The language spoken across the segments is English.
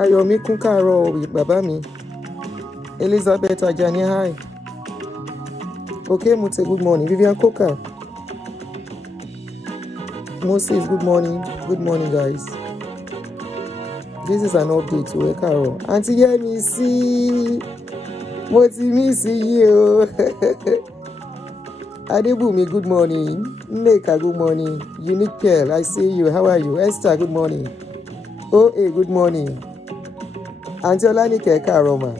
Ayomi kún káàárọ̀ bàbá mi. Elizabeth Ajani, hi. Okay, Mute, good morning. Vivian Coker. Moses, good morning. Good morning, guys. This is an update to Ekaro. Auntie Yemisi, mo ti miss you. Adebumi, good morning. Nneka, good morning. Unique Pearl, I see you. How are you? Esther, good morning. OA, good morning. Auntie Olanike Karoma.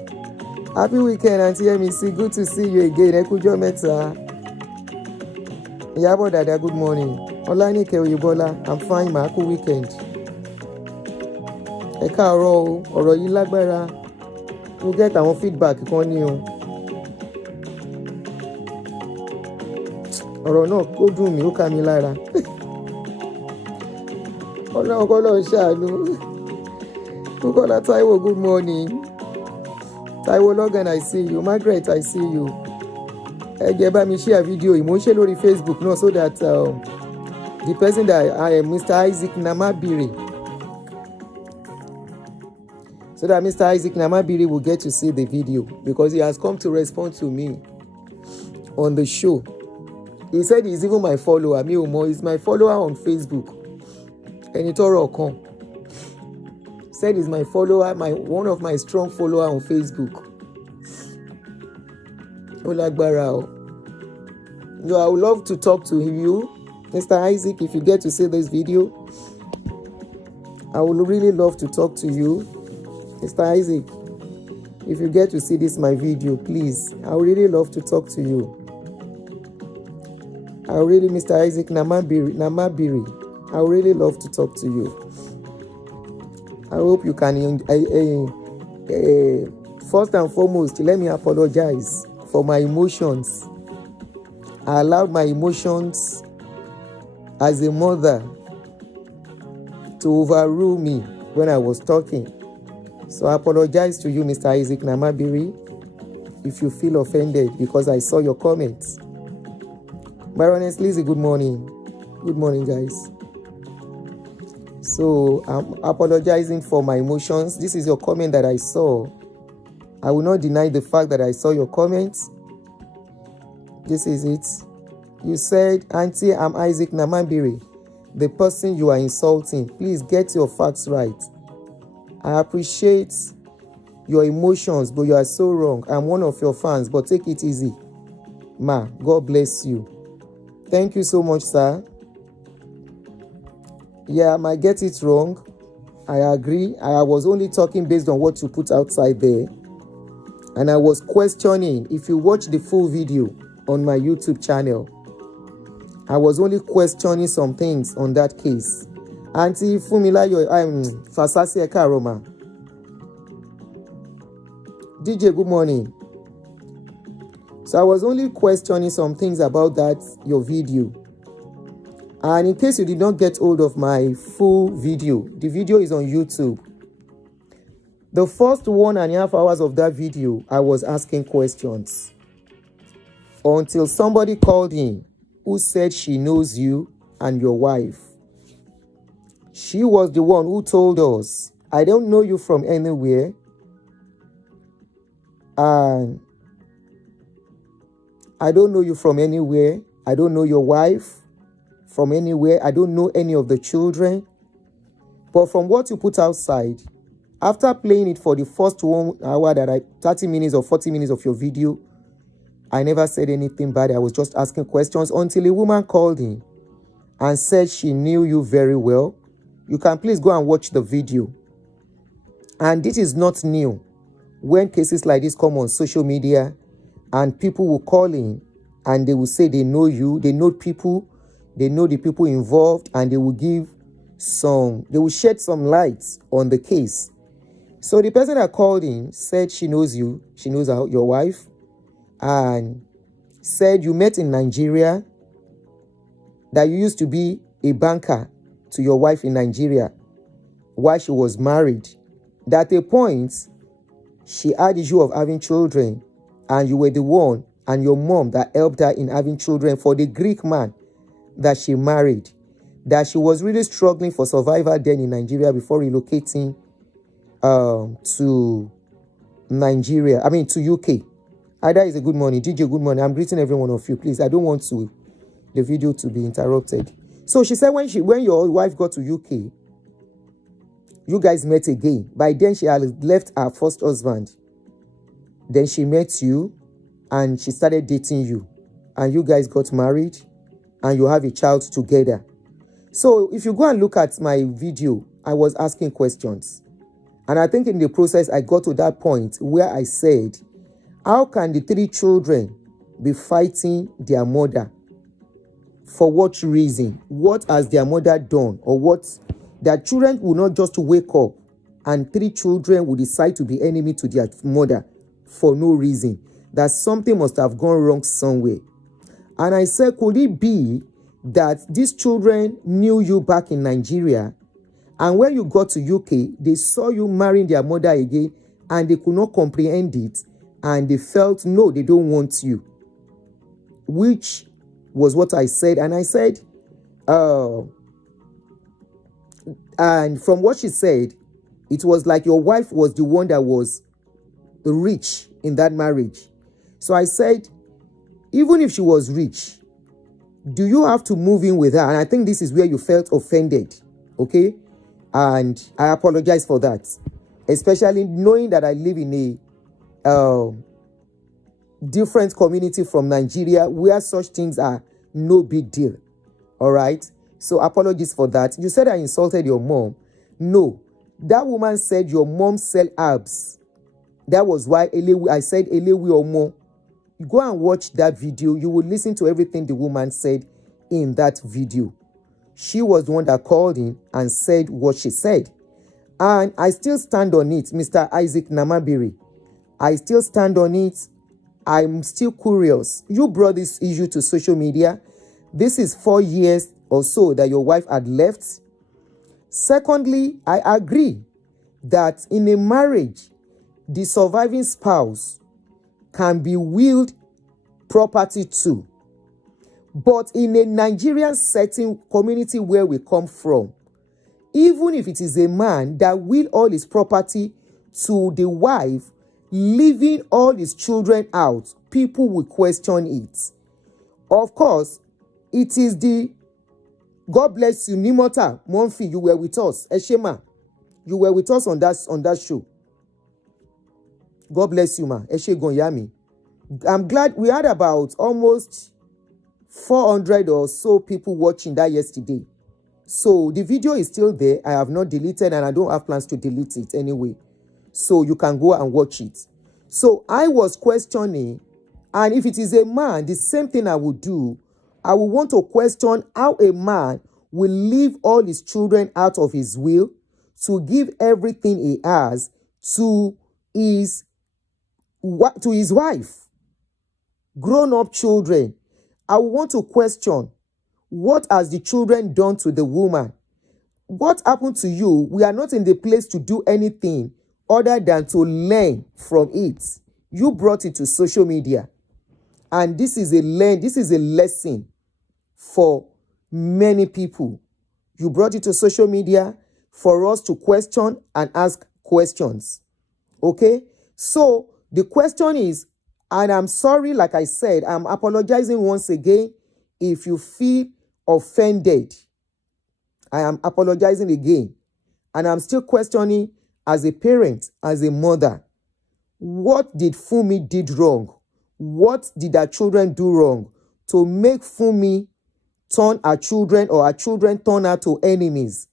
Happy weekend, Auntie Yemisi. Good to see you again. Ekujo meta. Yabo Dada, good morning. Olanike Oyebola, I'm fine, ma. Happy weekend. Ẹ káàárọ̀ o, ọ̀rọ̀ yìí lágbára. Mo get àwọn feedback kan ní o. Ọ̀rọ̀ náà ó dùn mí, ó ká mi lára. Ọlọ́run kọ́ lọ́ọ́ ṣàánú. Bukola Taiwo, good morning. Taiwo Logan, I see you. Margaret, I see you. Ẹ jẹ́ bá mi share video yìí. Mo ń ṣe lórí Facebook náà so that the person that I am, Mr. Isaac Namabiri, so that Mr. Isaac Namabiri will get to see the video because he has come to respond to me on the show. He said he's even my follower. Mi ò mọ̀, he's my follower on Facebook. Ẹni tọ́rọ̀ kan. Said he's my follower, one of my strong follower on Facebook. Ó lágbára o. No, I would love to talk to you, Mr. Isaac, if you get to see this video. I would really love to talk to you, Mr. Isaac. If you get to see this my video, please, I would really love to talk to you. I would really, Mr. Isaac Namabiri, I would really love to talk to you. I hope you can. First and foremost, let me apologize for my emotions. I allowed my emotions as a mother to overrule me when I was talking. So I apologize to you, Mr. Isaac Namabiri, if you feel offended because I saw your comments. Baroness Lizzie, good morning. Good morning, guys. So I'm apologizing for my emotions. This is your comment that I saw. I will not deny the fact that I saw your comments. This is it. You said, Auntie, I'm Isaac Namabiri, the person you are insulting. Please get your facts right. I appreciate your emotions, but you are so wrong. I'm one of your fans, but take it easy. Ma, God bless you. Thank you so much, sir. Yeah, I might get it wrong. I agree. I was only talking based on what you put outside there. And I was questioning. If you watch the full video on my YouTube channel, I was only questioning some things on that case. Auntie Fumilayo, I'm Fasasi Ekaroma. DJ, good morning. So I was only questioning some things about that, your video. And in case you did not get hold of my full video, the video is on YouTube. The first 1.5 hours of that video, I was asking questions. Until somebody called in who said she knows you and your wife. She was the one who told us, I don't know you from anywhere. And I don't know you from anywhere. I don't know your wife from anywhere. I don't know any of the children. But from what you put outside, after playing it for the first 1 hour, 30 minutes or 40 minutes of your video, I never said anything bad. I was just asking questions until a woman called in and said she knew you very well. You can please go and watch the video. And this is not new. when cases like this come on social media and people will call in and they will say they know you, they know people, they know the people involved, and they will shed some light on the case. So the person that called in said she knows you, she knows your wife, and said you met in Nigeria, that you used to be a banker to your wife in Nigeria while she was married. That at a point, she had issue of having children, and you were the one and your mom that helped her in having children for the Greek man that she married. That she was really struggling for survival then in Nigeria before relocating to Nigeria, to UK. Ada is a good morning. DJ, good morning. I'm greeting every one of you. Please, I don't want the video to be interrupted. So she said when your wife got to UK, you guys met again. By then she had left her first husband. Then she met you and she started dating you. And you guys got married and you have a child together. So if you go and look at my video, I was asking questions. And I think in the process, I got to that point where I said, how can the 3 children be fighting their mother? For what reason? What has their mother done? Or what? Their children will not just wake up and 3 children will decide to be enemy to their mother for no reason. That something must have gone wrong somewhere. And I said, could it be that these children knew you back in Nigeria, and when you got to UK, they saw you marrying their mother again, and they could not comprehend it, and they felt, no, they don't want you. Which was what I said. And I said, and from what she said, it was like your wife was the one that was rich in that marriage. So I said, even if she was rich, do you have to move in with her? And I think this is where you felt offended, okay? And I apologize for that, especially knowing that I live in a different community from Nigeria where such things are no big deal, all right? So apologies for that. You said I insulted your mom. No, that woman said your mom sell herbs. That was why I said Elewi Omo. You go and watch that video. You will listen to everything the woman said in that video. She was the one that called in and said what she said. And I still stand on it, Mr. Isaac Namabiri. I still stand on it. I'm still curious. You brought this issue to social media. This is 4 years or so that your wife had left. Secondly, I agree that in a marriage, the surviving spouse can be willed property too. But in a Nigerian setting, community where we come from, even if it is a man that will all his property to the wife, leaving all his children out, people will question it. Of course, it is the God bless you, Nimota Monfi, you were with us. Eshema, you were with us on that show. God bless you, ma. Eshe Gonyami. I'm glad we had about almost 400 or so people watching that yesterday. So the video is still there. I have not deleted and I don't have plans to delete it anyway. So you can go and watch it. So I was questioning, and if it is a man, the same thing I would do. I would want to question how a man will leave all his children out of his will to give everything he has to his wife, grown-up children. I want to question, what has the children done to the woman? What happened to you? We are not in the place to do anything other than to learn from it. You brought it to social media. And this is a lesson for many people. You brought it to social media for us to question and ask questions. Okay? So the question is, and I'm sorry, like I said, I'm apologizing once again if you feel offended. I am apologizing again. And I'm still questioning as a parent, as a mother, what did Fumi did wrong? What did our children do wrong to make Fumi turn our children or our children turn her to enemies?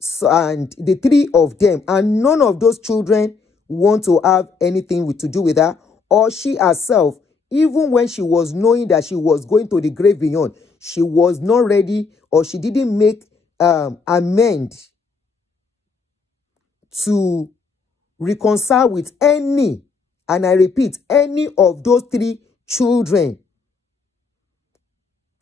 So, and the 3 of them, and none of those children want to have anything to do with her, or she herself, even when she was knowing that she was going to the grave beyond, she was not ready, or she didn't make amend to reconcile with any, and I repeat, any of those 3 children.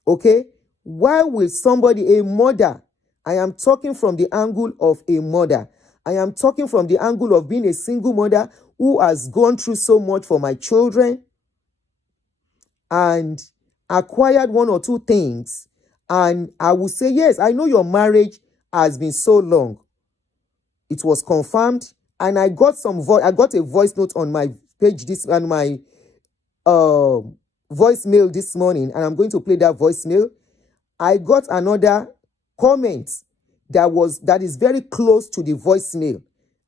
Okay? Why will somebody, a mother, I am talking from the angle of a mother. I am talking from the angle of being a single mother who has gone through so much for my children and acquired 1 or 2 things. And I will say, yes, I know your marriage has been so long. It was confirmed, and I got a voice note on my page on my voicemail this morning, and I'm going to play that voicemail. I got another comment that is very close to the voicemail,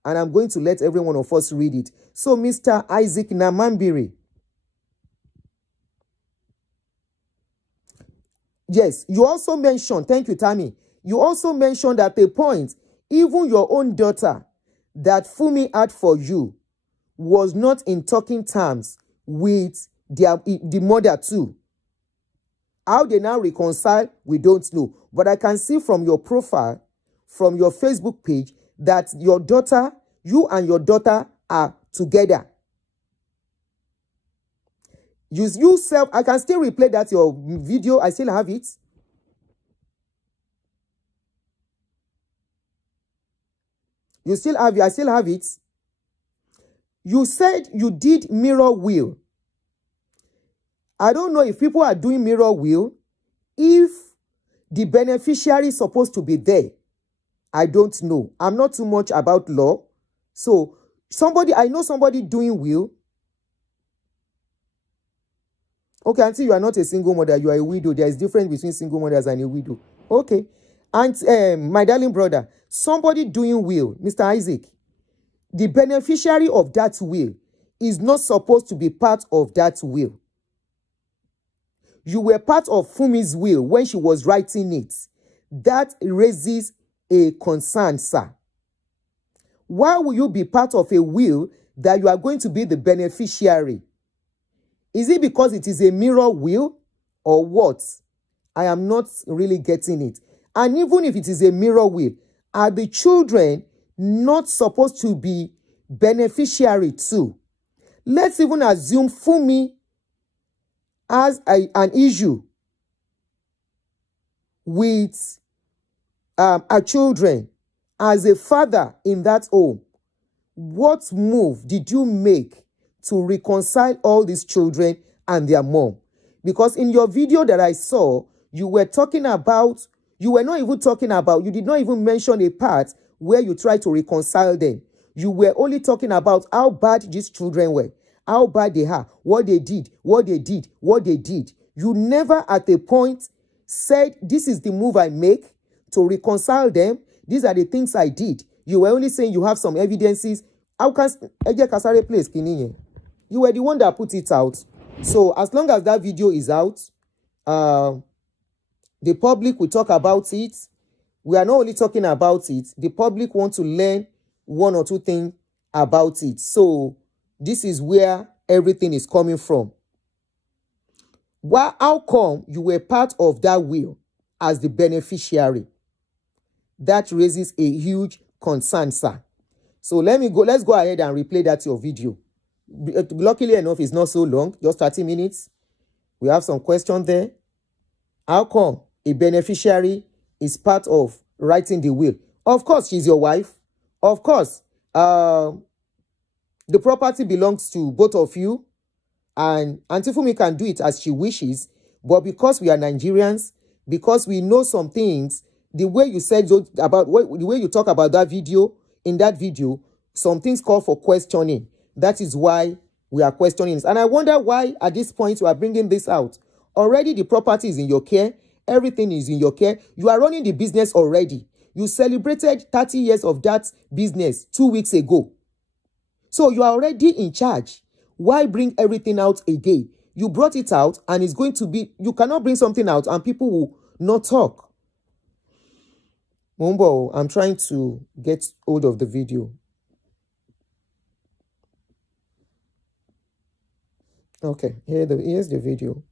and I'm going to let every one of us read it. So, Mr. Isaac Namambiri, yes, you also mentioned, thank you, Tammy. You also mentioned at a point, even your own daughter that Fumi had for you was not in talking terms with the mother too. How they now reconcile, we don't know. But I can see from your profile, from your Facebook page, that your daughter, you and your daughter are together. You self, I can still replay that your video. I still have it. I still have it. You said you did mirror will. I don't know if people are doing mirror will, if the beneficiary is supposed to be there. I don't know. I'm not too much about law. So I know somebody doing will. Okay, until you are not a single mother, you are a widow. There is difference between single mothers and a widow. Okay. And my darling brother, somebody doing will, Mr. Isaac, the beneficiary of that will is not supposed to be part of that will. You were part of Fumi's will when she was writing it. That raises a concern, sir. Why will you be part of a will that you are going to be the beneficiary? Is it because it is a mirror will or what? I am not really getting it. And even if it is a mirror will, are the children not supposed to be beneficiary too? Let's even assume Fumi has an issue with her children as a father in that home. What move did you make to reconcile all these children and their mom? Because in your video that I saw, you were you did not even mention a part where you tried to reconcile them. You were only talking about how bad these children were, how bad they are, what they did. You never at a point said, this is the move I make to reconcile them. These are the things I did. You were only saying you have some evidences. How can Kasare place Kiniye? You were the one that put it out. So as long as that video is out, the public will talk about it. We are not only talking about it, the public want to learn 1 or 2 things about it. So this is where everything is coming from. How come you were part of that will as the beneficiary? That raises a huge concern, sir. So let's go ahead and replay that your video. Luckily enough, it's not so long, just 30 minutes. We have some questions there. How come a beneficiary is part of writing the will? Of course, she's your wife. Of course, the property belongs to both of you. And Auntie Fumi can do it as she wishes. But because we are Nigerians, because we know some things, the way you said about the way you talk about that video, in that video, some things call for questioning. That is why we are questioning this. And I wonder why at this point you are bringing this out. Already the property is in your care. Everything is in your care. You are running the business already. You celebrated 30 years of that business 2 weeks ago. So you are already in charge. Why bring everything out again? You brought it out and it's going to be, you cannot bring something out and people will not talk. Mumbo, I'm trying to get hold of the video. Okay, here's the video.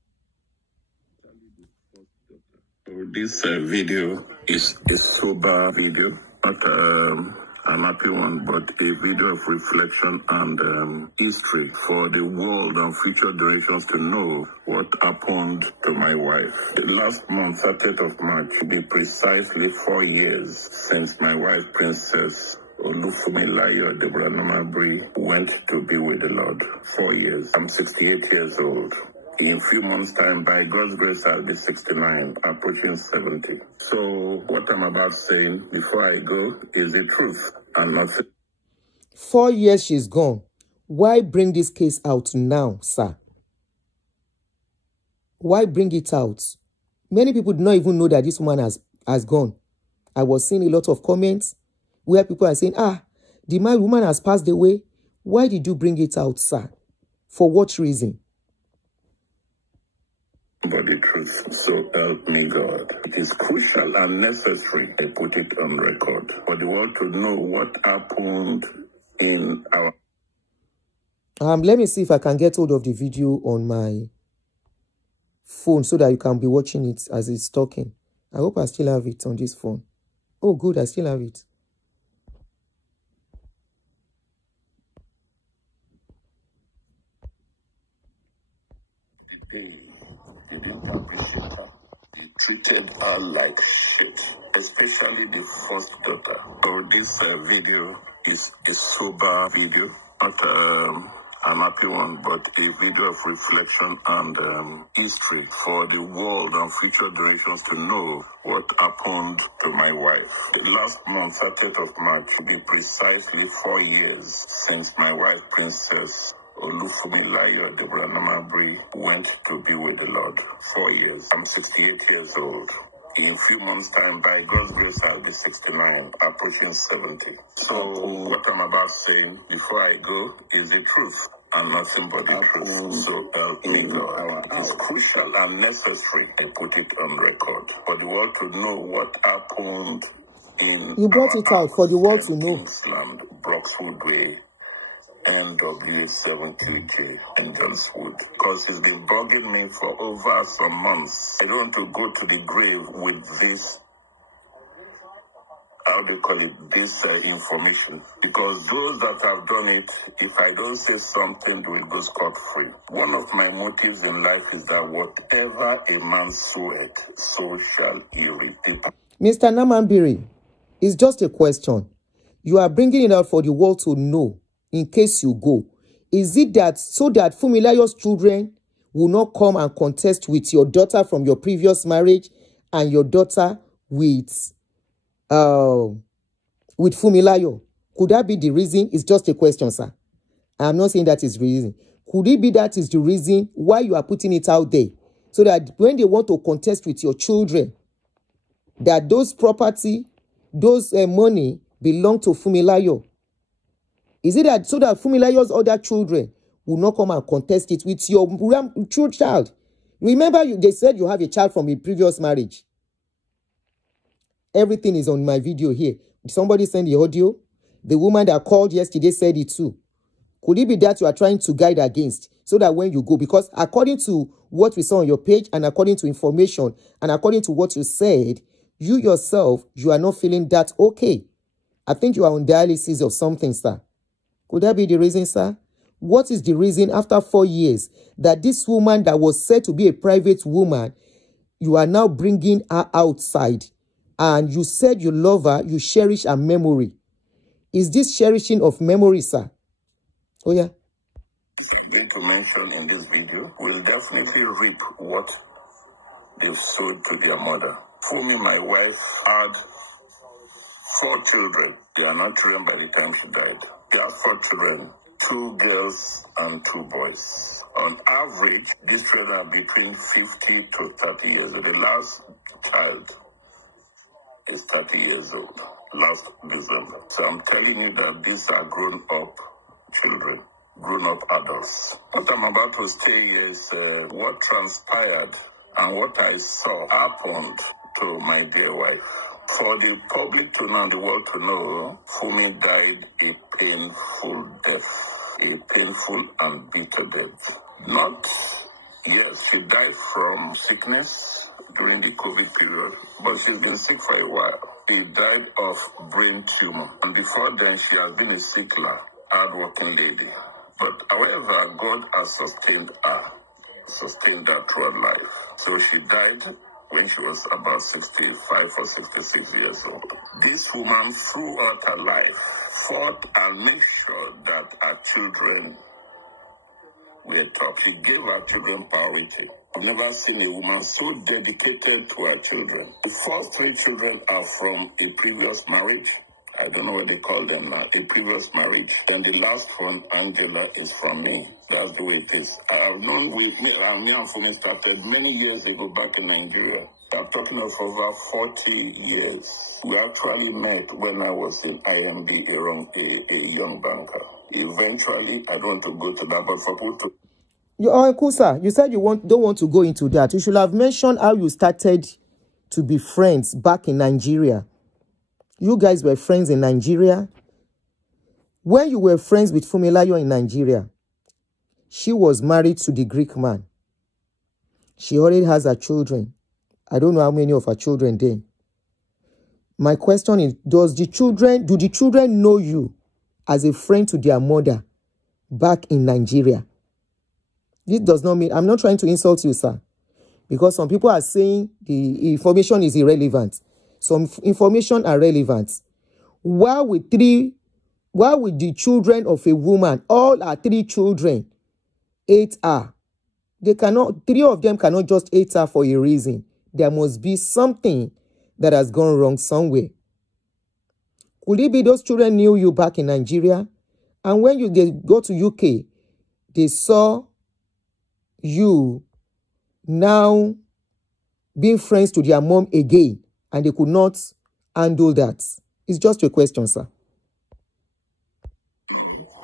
This video is a sober video, not an happy one, but a video of reflection and history for the world and future generations to know what happened to my wife. Last month, 30th of March, will be precisely 4 years since my wife, Princess Olufumilayo Deborah Nomabri, went to be with the Lord. 4 years. I'm 68 years old. In a few months' time, by God's grace, I'll be 69, approaching 70. So what I'm about saying before I go is the truth. I'm not 4 years she's gone. Why bring this case out now, sir? Why bring it out? Many people do not even know that this woman has gone. I was seeing a lot of comments where people are saying, the woman has passed away. Why did you bring it out, sir? For what reason? But the truth, so help me God. It is crucial and necessary I put it on record for the world to know what happened in our... Let me see if I can get hold of the video on my phone so that you can be watching it as it's talking. I hope I still have it on this phone. Oh, good, I still have it. You didn't appreciate her. You treated her like shit, especially the first daughter. So this video is a sober video, not an happy one, but a video of reflection and history for the world and future generations to know what happened to my wife. The last month, 30th of March, will be precisely 4 years since my wife, Princess Olufumilayo Deborah Nomabri, went to be with the Lord. 4 years. I'm 68 years old. In a few months' time, by God's grace, I'll be 69, approaching 70. So what I'm about saying before I go is the truth and nothing but the truth. So help me God. It is crucial and necessary I put it on record for the world to know what happened in... You brought it out for the world to know. Kingsland, Broxwood Way, NW72J in Johnswood, because it's been bugging me for over some months. I don't want to go to the grave with this, how do you call it, this information, because those that have done it, if I don't say something, they will go scot-free. One of my motives in life is that whatever a man soweth, so shall he reap. Mr. Namambiri, it's just a question. You are bringing it out for the world to know in case you go. Is it that so that Fumilayo's children will not come and contest with your daughter from your previous marriage and your daughter with Fumilayo? Could that be the reason? It's just a question, sir. I'm not saying that is the reason. Could it be that is the reason why you are putting it out there? So that when they want to contest with your children, that those property, those money belong to Fumilayo. Is it that so that Fumilayo's other children will not come and contest it with your true child? Remember, they said you have a child from a previous marriage. Everything is on my video here. Somebody sent the audio. The woman that called yesterday said it too. Could it be that you are trying to guide against so that when you go, because according to what we saw on your page and according to information and according to what you said, you yourself, you are not feeling that okay. I think you are on dialysis of something, sir. Could that be the reason, sir? What is the reason after 4 years that this woman that was said to be a private woman, you are now bringing her outside and you said you love her, you cherish her memory? Is this cherishing of memory, sir? Oh, yeah. I'm going to mention in this video will definitely reap what they've sowed to their mother. Fumi, my wife, had 4 children. They are not children by the time she died. They have 4 children, 2 girls and 2 boys. On average, these children are between 50 to 30 years old. The last child is 30 years old, last December. So I'm telling you that these are grown-up children, grown-up adults. What I'm about to say here is what transpired and what I saw happened to my dear wife. For the public to know, the world to know, Fumi died a painful death. a painful and bitter death. Yes, she died from sickness during the COVID period, but she's been sick for a while. She died of brain tumor, and before then she has been a sickler, hardworking lady. But however, God has sustained her throughout life. So she died when she was about 65 or 66 years old. This woman, throughout her life, fought and made sure that her children were taught. She gave her children priority. I've never seen a woman so dedicated to her children. The first 3 children are from a previous marriage. I don't know what they call them now, a previous marriage. Then the last one, Angela, is from me. That's the way it is. I have known me and Fumi started many years ago back in Nigeria. I'm talking of over 40 years. We actually met when I was in IMB, a young banker. Eventually, I don't want to go to that, but for people to... Your uncle, sir, you said you don't want to go into that. You should have mentioned how you started to be friends back in Nigeria. You guys were friends in Nigeria. When you were friends with Fumilayo in Nigeria, she was married to the Greek man. She already has her children. I don't know how many of her children there. My question is, do the children know you as a friend to their mother back in Nigeria? This does not mean, I'm not trying to insult you, sir, because some people are saying the information is irrelevant. Some information are relevant. Why would the children of a woman, all her 3 children, hate her? 3 of them cannot just hate her for a reason. There must be something that has gone wrong somewhere. Could it be those children knew you back in Nigeria? And when they go to UK, they saw you now being friends to their mom again, and they could not handle that. It's just a question, sir.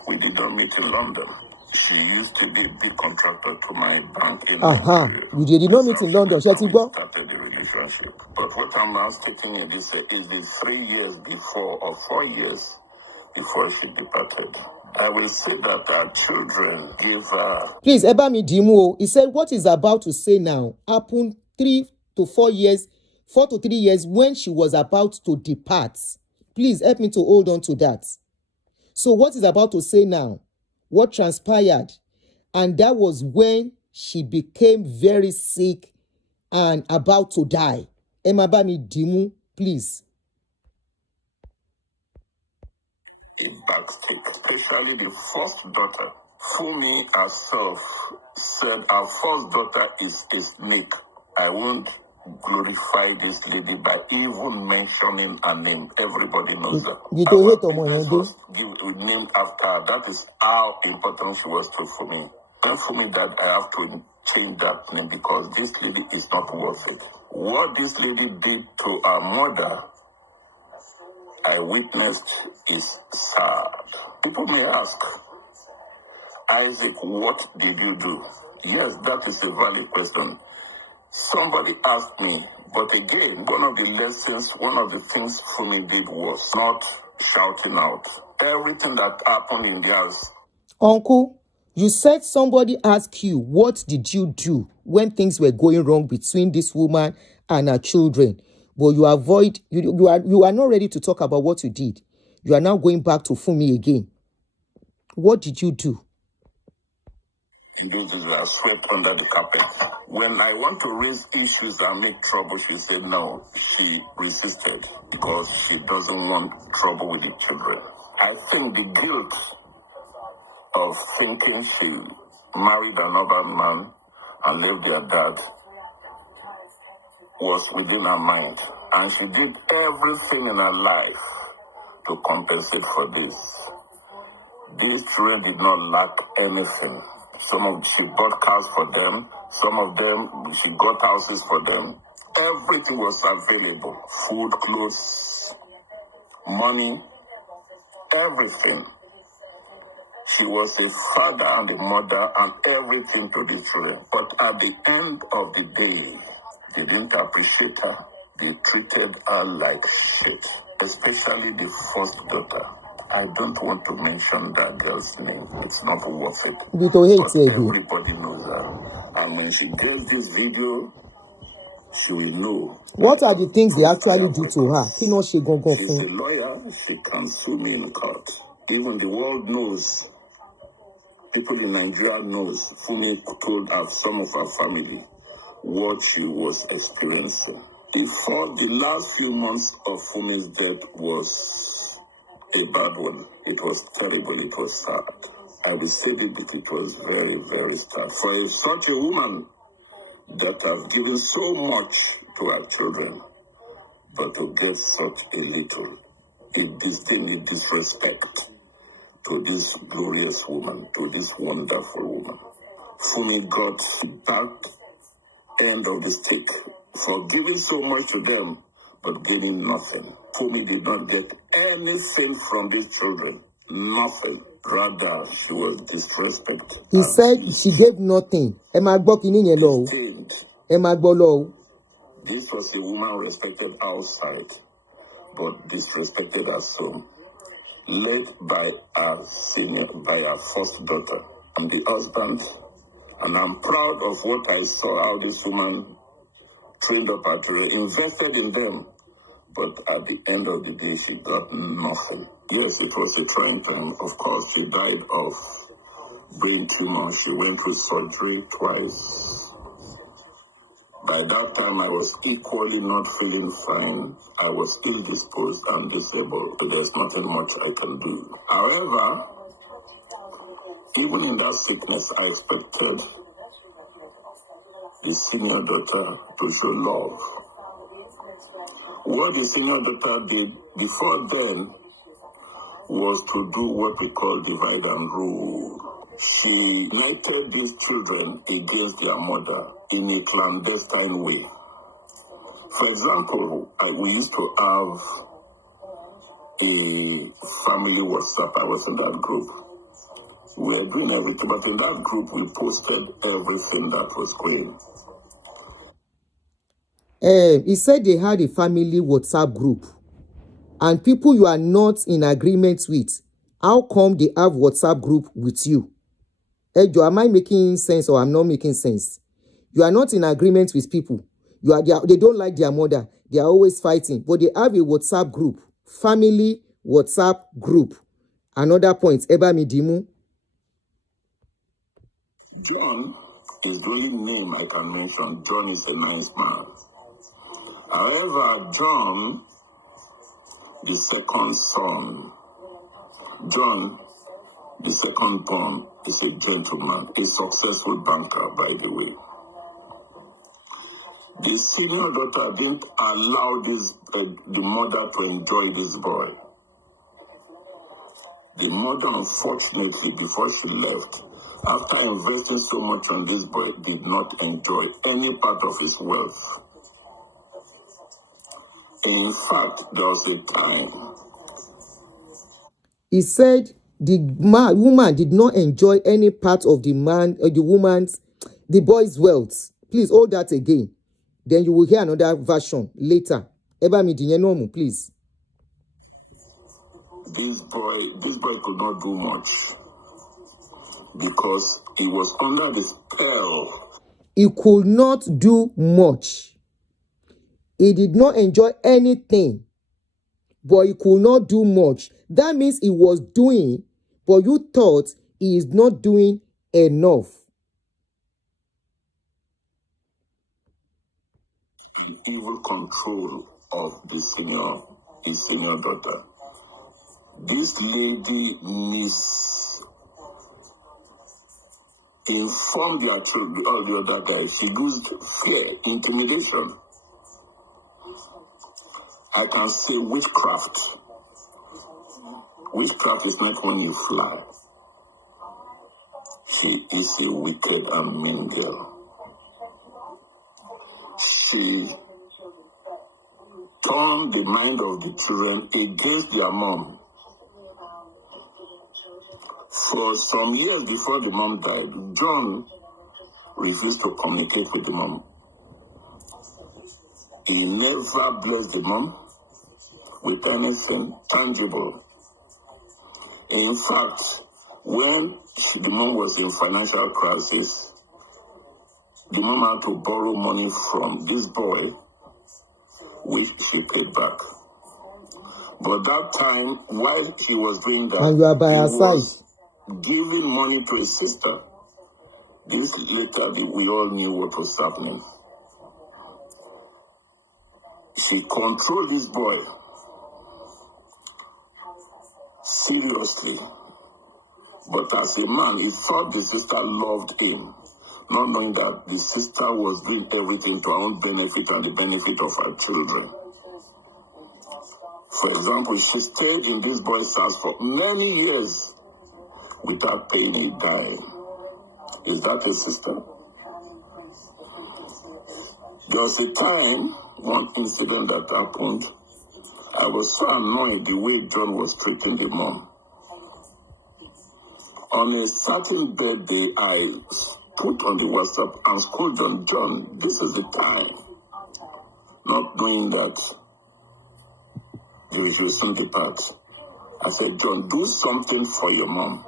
We did not meet in London. She used to be a big contractor to my bank in Nigeria. We did not meet in London. We started the relationship. But what I'm now stating in this is the 3 years before or 4 years before she departed. I will say that our children gave her... Please, Ebami Dimu, he said what is about to say now happened 3 to 4 years, 4 to 3 years when she was about to depart. Please help me to hold on to that. So what is about to say now? What transpired? And that was when she became very sick and about to die. Emabami Dimu, please. A backstake, especially the first daughter. Fumi herself said her first daughter is a snake. I won't glorify this lady by even mentioning her name. Everybody knows her. Was named after her. That is how important she was to Fumi. Then Fumi died, I have to change that name because this lady is not worth it. What this lady did to her mother, I witnessed, is sad. People may ask, Isaac, what did you do? Yes, that is a valid question. Somebody asked me, but again, one of the things Fumi did was not shouting out. Everything that happened in the house. Uncle, you said somebody asked you, what did you do when things were going wrong between this woman and her children? But you are not ready to talk about what you did. You are now going back to Fumi again. What did you do? Those are swept under the carpet. When I want to raise issues and make trouble, she said no. She resisted because she doesn't want trouble with the children. I think the guilt of thinking she married another man and left their dad was within her mind. And she did everything in her life to compensate for this. These children did not lack anything. She bought cars for them. Some of them, she got houses for them. Everything was available. Food, clothes, money, everything. She was a father and a mother and everything to the children. But at the end of the day, they didn't appreciate her. They treated her like shit, especially the first daughter. I don't want to mention that girl's name. It's not worth it. You to hate But it. everybody knows her. And when she gets this video, she will know. What are the things they actually do to her? She's a lawyer. She can sue me in court. Even the world knows. People in Nigeria knows. Fumi told some of her family what she was experiencing. Before the last few months of Fumi's death was a bad one. It was terrible. It was sad. I will say that it was very, very sad. For such a woman that has given so much to her children, but to get such a little, a disrespect to this glorious woman, to this wonderful woman. Fumi got the back end of the stick for giving so much to them, but gaining nothing. Fumi did not get anything from these children. Nothing. Rather, she was disrespected. He said she gave nothing. This was a woman respected outside, but disrespected at home. Led by her first daughter. I'm the husband, and I'm proud of what I saw, how this woman trained up her children, invested in them, but at the end of the day, she got nothing. Yes, it was a trying time. Of course, she died of brain tumor. She went through surgery twice. By that time, I was equally not feeling fine. I was ill-disposed and disabled. So there's nothing much I can do. However, even in that sickness, I expected the senior daughter to show love. What the senior daughter did before then was to do what we call divide and rule. She united these children against their mother in a clandestine way. For example, we used to have a family WhatsApp. I was in that group. We were doing everything, but in that group, we posted everything that was going. He said they had a family WhatsApp group, and people you are not in agreement with, how come they have WhatsApp group with you? Joe, am I making sense or I'm not making sense? You are not in agreement with people. They don't like their mother. They are always fighting. But they have a WhatsApp group. Family WhatsApp group. Another point. Eba Midimu. John is the only name I can mention. John is a nice man. However, John, the second son, John, the second born, is a gentleman, a successful banker, by the way. The senior daughter didn't allow the mother to enjoy this boy. The mother, unfortunately, before she left, after investing so much on this boy, did not enjoy any part of his wealth. In fact, there was a time. He said the woman did not enjoy any part of the boy's wealth. Please hold that again. Then you will hear another version later. Eba mi dinye nomu, please. This boy could not do much because he was under the spell. He could not do much. He did not enjoy anything, but he could not do much. That means he was doing, but you thought he is not doing enough. The evil control of his senior daughter. This lady misinformed their children, all the other guys. She used fear, intimidation. I can say witchcraft. Witchcraft is not when you fly. She is a wicked and mean girl. She turned the mind of the children against their mom. For some years before the mom died, John refused to communicate with the mom. He never blessed the mom with anything tangible. In fact, when the mom was in financial crisis, the mom had to borrow money from this boy, which she paid back. But that time, while he was doing that, and you are by he her was side. giving money to his sister. This later, we all knew what was happening. She controlled this boy seriously. But as a man, he thought the sister loved him, not knowing that the sister was doing everything to her own benefit and the benefit of her children. For example, she stayed in this boy's house for many years without paying a dime. Is that a sister? There was a time, one incident that happened, I was so annoyed the way John was treating the mom. On a certain birthday, I put on the WhatsApp and called John, this is the time. Not knowing that you should soon depart. I said, John, do something for your mom.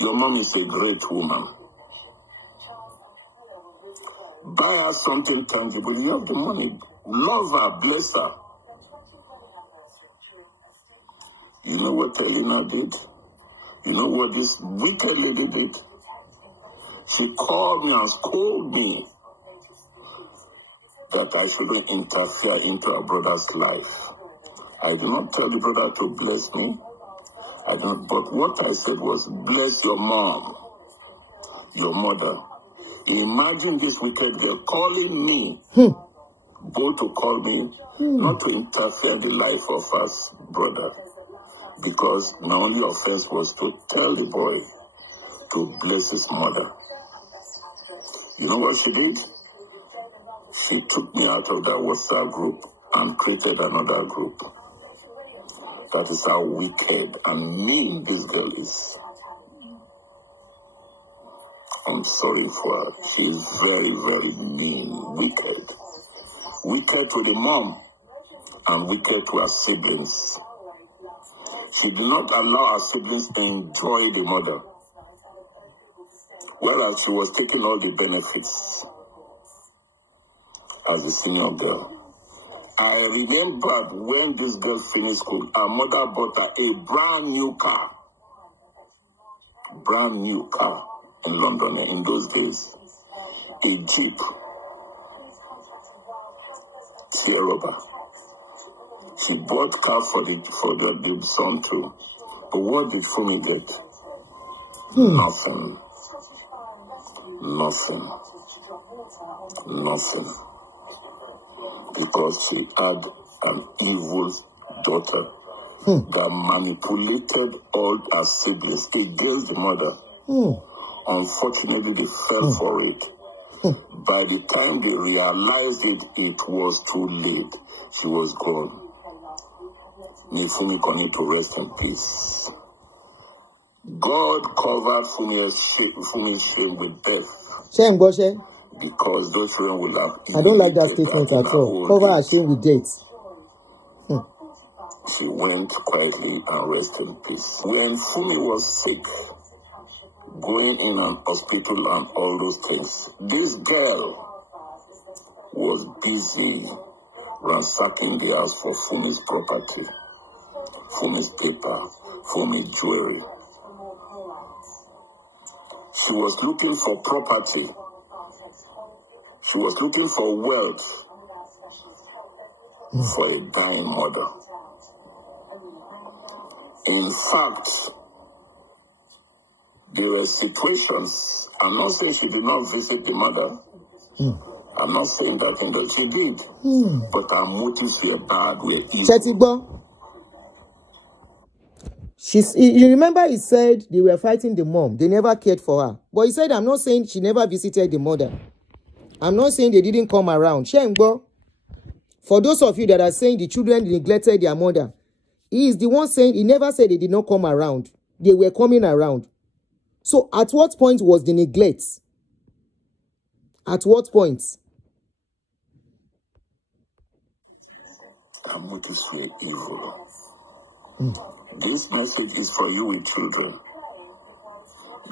Your mom is a great woman. Buy her something tangible. You have the money. Love her, bless her. You know what Elena did? You know what this wicked lady did? She called me and scolded me that I shouldn't interfere into her brother's life. I did not tell the brother to bless me. But what I said was, bless your mom, your mother. Imagine this wicked girl calling me, go to call me, not to interfere in the life of us brother. Because my only offense was to tell the boy to bless his mother. You know what she did? She took me out of that WhatsApp group and created another group. That is how wicked and mean this girl is. I'm sorry for her. She is very, very mean, wicked. Wicked to the mom and wicked to her siblings. She did not allow her siblings to enjoy the mother, whereas she was taking all the benefits as a senior girl. I remembered when this girl finished school, her mother bought her a brand new car in London in those days, a Jeep Sierra. She bought car for the son too. But what did Fumi get? Nothing. Because she had an evil daughter that manipulated all her siblings against the mother. Unfortunately, they fell for it. By the time they realized it, it was too late. She was gone. Fumi continued to rest in peace. God covered Fumi's shame with death. Because those children will have. I don't like that statement at all. Cover her shame with death. She went quietly and rested in peace. When Fumi was sick, going in an hospital and all those things, this girl was busy ransacking the house for Fumi's property, Fumi's paper, Fumi's jewelry. She was looking for property. She was looking for wealth for a dying mother. In fact, there were situations, I'm not saying she did not visit the mother. I'm not saying that thing that she did. But her motives were bad, were evil. You remember he said they were fighting the mom. They never cared for her. But he said, I'm not saying she never visited the mother. I'm not saying they didn't come around. Shengbo, for those of you that are saying the children neglected their mother, he is the one saying, he never said they did not come around. They were coming around. So at what point was the neglect? At what point? Her motives were evil. This message is for you with children.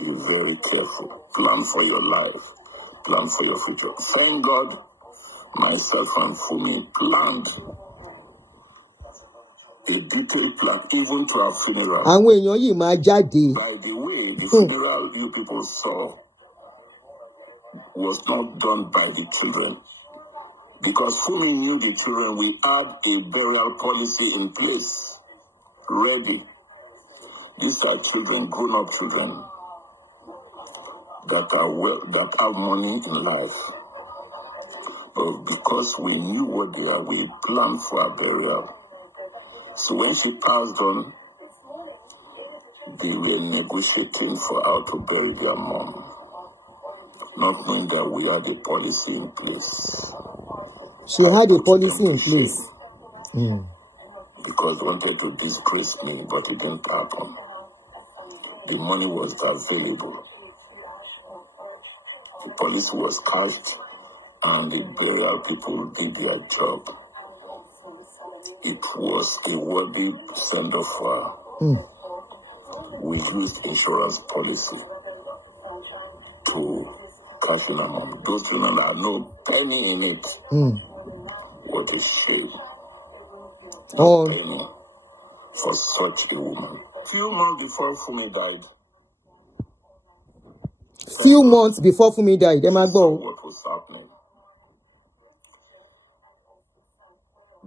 Be very careful. Plan for your life. Plan for your future. Thank God, myself and Fumi planned a detailed plan, even to our funeral. Àwọn èèyàn yìí máa jáde. By the way, the funeral you people saw was not done by the children. Because Fumi knew the children, we had a burial policy in place, ready. These are children, grown-up children, that have money in life. But because we knew what they are, we planned for a burial. So when she passed on, they were negotiating for how to bury their mom, not knowing that we had a policy in place. She had a policy in place. Because they wanted to disgrace me, but it didn't happen. The money was available. The policy was cashed, and the burial people did their job. It was a worthy send-off for her. We used insurance policy to cash in her mom. Those children had no penny in it. What a shame. No penny for such a woman. Few months before Fumi died. Few months before Fumi died, What was happening?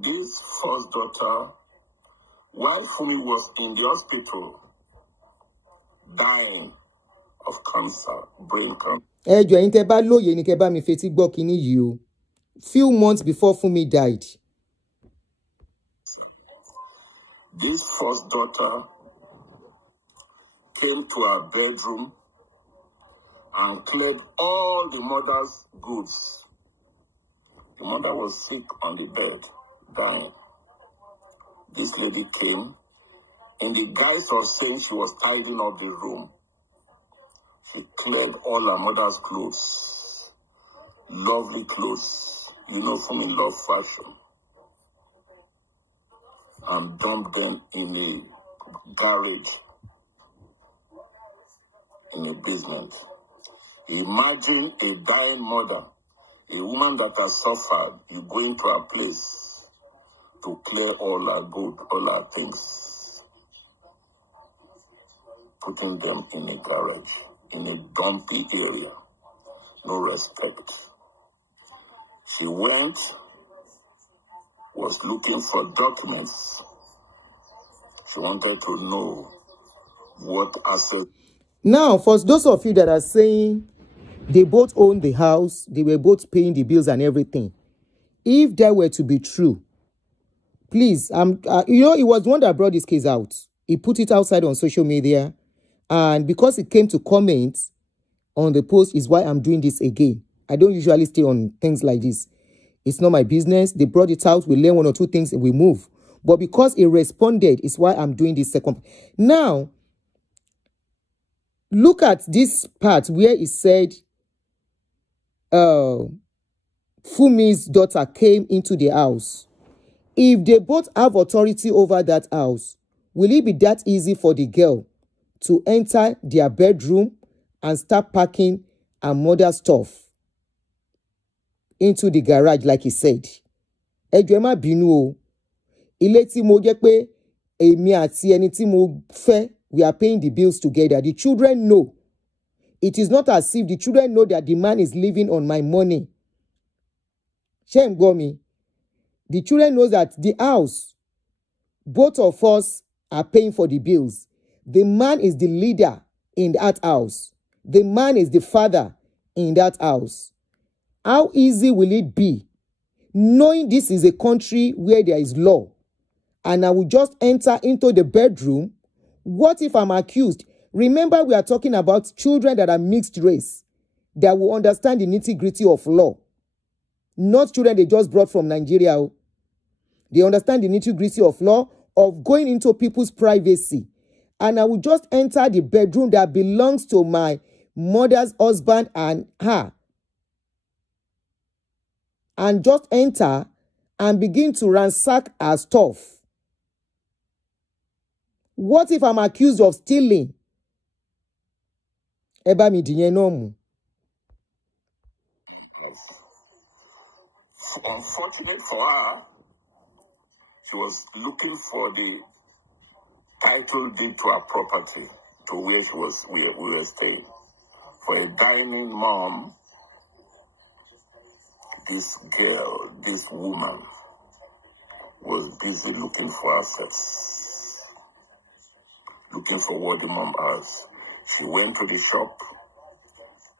This first daughter, while Fumi was in the hospital, dying of cancer, brain cancer. Ẹ jọ̀ọ́ ẹ̀yin tẹ́ bá lóye ni kẹ́ bá mi fetí gbọ́ kíní yìí o. Few months before Fumi died. This first daughter came to her bedroom and cleared all the mother's goods. The mother was sick on the bed, dying. This lady came in the guise of saying she was tidying up the room. She cleared all her mother's clothes, lovely clothes. You know, Fumi love fashion. And dumped them in a garage, in a basement. Imagine a dying mother, a woman that has suffered, you go into a place to clear all her good, all her things, putting them in a garage, in a dumpy area, no respect. She went, was looking for documents. She wanted to know what asset. Now, for those of you that are saying they both own the house, they were both paying the bills and everything, if that were to be true, please, it was one that brought this case out. He put it outside on social media, and because it came to comments on the post is why I'm doing this again. I don't usually stay on things like this. It's not my business. They brought it out. We learn one or two things and we move. But because it responded is why I'm doing this second. Now, look at this part where it said Fumi's daughter came into the house. If they both have authority over that house, will it be that easy for the girl to enter their bedroom and start packing her mother's stuff into the garage like he said? Ẹ jọ̀ọ́ ẹ má bínú o. Ilé tí mo jẹ́ pé èmi àti ẹni tí mo fẹ́, we are paying the bills together. The children know. It is not as if the children know that the man is living on my money. Ṣé ń gbọ́ mi? The children know that the house, both of us are paying for the bills. The man is the leader in that house. The man is the father in that house. How easy will it be, knowing this is a country where there is law, and I will just enter into the bedroom? What if I'm accused? Remember, we are talking about children that are mixed race, that will understand the nitty-gritty of law. Not children they just brought from Nigeria. They understand the nitty-gritty of law, of going into people's privacy. And I will just enter the bedroom that belongs to my mother's husband and her. And just enter and begin to ransack her stuff. What if I'm accused of stealing? Eba mi diyen no mu. Yes. Unfortunate for her, she was looking for the title deed to her property, to where we were staying. For a dying mom, this girl, this woman, was busy looking for assets, looking for what the mom has. She went to the shop,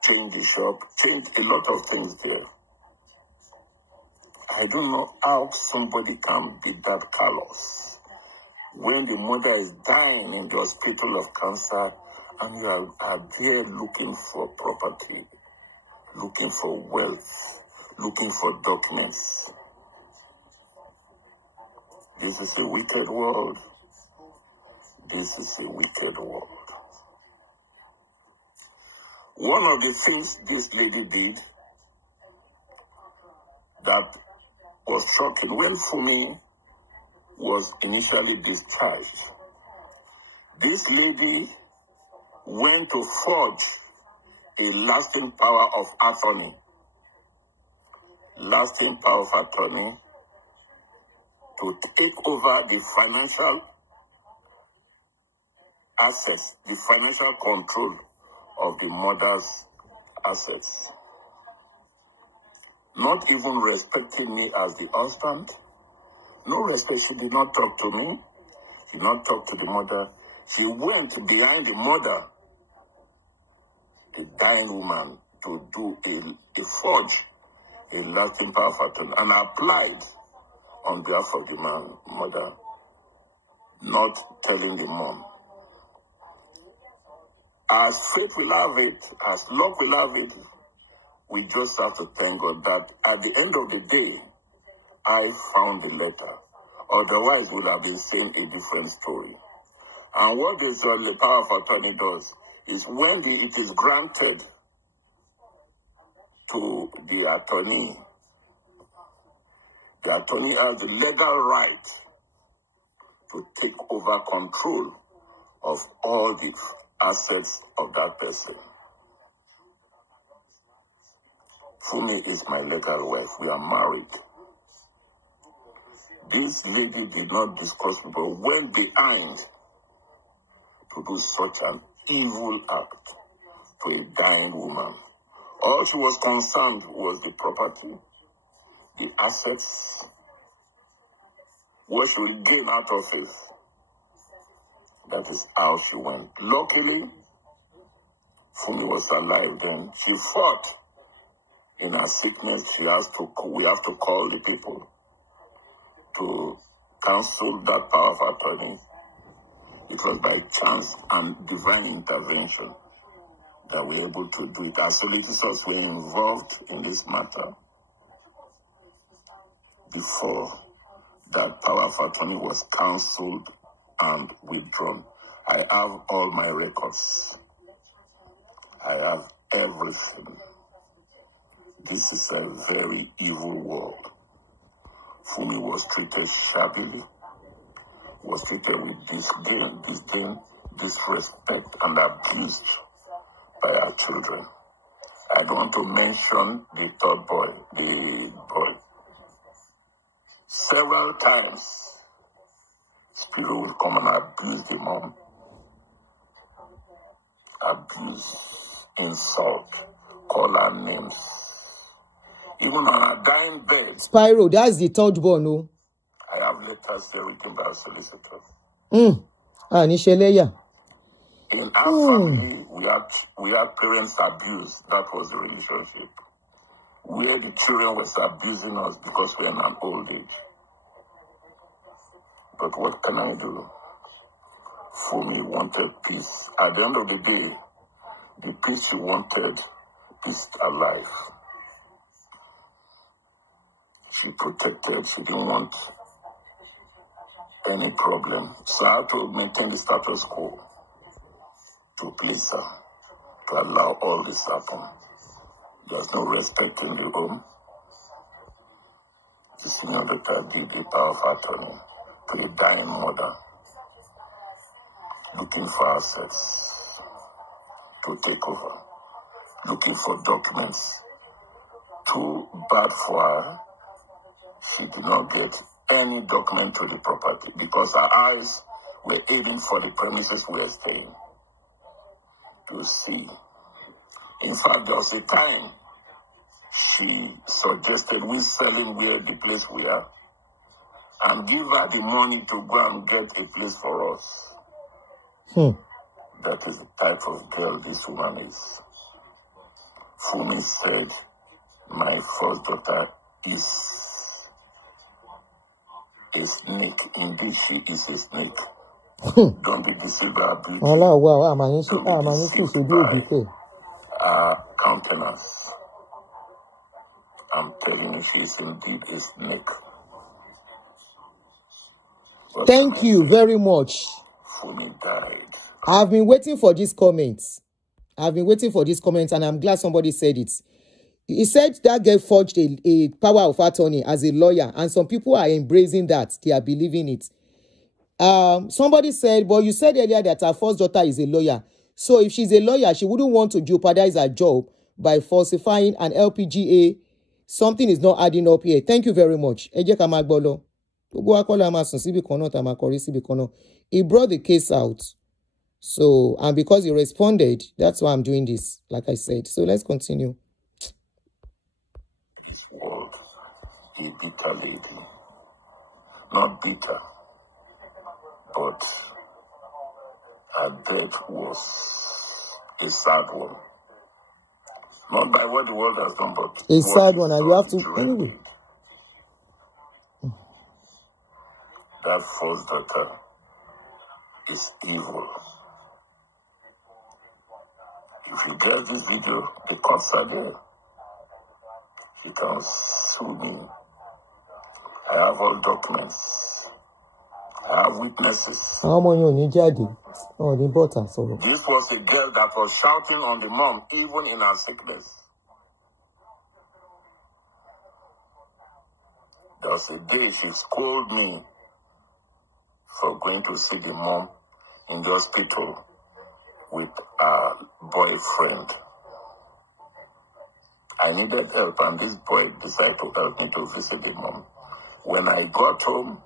changed a lot of things there. I don't know how somebody can be that callous when the mother is dying in the hospital of cancer and you are there looking for property, looking for wealth, looking for documents. This is a wicked world. This is a wicked world. One of the things this lady did that was shocking, when Fumi was initially discharged, this lady went to forge a lasting power of attorney. Lasting power of attorney to take over the financial assets, the financial control of the mother's assets. Not even respecting me as the husband. No respect. She did not talk to me. She did not talk to the mother. She went behind the mother, the dying woman, to do a forge, a lasting power of attorney, and applied on behalf of the mother, not telling the mom. As fate will have it, as luck will have it, we just have to thank God that at the end of the day, I found the letter. Otherwise, we would have been saying a different story. And what this the power of attorney does is when it is granted to the attorney has the legal right to take over control of all the assets of that person. Fumi is my legal wife. We are married. This lady did not discuss people, went behind to do such an evil act to a dying woman. All she was concerned was the property, the assets, what she will gain out of it. That is how she went. Luckily, Fumi was alive then. She fought in her sickness. We have to call the people to cancel that power of attorney. It was by chance and divine intervention that we were able to do it. As solicitors were involved in this matter before that power of attorney was cancelled and withdrawn. I have all my records. I have everything. This is a very evil world. Fumi was treated shabbily, was treated with disdain, disrespect, and abused by our children. I don't want to mention the third boy. Several times, Spirit will come and abuse the mom. Abuse, insult, call her names. Even on her dying bed. Spyro, that's the third one, no? I have letters there written by a solicitor. Nisheleya. In our family, we had parents abuse. That was the relationship. Where the children was abusing us because we're in an old age. But what can I do? Fumi wanted peace. At the end of the day, the peace she wanted, peace alive. She protected, she didn't want any problem. So I had to maintain the status quo to please her, to allow all this happen. There's no respect in the home. The senior doctor did the power of attorney to a dying mother. looking for assets to take over, looking for documents. Too bad for her, she did not get any document to the property because her eyes were aiming for the premises we were staying to see. In fact, there was a time she suggested we selling where the place we are and give her the money to go and get a place for us. That is the type of girl this woman is. Fumi said, my first daughter is a snake. Indeed, she is a snake. Don't be deceived by her beauty. Don't be deceived by her countenance. I'm telling you, she is indeed a snake. But thank you very much. Fumi died. I've been waiting for these comments. And I'm glad somebody said it. He said that girl forged a power of attorney as a lawyer, and some people are embracing that. They are believing it. Somebody said, but you said earlier that her first daughter is a lawyer. So if she's a lawyer, she wouldn't want to jeopardize her job by falsifying an LPGA. Something is not adding up here. Thank you very much. He brought the case out. So, and because he responded, that's why I'm doing this, like I said. So let's continue. This world, a bitter lady. Not bitter, but her death was a sad one. Not by what the world has done, but a sad one, and you have to, anyway. That first daughter is evil. If you get this video, the courts are there. You can sue me. I have all documents. I have witnesses. This was a girl that was shouting on the mom, even in her sickness. There was a day she scolded me for going to see the mom in the hospital with a boyfriend. I needed help, and this boy decided to help me to visit the mom. When I got home,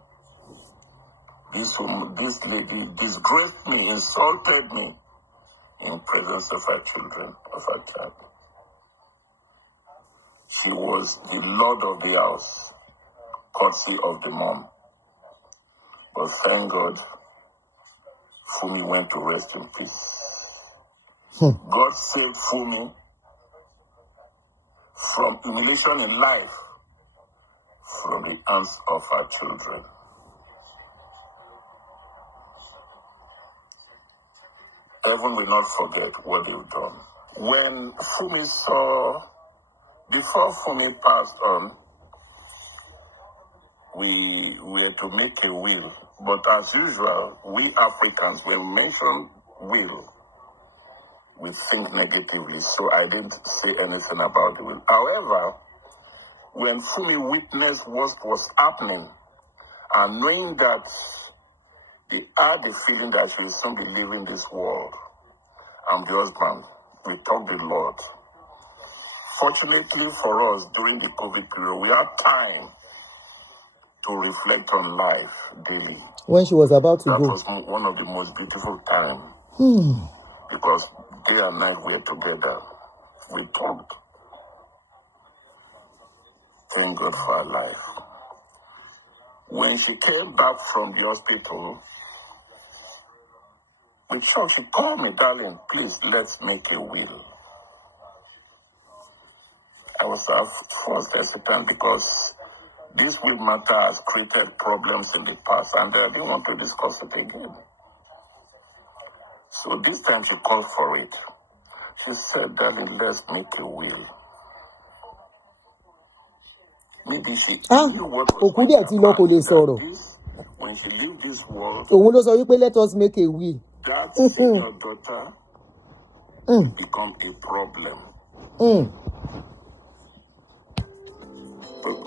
this lady disgraced me, insulted me in presence of her children, of her child. She was the lord of the house, courtesy of the mom. But thank God, Fumi went to rest in peace. God saved Fumi from humiliation in life, from the hands of her children. Heaven will not forget what they've done. When Fumi saw, before Fumi passed on, we were to make a will. But as usual, we Africans, when we mention will, we think negatively. So I didn't say anything about the will. However, when Fumi witnessed what was happening, and knowing that they had the feeling that she will soon be leaving this world, I'm the husband, we talked the Lord. Fortunately for us, during the COVID period, we had time to reflect on life daily. When she was about to go. That was one of the most beautiful times. Because day and night we were together. We talked. Thank God for her life. When she came back from the hospital, with shock, she called me, darling, please, let's make a will. I was at first hesitant because this will matter has created problems in the past, and I didn't want to discuss it again. So this time she called for it. She said, darling, let's make a will. Maybe she knew what was going to happen. When she leave this world, let us make a will. That senior daughter will become a problem.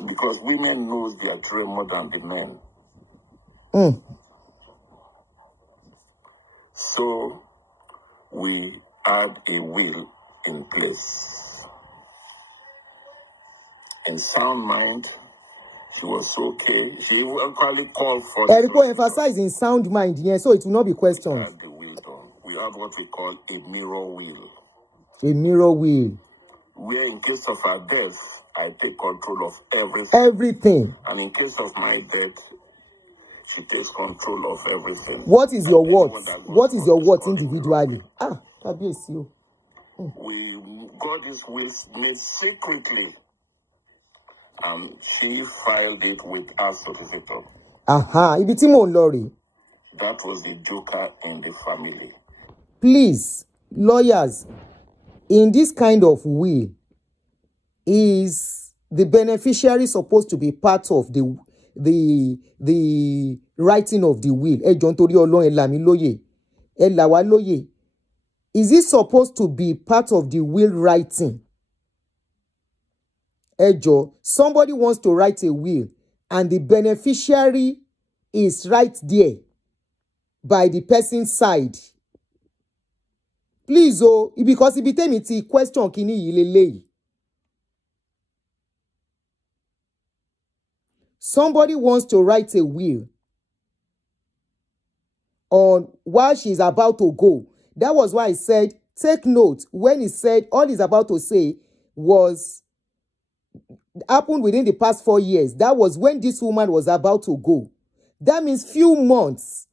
Because women knows their children more than the men. had a will in place. In sound mind, she was okay. She actually called for Erico emphasize in sound mind, yeah, so it will not be questioned. We had the will done. We had what we call a mirror will. A mirror will. Where in case of her death, I take control of everything. Everything. And in case of my death, she takes control of everything. What is your what? What is your what individually? WSU. We got this will made secretly, and she filed it with our solicitor. Ibi tí mò ń lọ rèé. That was the joker in the family. Please, lawyers, in this kind of will, is the beneficiary supposed to be part of the writing of the will? Ẹ jọ̀ọ́ nítorí Ọlọ́run, ẹ là mí lóye. Ẹ là wá lóye. Is it supposed to be part of the will writing? Ẹ jọ̀ọ́, somebody wants to write a will and the beneficiary is right there by the person's side. Please, because ibi tèmi ti question kini yìí lélẹ́yìí. Somebody wants to write a will on while she's about to go. That was why I said, take note, when he said all he's about to say was happened within the past 4 years. That was when this woman was about to go. That means few months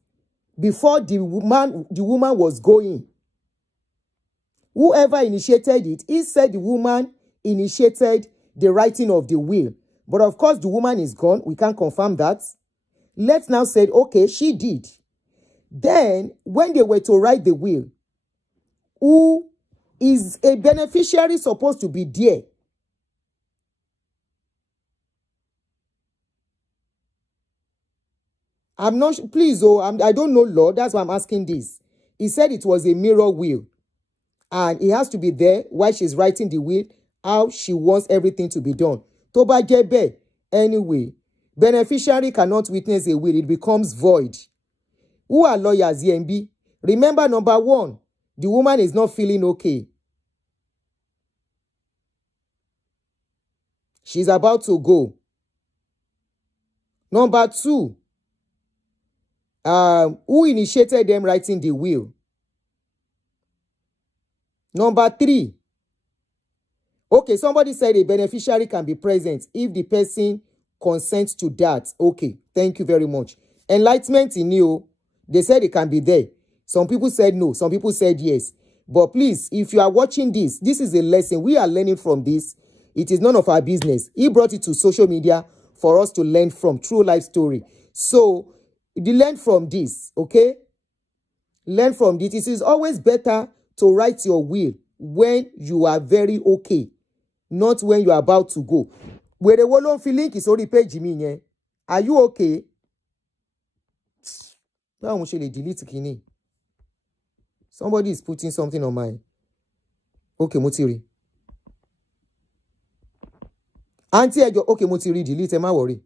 before the woman was going. Whoever initiated it, he said the woman initiated the writing of the will. But of course, the woman is gone. We can't confirm that. Let's now say, okay, she did. Then, when they were to write the will, who is a beneficiary supposed to be there? I'm not, please, I don't know law. That's why I'm asking this. He said it was a mirror will. And he has to be there while she's writing the will, how she wants everything to be done. Tó bá jẹ́ bẹ́ẹ̀, anyway, beneficiary cannot witness a will. It becomes void. Who are lawyers here, MB? Remember, number one, the woman is not feeling okay. She's about to go. Number two, who initiated them writing the will? Number three, okay, somebody said a beneficiary can be present if the person consents to that. Okay, thank you very much. Enlightenment in you, they said it can be there. Some people said no, some people said yes. But please, if you are watching this, this is a lesson. We are learning from this. It is none of our business. He brought it to social media for us to learn from, true life story. So, learn from this, okay? Learn from this. It is always better to write your will when you are very okay, not when you are about to go. Where the wall fi link is already page me. Are you okay? Now I'm going to delete kini. Somebody is putting something on my. Okay, Motiri. Auntie, okay, Motiri, delete. Am I worry?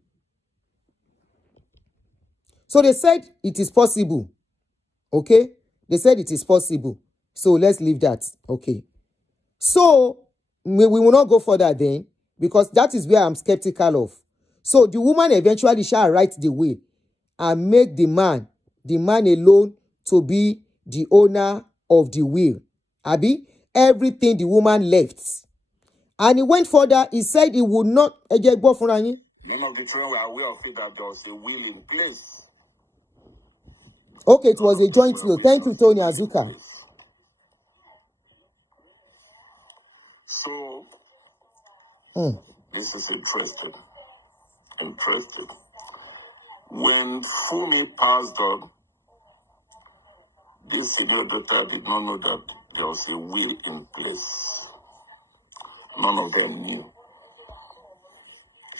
So they said it is possible. Okay? They said it is possible. So let's leave that. Okay. So we will not go further then, because that is where I'm skeptical of. So the woman eventually shall write the will and make the man alone to be the owner of the will. Abi, everything the woman left. And he went further, he said he would not. None of the children were aware of it, that there was a will in place. Okay, it was a joint will. Thank you, Tony Azuka. So, this is interesting. When Fumi passed on, this senior daughter did not know that there was a will in place. None of them knew.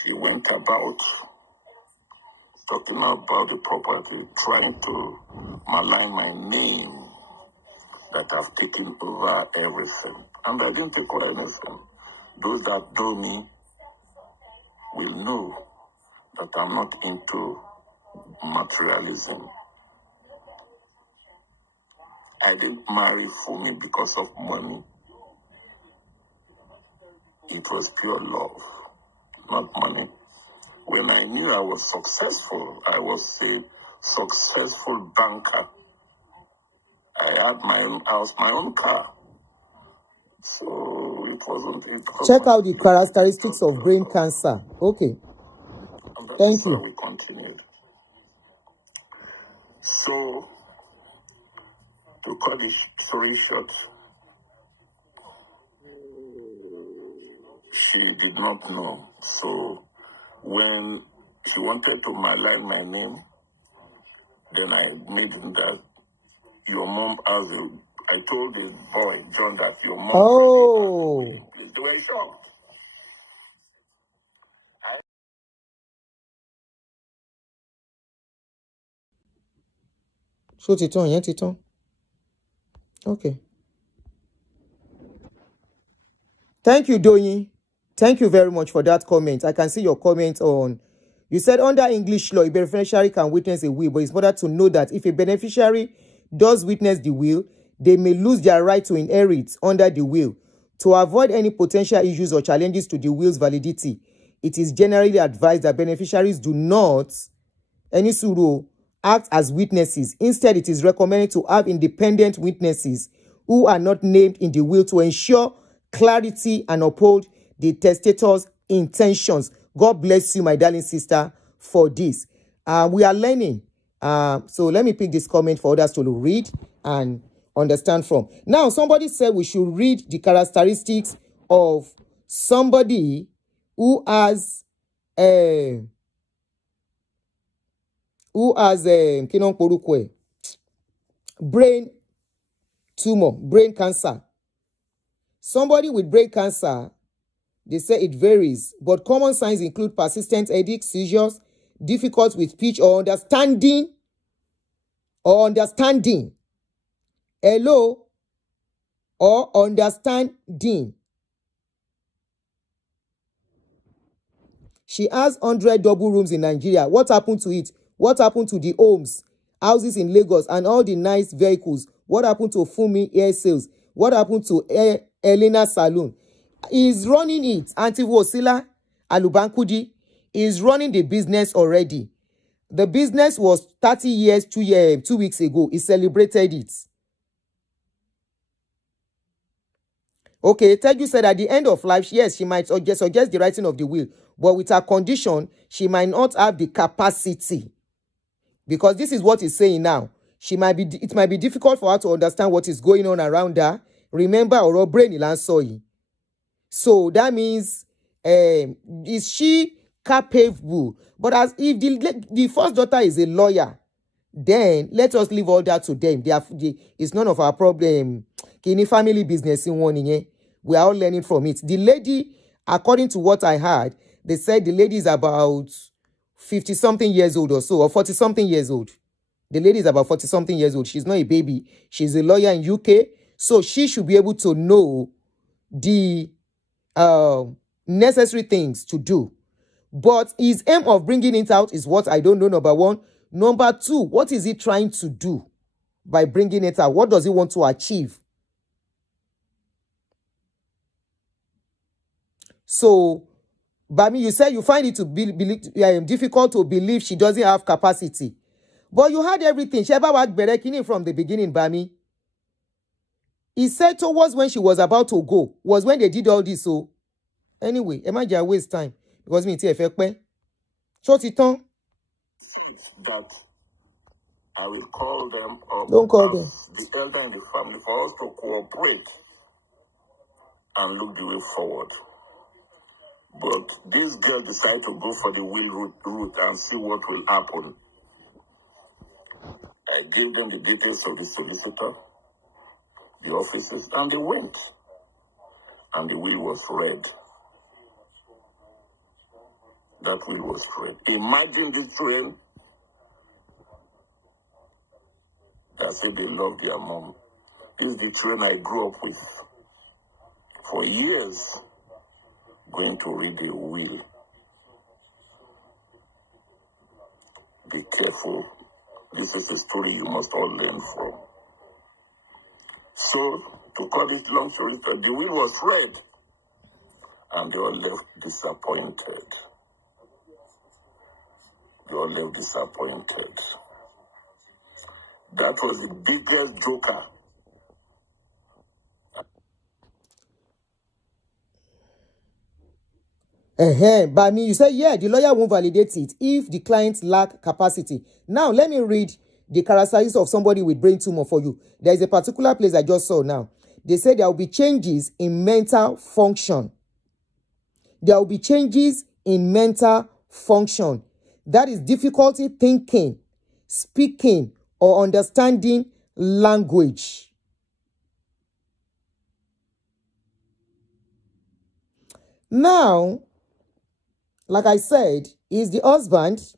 She went about talking about the property, trying to malign my name, that I've taken over everything. And I didn't take over anything. Those that know me will know that I'm not into materialism. I didn't marry Fumi because of money. It was pure love, not money. When I knew I was successful, I was a successful banker. I had my own house, my own car. So it wasn't. Check out the characteristics of brain cancer. Okay. Thank you. We continued. So, to cut the story short, she did not know. So, when she wanted to malign my name, then I made it that your mom has a. I told the boy, John, that your mom. Oh. They were shocked. So, Titon, yeah, Titon. Okay. Thank you, Doyin. Thank you very much for that comment. I can see your comment on. You said under English law, a beneficiary can witness a will, but it's better to know that if a beneficiary does witness the will, they may lose their right to inherit under the will. To avoid any potential issues or challenges to the will's validity, it is generally advised that beneficiaries do not any suru act as witnesses. Instead, it is recommended to have independent witnesses who are not named in the will to ensure clarity and uphold the testator's intentions. God bless you, my darling sister, for this. We are learning. So let me pick this comment for others to read and understand from. Now, somebody said we should read the characteristics of somebody who has brain tumor, brain cancer. Somebody with brain cancer, they say it varies, but common signs include persistent headache, seizures, difficulty with speech or understanding. Hello? Or understanding. She has 100 double rooms in Nigeria. What happened to it? What happened to the homes, houses in Lagos, and all the nice vehicles? What happened to Fumi Air Sales? What happened to Elena Saloon? He's running it. Auntie Wosila Alubankudi is running the business already. The business was 30 years, 2 weeks ago. He celebrated it. Okay, Teju said at the end of life, yes, she might suggest the writing of the will, but with her condition, she might not have the capacity. Because this is what he's saying now. It might be difficult for her to understand what is going on around her. Remember, or brain ilansoyi. So that means, is she capable? But as if the first daughter is a lawyer, then let us leave all that to them. It's none of our problem. Kini family business in one year. We are all learning from it. The lady, according to what I heard, they said the lady is about 50-something years old or so, or 40-something years old. The lady is about 40-something years old. She's not a baby. She's a lawyer in UK. So she should be able to know the necessary things to do. But his aim of bringing it out is what I don't know, number one. Number two, what is he trying to do by bringing it out? What does he want to achieve? So, Bami, you said you find it to be difficult to believe she doesn't have capacity. But you had everything. Sheba was berekini from the beginning, Bami. He said towards when she was about to go, was when they did all this. So, anyway, imagine I waste time. Because me, short it on. That I will call them up. Don't call them. The elder in the family for us to cooperate and look the way forward. But this girl decided to go for the will route and see what will happen. I gave them the details of the solicitor, the offices, and they went. And the will was read. That will was read. Imagine this train that said they love their mom. This is the train I grew up with for years, going to read a will. Be careful. This is a story you must all learn from. So, to cut it long story short, the will was read, and they all left disappointed. They all left disappointed. That was the biggest joker. By me, you say, yeah, the lawyer won't validate it if the client lack capacity. Now, let me read the characteristics of somebody with brain tumor for you. There is a particular place I just saw now. They say there will be changes in mental function. There will be changes in mental function. That is difficulty thinking, speaking, or understanding language. Now, like I said, is the husband,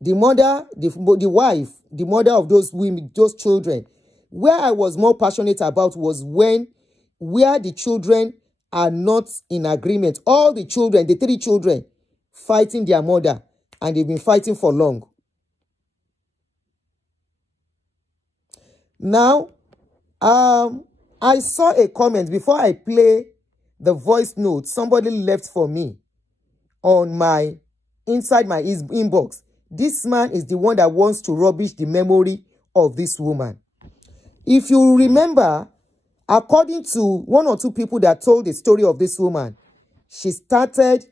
the mother, the wife, the mother of those women, those children. Where I was more passionate about was where the children are not in agreement. All the children, the 3 children, fighting their mother, and they've been fighting for long. Now, I saw a comment before I play the voice note somebody left for me on inside my inbox. This man is the one that wants to rubbish the memory of this woman. If you remember, according to 1 or 2 people that told the story of this woman, she started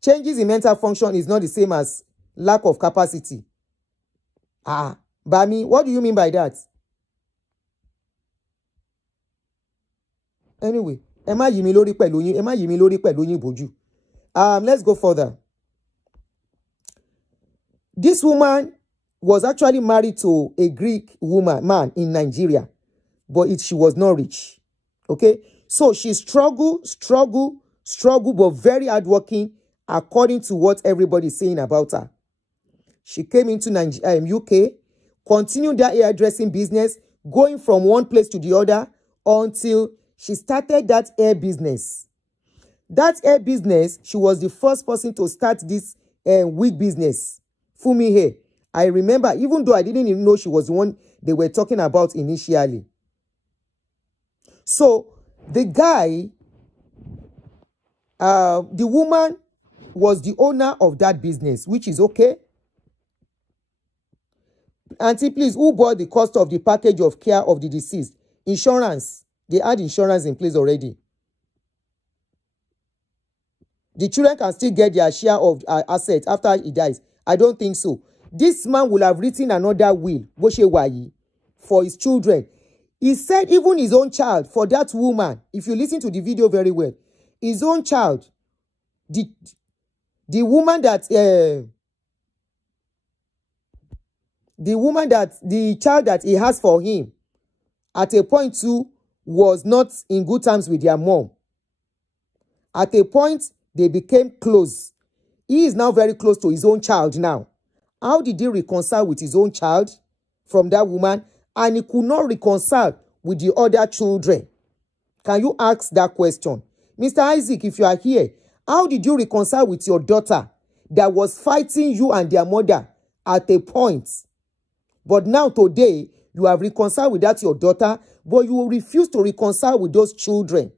changes in mental function is not the same as lack of capacity. Bami, what do you mean by that? Anyway, let's go further. This woman was actually married to a Greek man in Nigeria, but she was not rich. Okay, so she struggled, but very hardworking, according to what everybody is saying about her. She came into UK, continued that hairdressing business, going from one place to the other until she started that hair business. That hair business, she was the first person to start this wig business, Fumi Hair. I remember, even though I didn't even know she was the one they were talking about initially. So the guy, the woman was the owner of that business, which is okay. Auntie, please, who bought the cost of the package of care of the deceased? Insurance. They had insurance in place already. The children can still get their share of assets after he dies. I don't think so. This man will have written another will, for his children. He said even his own child, for that woman, if you listen to the video very well, his own child, the woman that the child that he has for him, at a point too, was not in good terms with their mom. At a point, they became close. He is now very close to his own child now. How did he reconcile with his own child from that woman, and he could not reconcile with the other children? Can you ask that question? Mr. Isaac, if you are here, how did you reconcile with your daughter that was fighting you and their mother at a point? But now today, you have reconciled with that your daughter, but you will refuse to reconcile with those children,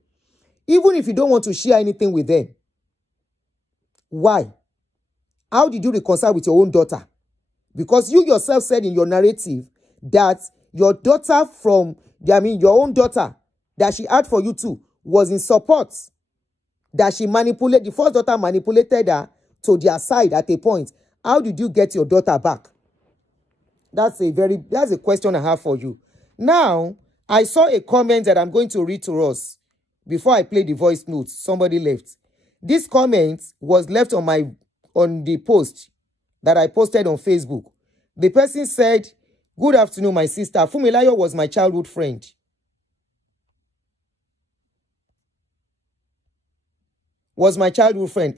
even if you don't want to share anything with them. Why? How did you reconcile with your own daughter? Because you yourself said in your narrative that your daughter your own daughter that she had for you too was in support, that the first daughter manipulated her to their side at a point. How did you get your daughter back? That's a question I have for you. Now, I saw a comment that I'm going to read to us before I play the voice notes. Somebody left. This comment was left on the post that I posted on Facebook. The person said, "Good afternoon, my sister. Fumilayo was my childhood friend.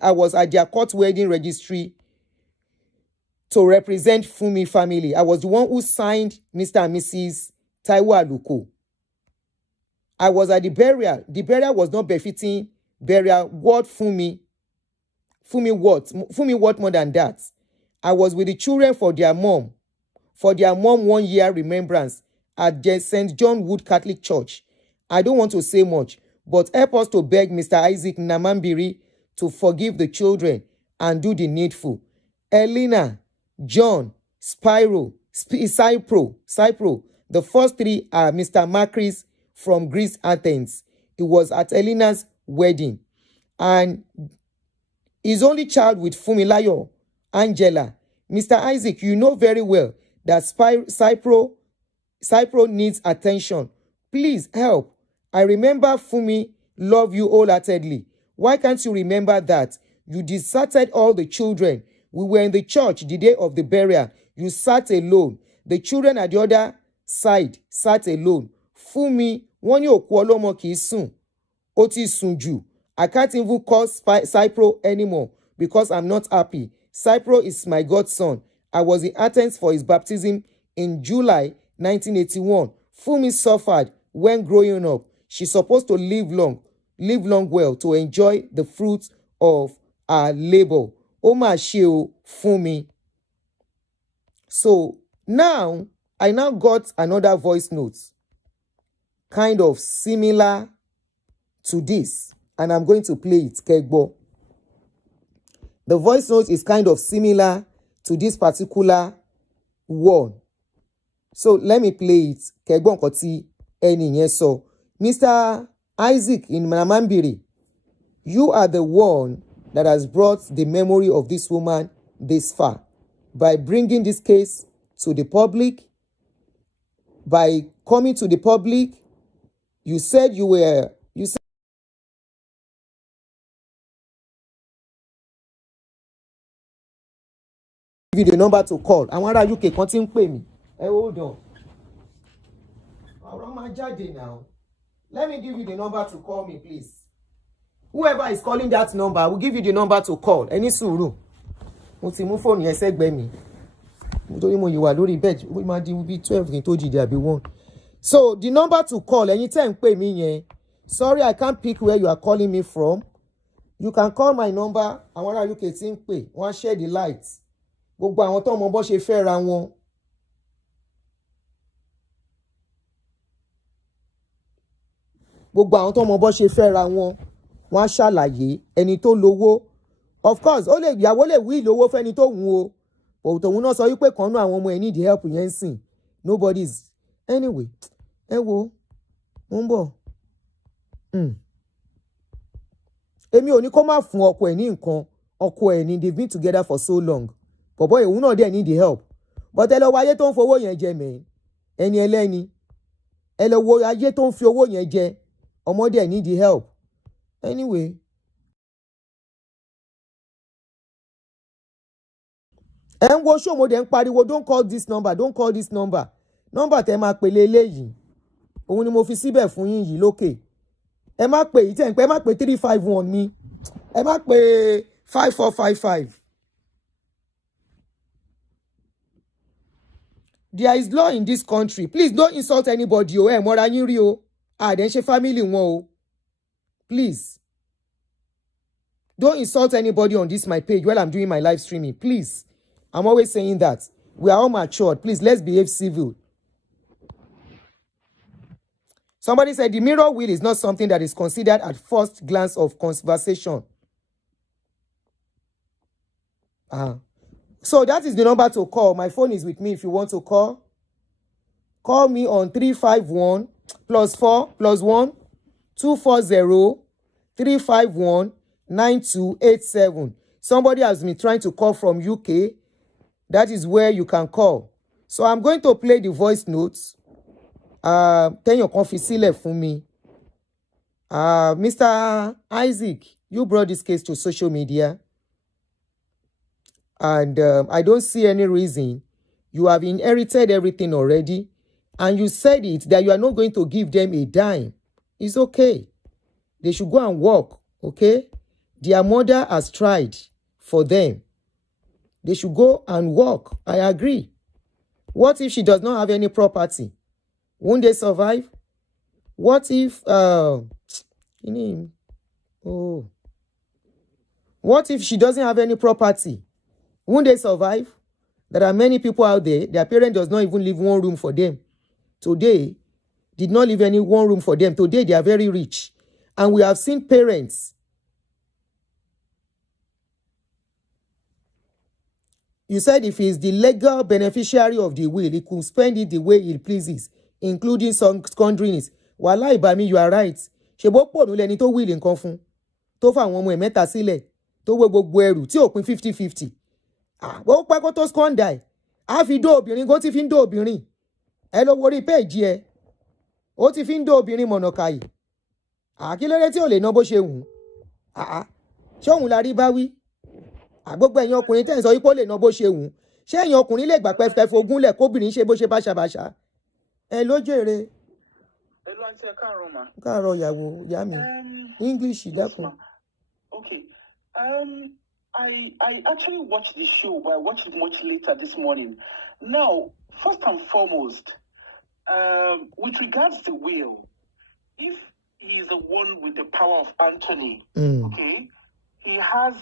I was at their court wedding registry to represent Fumi family. I was the one who signed Mr. and Mrs. Taiwo Aluko. I was at the burial. The burial was not befitting burial. What Fumi? Fumi what more than that? I was with the children for their mom 1 year remembrance at St. John Wood Catholic Church. I don't want to say much, but help us to beg Mr. Isaac Namambiri to forgive the children and do the needful. Elena, John, Cypro. The first three are Mr. Macris from Greece, Athens. It was at Elena's wedding. And his only child with Fumilayo, Angela. Mr. Isaac, you know very well that Cypro needs attention. Please help. I remember Fumi love you wholeheartedly. Why can't you remember that? You deserted all the children. We were in the church the day of the burial. You sat alone. The children at the other side sat alone. Fumi, wọ́n ní òkú ọlọ́mọ kì í sùn. Ó ti sùn jù. I can't even call Cypro anymore because I'm not happy. Cypro is my godson. I was in Athens for his baptism in July 1981. Fumi suffered when growing up. She's supposed to live long well to enjoy the fruits of her labor. Ó mà ṣe o, Fumi. So now, I now got another voice note, kind of similar to this, and I'm going to play it, Kegbo. The voice note is kind of similar to this particular one. So let me play it. Kegbo Nkoti eni yen so. Mr. Isaac in Namambiri, you are the one that has brought the memory of this woman this far by bringing this case to the public. By coming to the public, you said give you the number to call. Àwọn ará UK kan tí ń pè mí. Hold on. Ọ̀rọ̀ máa jáde now. Let me give you the number to call me, please. Whoever is calling that number, I will give you the number to call. Ẹni sùúrù. Mo ti mú fóònù yẹn sẹ́gbẹ̀ẹ́ mi. Nítorí mo yìí wà lórí bed, ó máa di bí 12 kí n tó dìde àbí 1. So the number to call, ẹ̀yin tẹ́ ń pè mí yẹn. Sorry, I can't pick where you are calling me from. You can call my number. Àwọn ará UK tí ń pè, wọ́n á share the light. Gbogbo àwọn tó mọ bó ṣe fẹ́ ra wọn. Gbogbo àwọn tó mọ bó ṣe fẹ́ ra wọn. Wọ́n á ṣàlàyé ẹni tó lówó. Of course, ó lè ìyàwó lè wí lówó fẹ́ni tó wù o. Òun náà sọ wípé kan náà àwọn ọmọ ẹ̀ need help yẹn sìn. Nobody's. Anyway, ẹ wo, mo ń bọ̀. Èmi ò ní kó má fún ọkọ ẹ̀ ní nǹkan. Ọkọ ẹ̀ ni they've been together for so long. Bọ̀bọ́ òun náà dẹ̀ need the help. But ẹ lọ wo ayé tó ń fowó yẹn jẹ mẹ́. Ẹni ẹlẹ́ni. Ẹ lọ wo ayé tó ń fi owó yẹn jẹ. Ọmọdé ẹ̀ need the help. Anyway. Ẹ ń wo show mo dẹ̀ ń pariwo, don't call this number, don't call this number. Number tẹ́ máa pè leléyìí. Òun ni mo fi síbẹ̀ fún yín yìí lókè. Ẹ má pè yìí tẹ́ ń pè, ẹ má pè 351 mi. Ẹ má pè 5455. There is law in this country. Please don't insult anybody o. Ẹ mọ́ra yín rí o. Dẹ̀ ń ṣe family wọn o. Please. Don't insult anybody on this my page while I'm doing my live streaming. Please. I'm always saying that. We are all matured. Please, let's behave civil. Somebody said the mirror will is not something that is considered at first glance of conversation. So that is the number to call. My phone is with me if you want to call. Call me on 351 +4 +1 240 351 9287. Somebody has been trying to call from UK. That is where you can call. So I'm going to play the voice notes. Tẹ́yàn kan fi sílẹ̀ fún mi. Mr. Isaac, you brought this case to social media. And I don't see any reason. You have inherited everything already. And you said it that you are not going to give them a dime. It's okay. They should go and work, okay? Their mother has tried for them. They should go and work. I agree. What if she does not have any property? Won't they survive? What if what if she doesn't have any property? Won't they survive? There are many people out there, their parent does not even leave one room for them today did not leave any one room for them. Today they are very rich. And we have seen parents. You said if he's the legal beneficiary of the will, he could spend it the way he pleases, including some squanderings. Wàhálà ìbámi, you are right. Ṣé bó pọ̀ nílẹ̀ ni tó will nǹkan fún, tó fà àwọn ọmọ ẹ̀ mẹ́ta sílẹ̀, tó wé gbogbo ẹrù tí ò pín 50-50. Bó pẹ́ kó tó squander ẹ̀, á fi dó obìnrin kó ti fi ń dó obìnrin. Ẹ lọ wo orí péèjì ẹ, ó ti fi ń dó obìnrin mọ̀nàkàyè. Kí ló dé tí ò lè ná bó ṣe wù ú? Ṣé òun la rí bá wí? Gbogbo ẹ̀yin ọkùnrin tẹ́ ń sọ wípé ó lè ná bó ṣe wù ú. Ṣé ẹ̀yin ọkùnrin lè gbà pé fẹ́ fogún lẹ̀ kóbìnrin ṣe bó ṣe báṣabàṣa? Ẹ ló jèrè. Ẹ lọ àǹtí ẹ káàárọ̀ mà. Káàárọ̀ ìyàwó ìyá mi. English dákun. Okay. I actually watched the show, but I watched it much later this morning. Now, first and foremost, with regards to will, if he is the one with the power of Anthony, okay, he has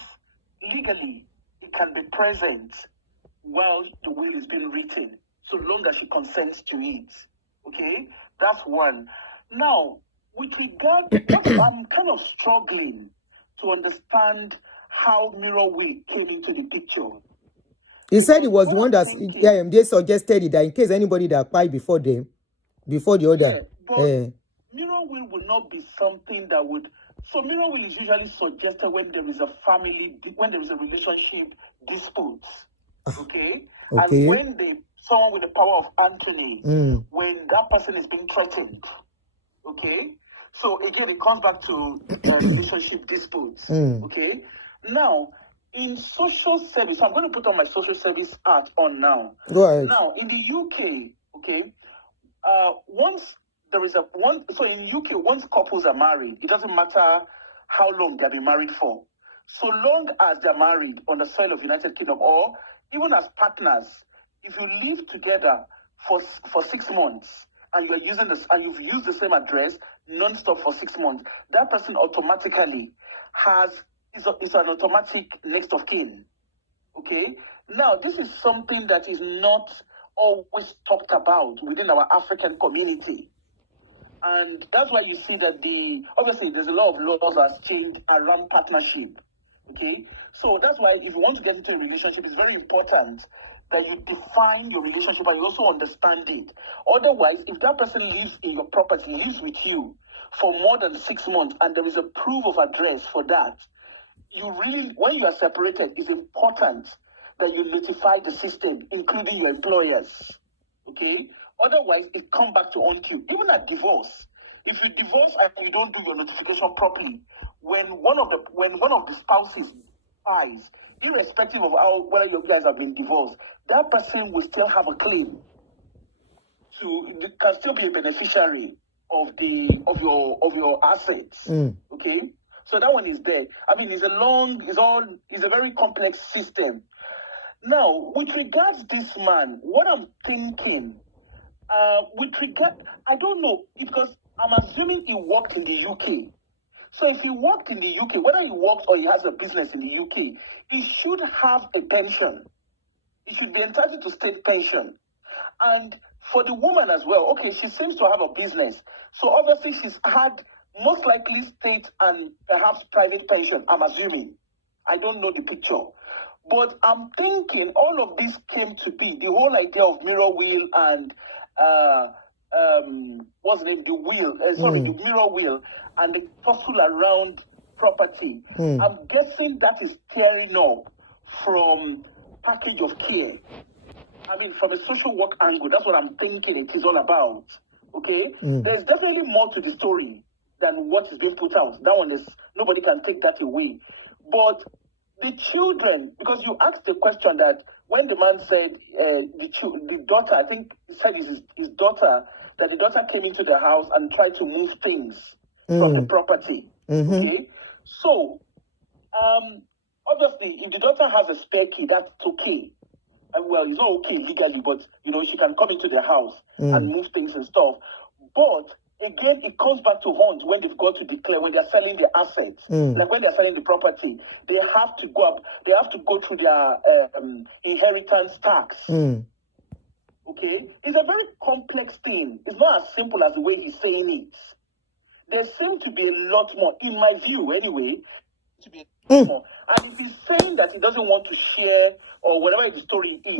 legally, he can be present while the will is being written, so long as she consents to it. Okay, that's one. Now, with regard, I'm kind of struggling to understand how mirror will came into the picture. He said it was the one that they suggested it, that in case anybody that applied before them, before the other. Mirror will not be something that would. So mirror will is usually suggested when there is a family, when there is a relationship dispute. Okay. And when someone with the power of Anthony, when that person is being threatened. Okay. So again, it comes back to relationship disputes. Okay. Now, in social service, I'm going to put on my social service hat on now. Go ahead. Now, in the UK, okay, once there is so in UK, once couples are married, it doesn't matter how long they've been married for. So long as they're married on the soil of United Kingdom, or even as partners, if you live together for 6 months and you're using this and you've used the same address non-stop for 6 months, that person automatically is an automatic next of kin. Okay? Now, this is something that is not always talked about within our African community. And that's why you see that obviously there's a lot of laws that's changed around partnership. Okay? So that's why if you want to get into a relationship, it's very important that you define your relationship and you also understand it. Otherwise, if that person lives in your property, lives with you for more than 6 months, and there is a proof of address for that, when you are separated, it's important that you notify the system, including your employers. Okay? Otherwise, it comes back to haunt you. Even at divorce, if you divorce and you don't do your notification properly, when one of the spouses dies, irrespective of whether you guys have been divorced, that person will still have a claim can still be a beneficiary of your assets. Okay, so that one is there. I mean, it's a very complex system. Now, with regards to this man, what I'm thinking, I don't know, because I'm assuming he worked in the UK. So if he worked in the UK, whether he works or he has a business in the UK, he should have a pension. He should be entitled to state pension. And for the woman as well, okay, she seems to have a business. So obviously she's had most likely state and perhaps private pension, I'm assuming. I don't know the picture. But I'm thinking all of this came to be, the whole idea of mirror will and what's the name? The will, the mirror will and the tussle around property. I'm guessing that is tearing up from package of care. I mean, from a social work angle, that's what I'm thinking it is all about. Okay? There's definitely more to the story than what is being put out. That one is, nobody can take that away. But the children, because you asked the question that when the man said the daughter, I think he said his daughter, that the daughter came into the house and tried to move things from the property. Okay? So, obviously, if the daughter has a spare key, that's okay. Well, it's not okay legally, but, she can come into the house and move things and stuff. But, again, it comes back to haunt when they've got to declare, when they're selling their assets. Like when they're selling the property, they have to go through their inheritance tax. okay, is a very complex thing. It's not as simple as the way he's saying it. There seems to be a lot more, in my view anyway, to be a lot more. And if he's saying that he doesn't want to share or whatever the story is,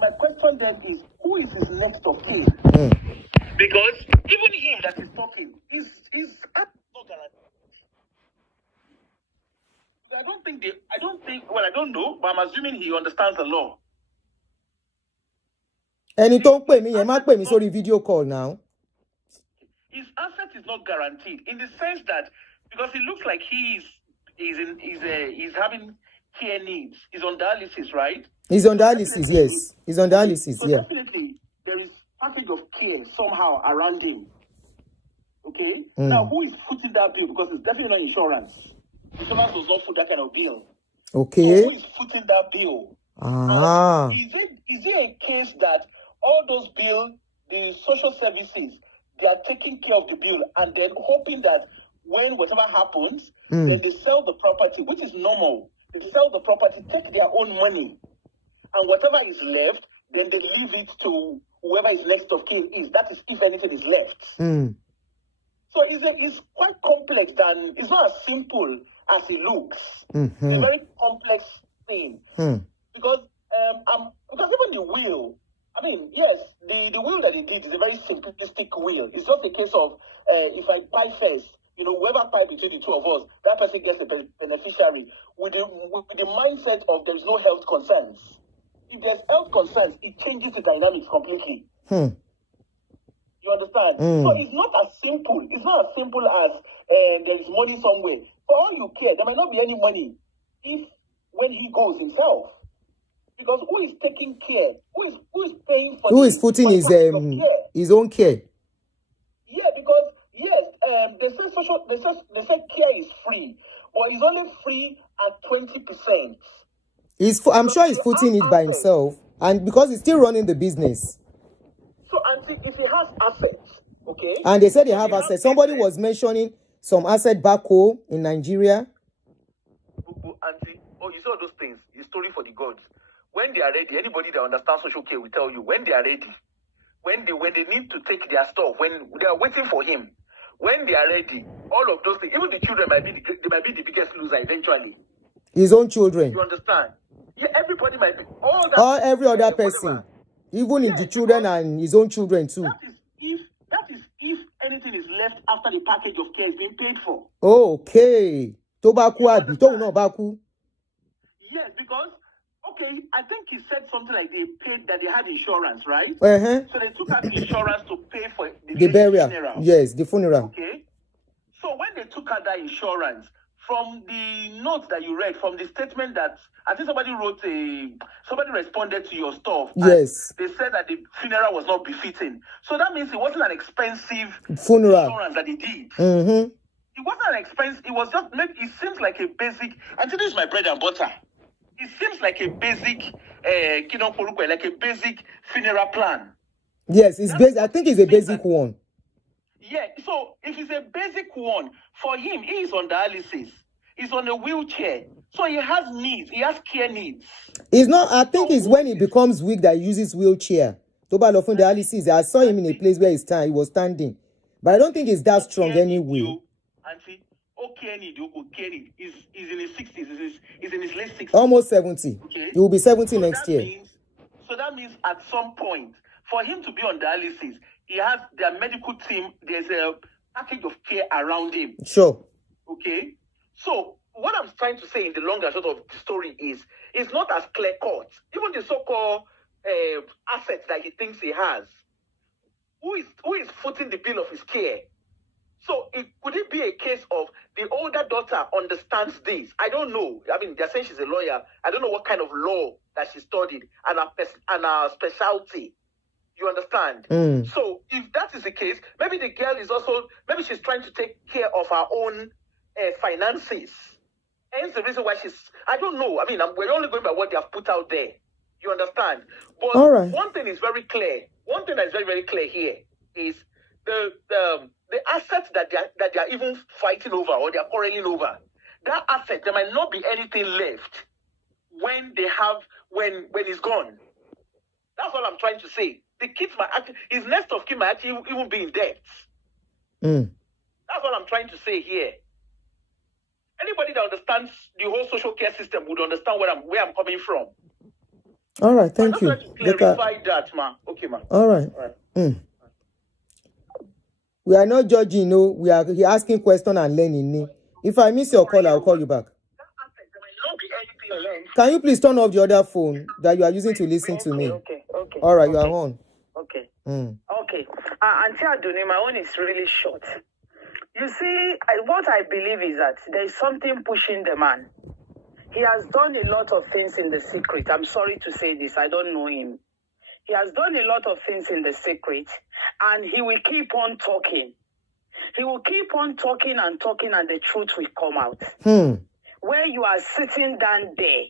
my question then is, who is his next of kin? Because even him that is talking is not guaranteed. I don't know, but I'm assuming he understands the law. Ẹni tó ń pè mí yẹn má pè mí sórí video call now. His asset is not guaranteed in the sense that because it looks like he's having care needs. He's on dialysis, right? He's on dialysis, yes. He's on dialysis, so yeah. Definitely there is package of care somehow around him. Okay? Now who is footing that bill? Because it's definitely not insurance. Insurance does not foot that kind of bill. Okay. So who is footing that bill? Is it a case that all those bills, the social services, they are taking care of the bill and then hoping that when whatever happens, then they sell the property, which is normal. They sell the property, take their own money, and whatever is left, then they leave it to whoever is next of kin is. That is, if anything is left. So it's quite complex, and it's not as simple as it looks. It's a very complex thing. Because even the will, I mean, yes, the will that he did is a very simplistic will. It's just a case of if I buy first, whoever buy between the two of us, that person gets a beneficiary with the mindset of there is no health concerns. If there's health concerns, it changes the dynamics completely. You understand? So it's not as simple. It's not as simple as there is money somewhere. For all you care, there might not be any money when he goes himself. Because who is taking care? Who is paying for? Who is footing his own care? Yeah, because they say care is free, but it's only free at 20%. I'm sure he's footing it by himself, and because he's still running the business. So, if he has assets, okay. And they said they have assets. Somebody was mentioning some asset back home in Nigeria. Auntie, you saw those things. The story for the gods. When they are ready, anybody that understands social care will tell you when they are ready, when they need to take their stuff, when they are waiting for him, when they are ready, all of those things, even the children might be the biggest loser eventually. His own children. You understand? Yeah, everybody might be every other person, even the children and his own children too. That is if anything is left after the package of care is being paid for. Okay. Tobaku abi, to no baku. Yes, because I think he said something like they had insurance, right? So they took out insurance to pay for the burial. Funeral. Yes, the funeral. Okay. So when they took out that insurance, from the notes that you read, from the statement that I think somebody responded to your stuff. Yes. They said that the funeral was not befitting. So that means it wasn't an expensive funeral insurance that he did. It wasn't an expense. It was just it seems like a basic. And this is my bread and butter. It seems like a basic, like a basic funeral plan. Yes, it's basic. I think it's a basic one. Yeah, so if it's a basic one, for him, he is on dialysis. He's on a wheelchair. So he has needs. He has care needs. It's not, I think it's when he becomes weak that he uses wheelchair. Tobalofun dialysis. I saw him in a place where he was standing. But I don't think it's that strong anyway. He's in his 60s. He's in his late 60s. Almost 70. Okay. He will be 70 next year. So that means at some point, for him to be on dialysis, he has their medical team. There's a package of care around him. Sure. Okay. So what I'm trying to say in the long and short of the story is, it's not as clear cut. Even the so-called assets that he thinks he has, who is footing the bill of his care? So could it be a case of the older daughter understands this? I don't know. I mean, they're saying she's a lawyer. I don't know what kind of law that she studied and her specialty. You understand? So if that is the case, maybe the girl is also, maybe she's trying to take care of her own finances. Hence the reason why I don't know. I mean, we're only going by what they have put out there. You understand? But one thing is very clear. One thing that is very, very clear here is the assets that they are even fighting over or they are quarreling over. That asset, there might not be anything left when it's gone. That's all I'm trying to say. The kids might actually, his next of kin might actually even be in debt. That's all I'm trying to say here. Anybody that understands the whole social care system would understand where I'm coming from. All right, thank you. I just want to clarify that, ma. Okay, ma. All right. We are not judging, no. We are asking questions and learning. If I miss your call, I'll call you back. Can you please turn off the other phone that you are using to listen to me? Okay. All right, you are on. Okay. Okay. Auntie Adoni, my own is really short. You see, what I believe is that there is something pushing the man. He has done a lot of things in the secret. I'm sorry to say this. I don't know him. He has done a lot of things in the secret, and he will keep on talking. He will keep on talking, and the truth will come out. Where you are sitting down there,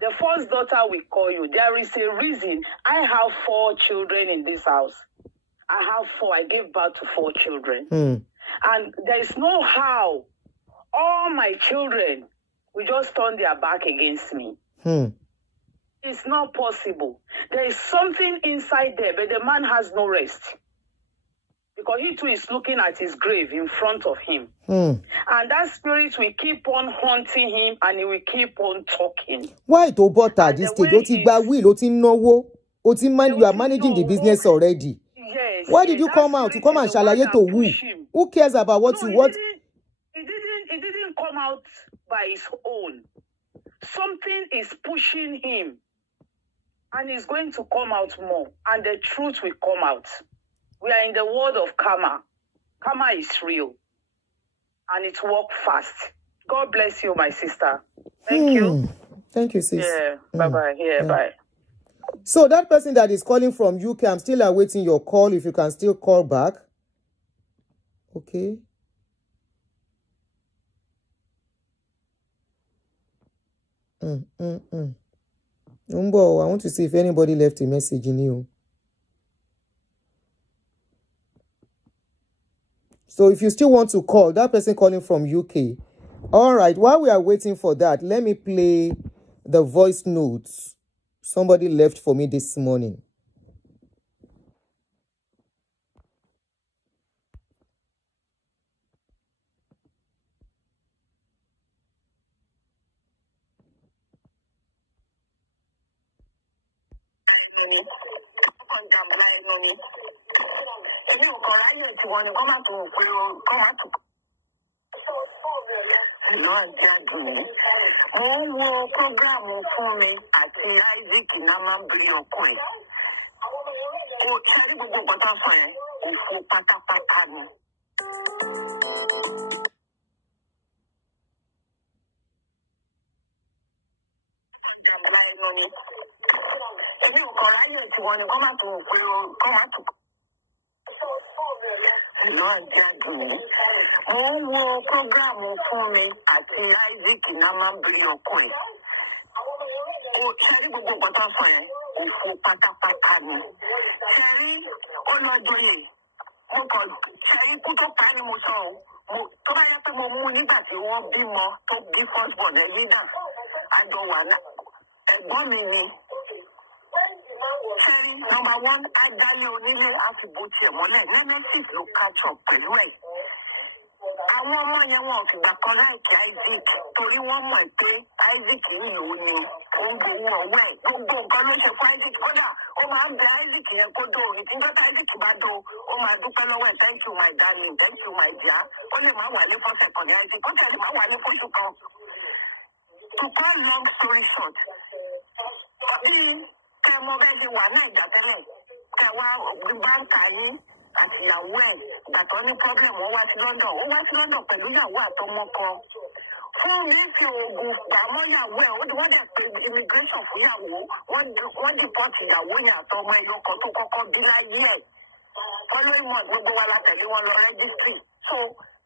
the first daughter will call you. There is a reason. I have 4 children in this house. I have 4. I gave birth to 4 children. And there is no how all my children will just turn their back against me. It's not possible. There is something inside there, but the man has no rest. Because he too is looking at his grave in front of him. And that spirit will keep on haunting him, and he will keep on talking. Why to bought at this stage? You are managing the business already. Yes. Why did you come out to come and shalaye to who? Who cares about what you want? He didn't come out by his own. Something is pushing him, and he's going to come out more, and the truth will come out. We are in the world of karma. Karma is real, and it works fast. God bless you, my sister. Thank you. Thank you, sis. Yeah. Bye-bye. Bye. So that person that is calling from UK, I'm still awaiting your call. If you can still call back. Okay. Umbo, I want to see if anybody left a message in you. So if you still want to call, that person calling from UK. All right, while we are waiting for that, let me play the voice notes somebody left for me this morning. Number one, I have to go to Nemesis will catch up with you. Àwọn ọmọ yẹn wọn ò fìgbà kan láìkí Isaac torí wọ́n mọ̀ pé Isaac nílò ní ó ń gbowó ọwọ́ ẹ̀ gbogbo nǹkan ló ṣe fún Isaac kódà ó máa ń bẹ Isaac yẹn kó dó òní tí nígbà Isaac bá dó ó máa dúpẹ́ lọ́wọ́ ẹ̀ thank you my darling thank you my dear ó lè má wálé fọ́sẹ̀ kan ní Isaac ó tẹ̀lé má wálé fóṣù kan. To cut long story short, bí kẹ́ mọ bẹ́ẹ̀ ṣe wà náà ìjà tẹ́lẹ̀ kẹ́ wá báńkà yín àti ìyàwó ẹ̀ gbàtọ́ ní problem ó wá sí London pẹ̀lú ìyàwó àtọmọ kan fún mi fi oògùn gbàmọ́ ìyàwó ẹ̀ wọ́n dẹ̀ pé immigration fún ìyàwó wọ́n deport ìyàwó yẹn àtọmọ ẹ̀yọ kan tó kọ́kọ́ bí láyé ẹ̀ following month gbogbo wa la tẹ̀lé wọn lọ registry so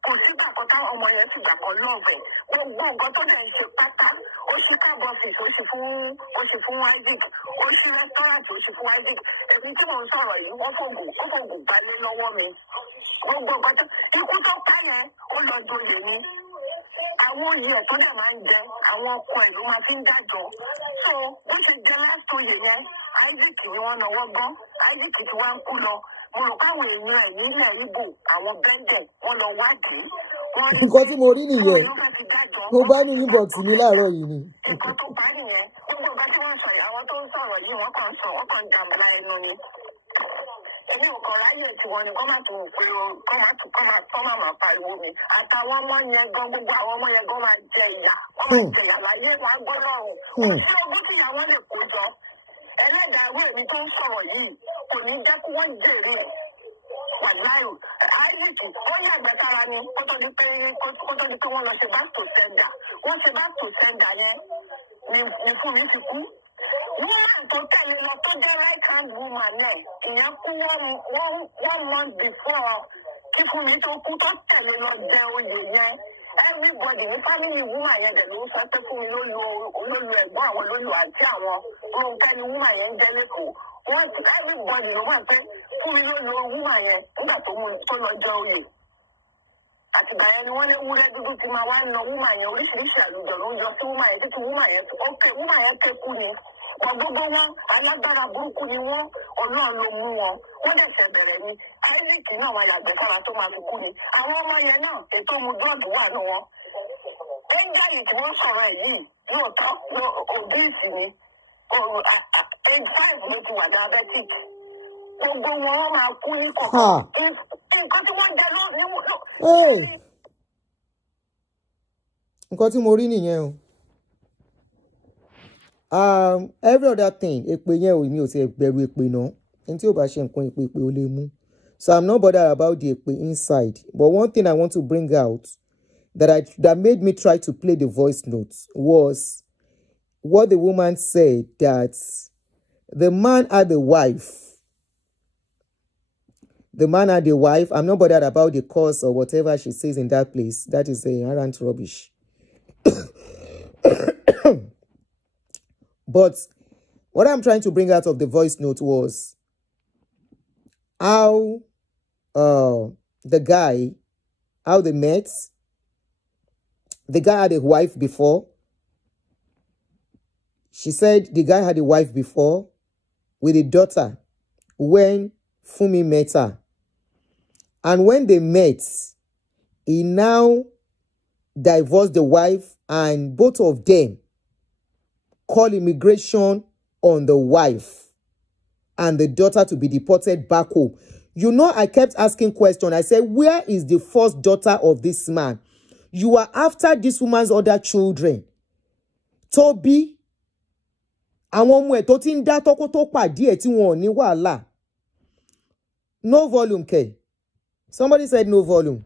kò sígbà kan táwọn ọmọ yẹn ti gbà kan lọ́ọ̀fẹ̀ gbogbo nǹkan tó dẹ̀ ń ṣe pátá ó ṣí cab office ó ṣe fún Isaac ó ṣí restaurant ó ṣe fún Isaac èmi tí mò ń sọ̀rọ̀ yìí wọ́n fògùn gbalé lọ́wọ́ mi gbogbo nǹkan tó ikú tó pa yẹn ó lọ joyè ni àwọn oyè tó dẹ̀ máa ń jẹ àwọn ọkọ ẹ̀ ló máa fi ń dájọ́. So bó ṣe jẹ last oyè yẹn Isaac ni wọ́n náwó gan. Isaac ti wá ń kú lọ. Mo rò káwọn èèyàn ẹ̀ nílẹ̀ Ìgbò àwọn bẹ́ńdẹ̀ wọ́n lọ wádìí. Nǹkan tí mo rí nìyẹn mo bá ní inbox mi láàárọ̀ yìí ni. Nǹkan tó bá nìyẹn gbogbo nǹkan tí wọ́n sọ yìí àwọn tó ń sọ̀rọ̀ yìí wọ́n kàn jàmbá ẹnu ni. Èmi ò kàn ráyè tiwọn ni kọ́ máa tún pé kọ́ máa pariwo mi. Àtàwọn ọmọ yẹn gan gbogbo àwọn ọmọ yẹn gan máa jẹ ìyà. Wọ́n máa jẹ ìyà láyé wọn á gbọ́ lọ́rùn. Ṣé ogún tí ìyá wọn lè kó jọ? Ẹlẹ́dàá ìwé mi tó ń sọ̀rọ̀ yìí kò ní jẹ́ kí wọ́n jèrè wàláyò. Isaac ó yàgbẹ́ sára ni kó tó di pé wọ́n lọ ṣe back to sender. Wọ́n ṣe back to sender yẹn ni fún mi fi kú. Woman tó tẹ̀lé lọ tó jẹ́ right hand woman náà ìyẹn kú one month before kí fún mi tó kú tó tẹ̀lé lọ jẹ oyè yẹn. Everybody ní family woman yẹn dẹ̀ ló sọ pé fún mi ló lu ẹ̀gbọ́n àwọn lólu àti àwọn Ronke ni woman yẹn ń jẹ́ lẹ́kọ̀ọ́. Everybody ló wà pé fún mi ló lu woman yẹn nígbà tó lọ jẹ oyè. Àtìgbà yẹn ni wọ́n lé wúrẹ́ dúdú ti máa wá na woman yẹn oríṣiríṣi àlùjọ ló ń yọ sí woman yẹn títí woman yẹn kéku ni. Gbogbo wọn alágbára burúkú ni wọ́n Ọlọ́run ló mú wọn wọ́n dẹ̀sẹ̀ bẹ̀rẹ̀ ni Isaac náà wọn yàgbẹ́ sára tó máa fi kú ni àwọn ọmọ yẹn náà ètò mu drug wà ní wọn. Ẹ̀ńgáyì tí wọ́n sọ̀rọ̀ ẹ̀ yìí lóòótọ́ obese ni 85 ló ti wà diabetic gbogbo wọn máa kú ní kọ̀ọ̀kan nǹkan tí wọ́n jẹ nǹkan tí mo rí nìyẹn o. Every other thing èpè yẹn ò mi ò ti bẹ̀rù èpè náà ẹni tí ò bá ṣe nǹkan èpè ó lè mú. So I'm not bothered about the èpè inside, but one thing I want to bring out that made me try to play the voice notes was what the woman said, that the man had a wife. The man had a wife. I'm not bothered about the cause or whatever she says in that place. That is errant rubbish. But what I'm trying to bring out of the voice note was how how they met. The guy had a wife before. She said the guy had a wife before with a daughter when Fumi met her. And when they met, he now divorced the wife, and both of them call immigration on the wife and the daughter to be deported back home. You know, I kept asking questions. I said, where is the first daughter of this man? You are after this woman's other children. Toby, àwọn ọmọ ẹ̀ tó ti ń dá tọ́kọ́ tó pàdé ẹ̀ tí wọn ò ní wàhálà. No volume, K. Somebody said no volume.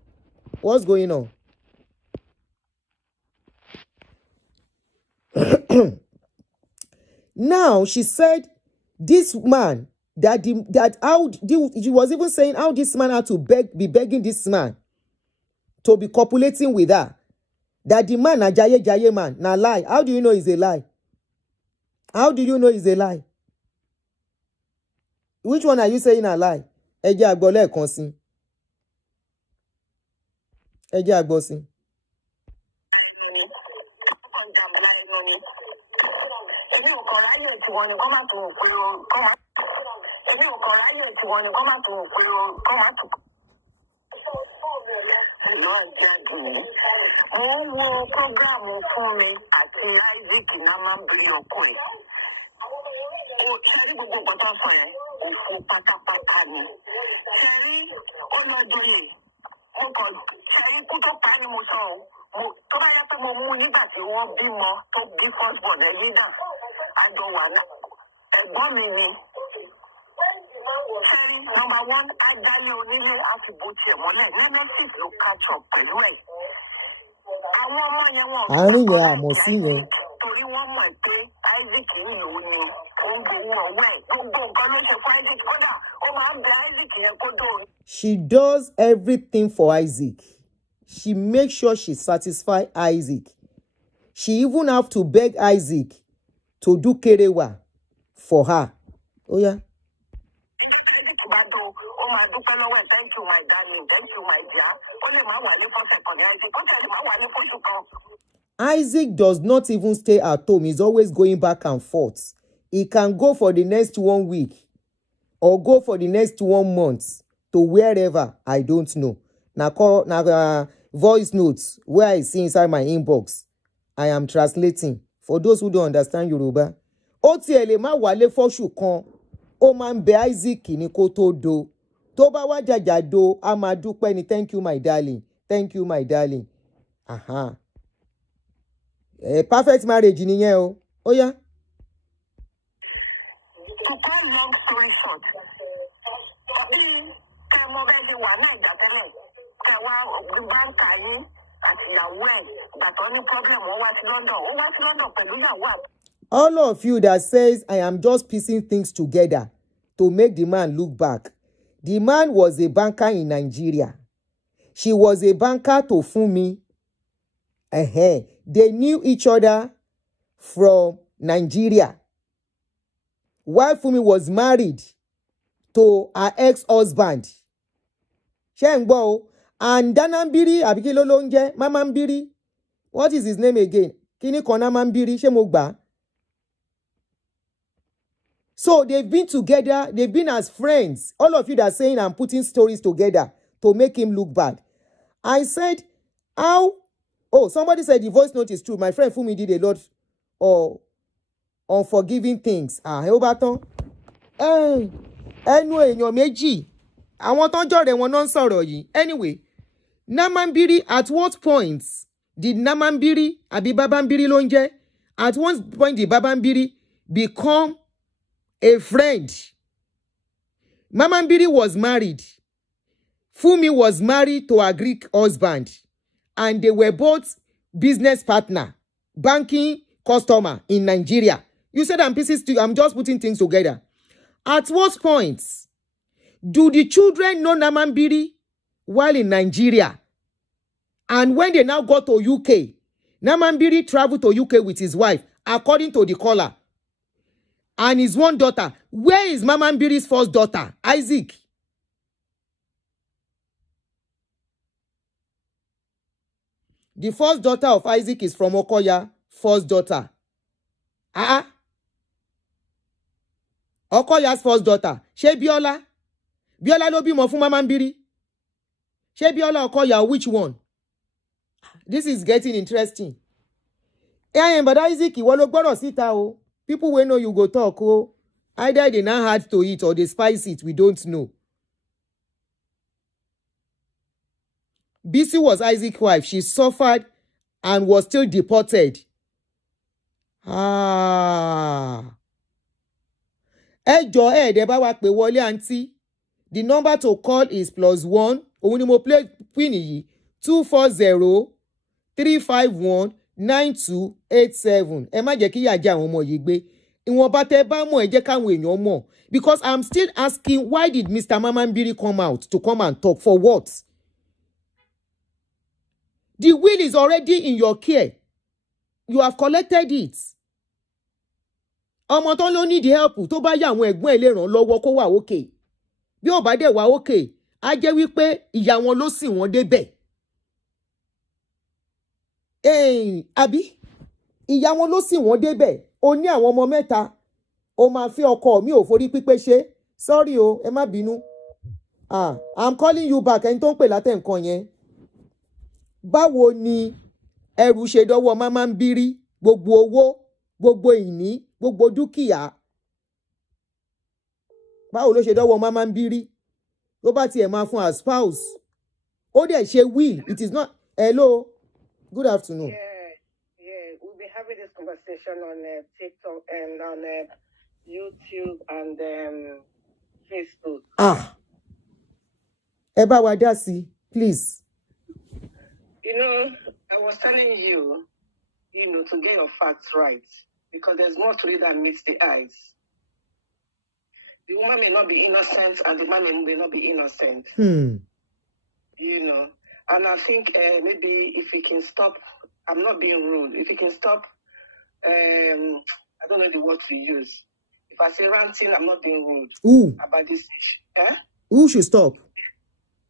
What's going on? Now, she said this man, she was even saying how this man had to be begging this man to be copulating with her. That the man, na jaye man, na lie. How do you know it's a lie? How do you know it's a lie? Which one are you saying a lie? Ẹ jẹ́ àgbọ̀ lẹ́ẹ̀kan sí. Ẹ jẹ́ àgbọ̀ sí. Èmi ò kàn ráyè tiwọn ni kọ́ máa tún pé èmi ò kàn ráyè tiwọn ni kọ́ máa tún pé kọ́ máa tún. Ẹ̀lọ́ ẹ̀jẹ̀ àgbẹ̀ mo ń wo prógráàmù fún mi àti Isaac náà máa ń bèrè ọkọ ẹ̀. Kò ṣẹ́rí gbogbo nǹkan tó ń sọ yẹn òfò pátápátá ni. Ṣẹ́rí ó lọ joyè mo kàn ṣẹ́rí kú tó pa ni mo sọ ọ́. Tó bá yẹ pé mo mú nígbà tí wọ́n bímọ tó bí first born ẹ̀ yídà àjọ wà náà ẹ̀gbọ́n mi ni. Ṣẹ́rí number one adáyé onílé àfìbò tiẹ̀ mọ́lẹ̀ nemesis ló catch up pẹ̀lú ẹ̀. Àwọn ọmọ yẹn wọ́n. Àárín yẹn àmọ̀ sí yẹn. Torí wọ́n mọ̀ pé Isaac yìí ló ní òun gbowó ọwọ́ ẹ̀ gbogbo nǹkan ló ṣe fún Isaac kódà ó máa ń bẹ Isaac yẹn kó dò. She does everything for Isaac. She makes sure she satisfies Isaac. She even have to beg Isaac to do kerewa for her. Oh yeah. Thank you, my darling. Thank you, my dear. Ó lè má wà ní fọ́sẹ̀ kan ní Isaac. Ó tẹ̀lé má wà ní fọ́sù kan. Isaac does not even stay at home. He's always going back and forth. He can go for the next 1 week or go for the next 1 month to wherever, I don't know. Now, voice notes where I see inside my inbox. I am translating. For those who don't understand Yoruba. Ó tiẹ̀ lè má wálé fọ́ṣù kan. Ó máa ń bẹ Isaac ní kó tó do. Tó bá wá jàjà do, a máa dúpẹ́ ni thank you my darling. Thank you my darling. Aha. Perfect marriage nìyẹn o. Ó yá. To cut long story short, bí kẹ́mọ́ bẹ́ẹ̀ ṣe wà ní ìjà tẹ́lẹ̀, kẹwàá báńkà yín àti ìyàwó ẹ̀ gbàtọ́ ní problem wọ́n wá sí London. Ó wá sí London pẹ̀lú ìyàwó àti. All of you that says I am just piecing things together to make the man look back. The man was a banker in Nigeria. She was a banker to Fumi. They knew each other from Nigeria. While Fumi was married to her ex-husband. Shengbo and Danambiri Abikilo Lonje, Mamambiri. What is his name again? Kini Kona Mambiri Shemogba. So they've been together, they've been as friends. All of you that are saying I'm putting stories together to make him look bad. I said, how? Oh, somebody said the voice note is true. My friend Fumi did a lot of unforgiving things. Eobaton. Ẹnu èèyàn méjì. Àwọn tó ń jọ̀rẹ́ wọn náà ń sọ̀rọ̀ yìí. Anyway, Namambiri, at what point did Namambiri, àbí Babambiri ló ń jẹ́? At what point did Babambiri become a friend? Mamambiri was married. Fumi was married to a Greek husband. And they were both business partner, banking customer in Nigeria. You said I'm just putting things together. At what point do the children know Namambiri while in Nigeria? And when they now go to UK, Namambiri traveled to UK with his wife, according to the caller. And his one daughter. Where is Mamambiri's first daughter? Isaac. The first daughter of Isaac is from Okoya. First daughter. Okoya's first daughter. Ṣé Biola? Biola ló bímọ fún Mamambiri. Ṣé Biola Okoya, which one? This is getting interesting. But Isaac, ìwọ ló gbọ́dọ̀ síta o. People will know you go talk. Oh, either they now had to eat or they spice it. We don't know. Bisi was Isaac's wife. She suffered and was still deported. Dẹ̀ bá wa pè wọlé àǹtí. The number to call is +1. Òun ni mo play pin yìí. 240-351-9287. Ẹ má jẹ́ kí ìyà jẹ àwọn ọmọ yìí gbé. Ìwọ̀nba tẹ́ bá mọ̀ ẹ jẹ́ káwọn èèyàn mọ̀. Because I'm still asking, why did Mr. Mamambiri come out to come and talk? For what? The will is already in your care. You have collected it. Ọmọ tó ló need help tó bá yá àwọn ẹ̀gbọ́n ẹ̀ lè ràn lọ́wọ́ kó wà okay. Bí ó bá dé wà okay, á jẹ́ wípé ìyá wọn ló sì wọ́n débẹ̀. Àbí ìyá wọn ló sì wọ́n débẹ̀. Ó ní àwọn ọmọ mẹ́ta. Ó máa fi ọkọ mi ò forí pípé ṣe. Sorry o, ẹ má bínú. I'm calling you back. Ẹni tó ń pè látẹ̀ nǹkan yẹn. Báwo ni ẹrù ṣe dọ́wọ́ Mamambiri? Gbogbo owó, gbogbo ìní, gbogbo dúkìá. Báwo ló ṣe dọ́wọ́ Mamambiri? Ló bá tiẹ̀ máa fún her spouse. Ó dẹ̀ ṣe will. It is not. Hello. Good afternoon. Yeah. We'll be having this conversation on TikTok and on YouTube and Facebook. Ẹ bá wa dá sí, please. You know, I was telling you, to get your facts right, because there's more to it than meets the eyes. The woman may not be innocent and the man may not be innocent. And I think maybe if we can stop, I'm not being rude, if we can stop, I don't know the word to use. If I say ranting, I'm not being rude about this issue. Who should stop?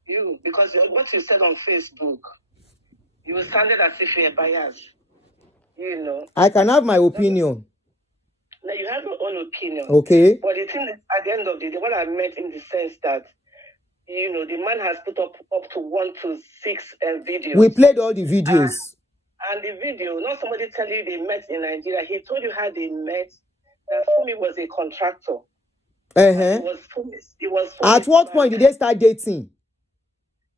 You, because what you said on Facebook, you sounded as if you're biased. You know. I can have my opinion. Now you have your own opinion. Okay. But the thing is, at the end of the day, what I meant in the sense that, you know, the man has put up to 1 to 6 videos. We played all the videos. And the video, not somebody tell you they met in Nigeria. He told you how they met. That Fumi was a contractor. It was At what point did they start dating?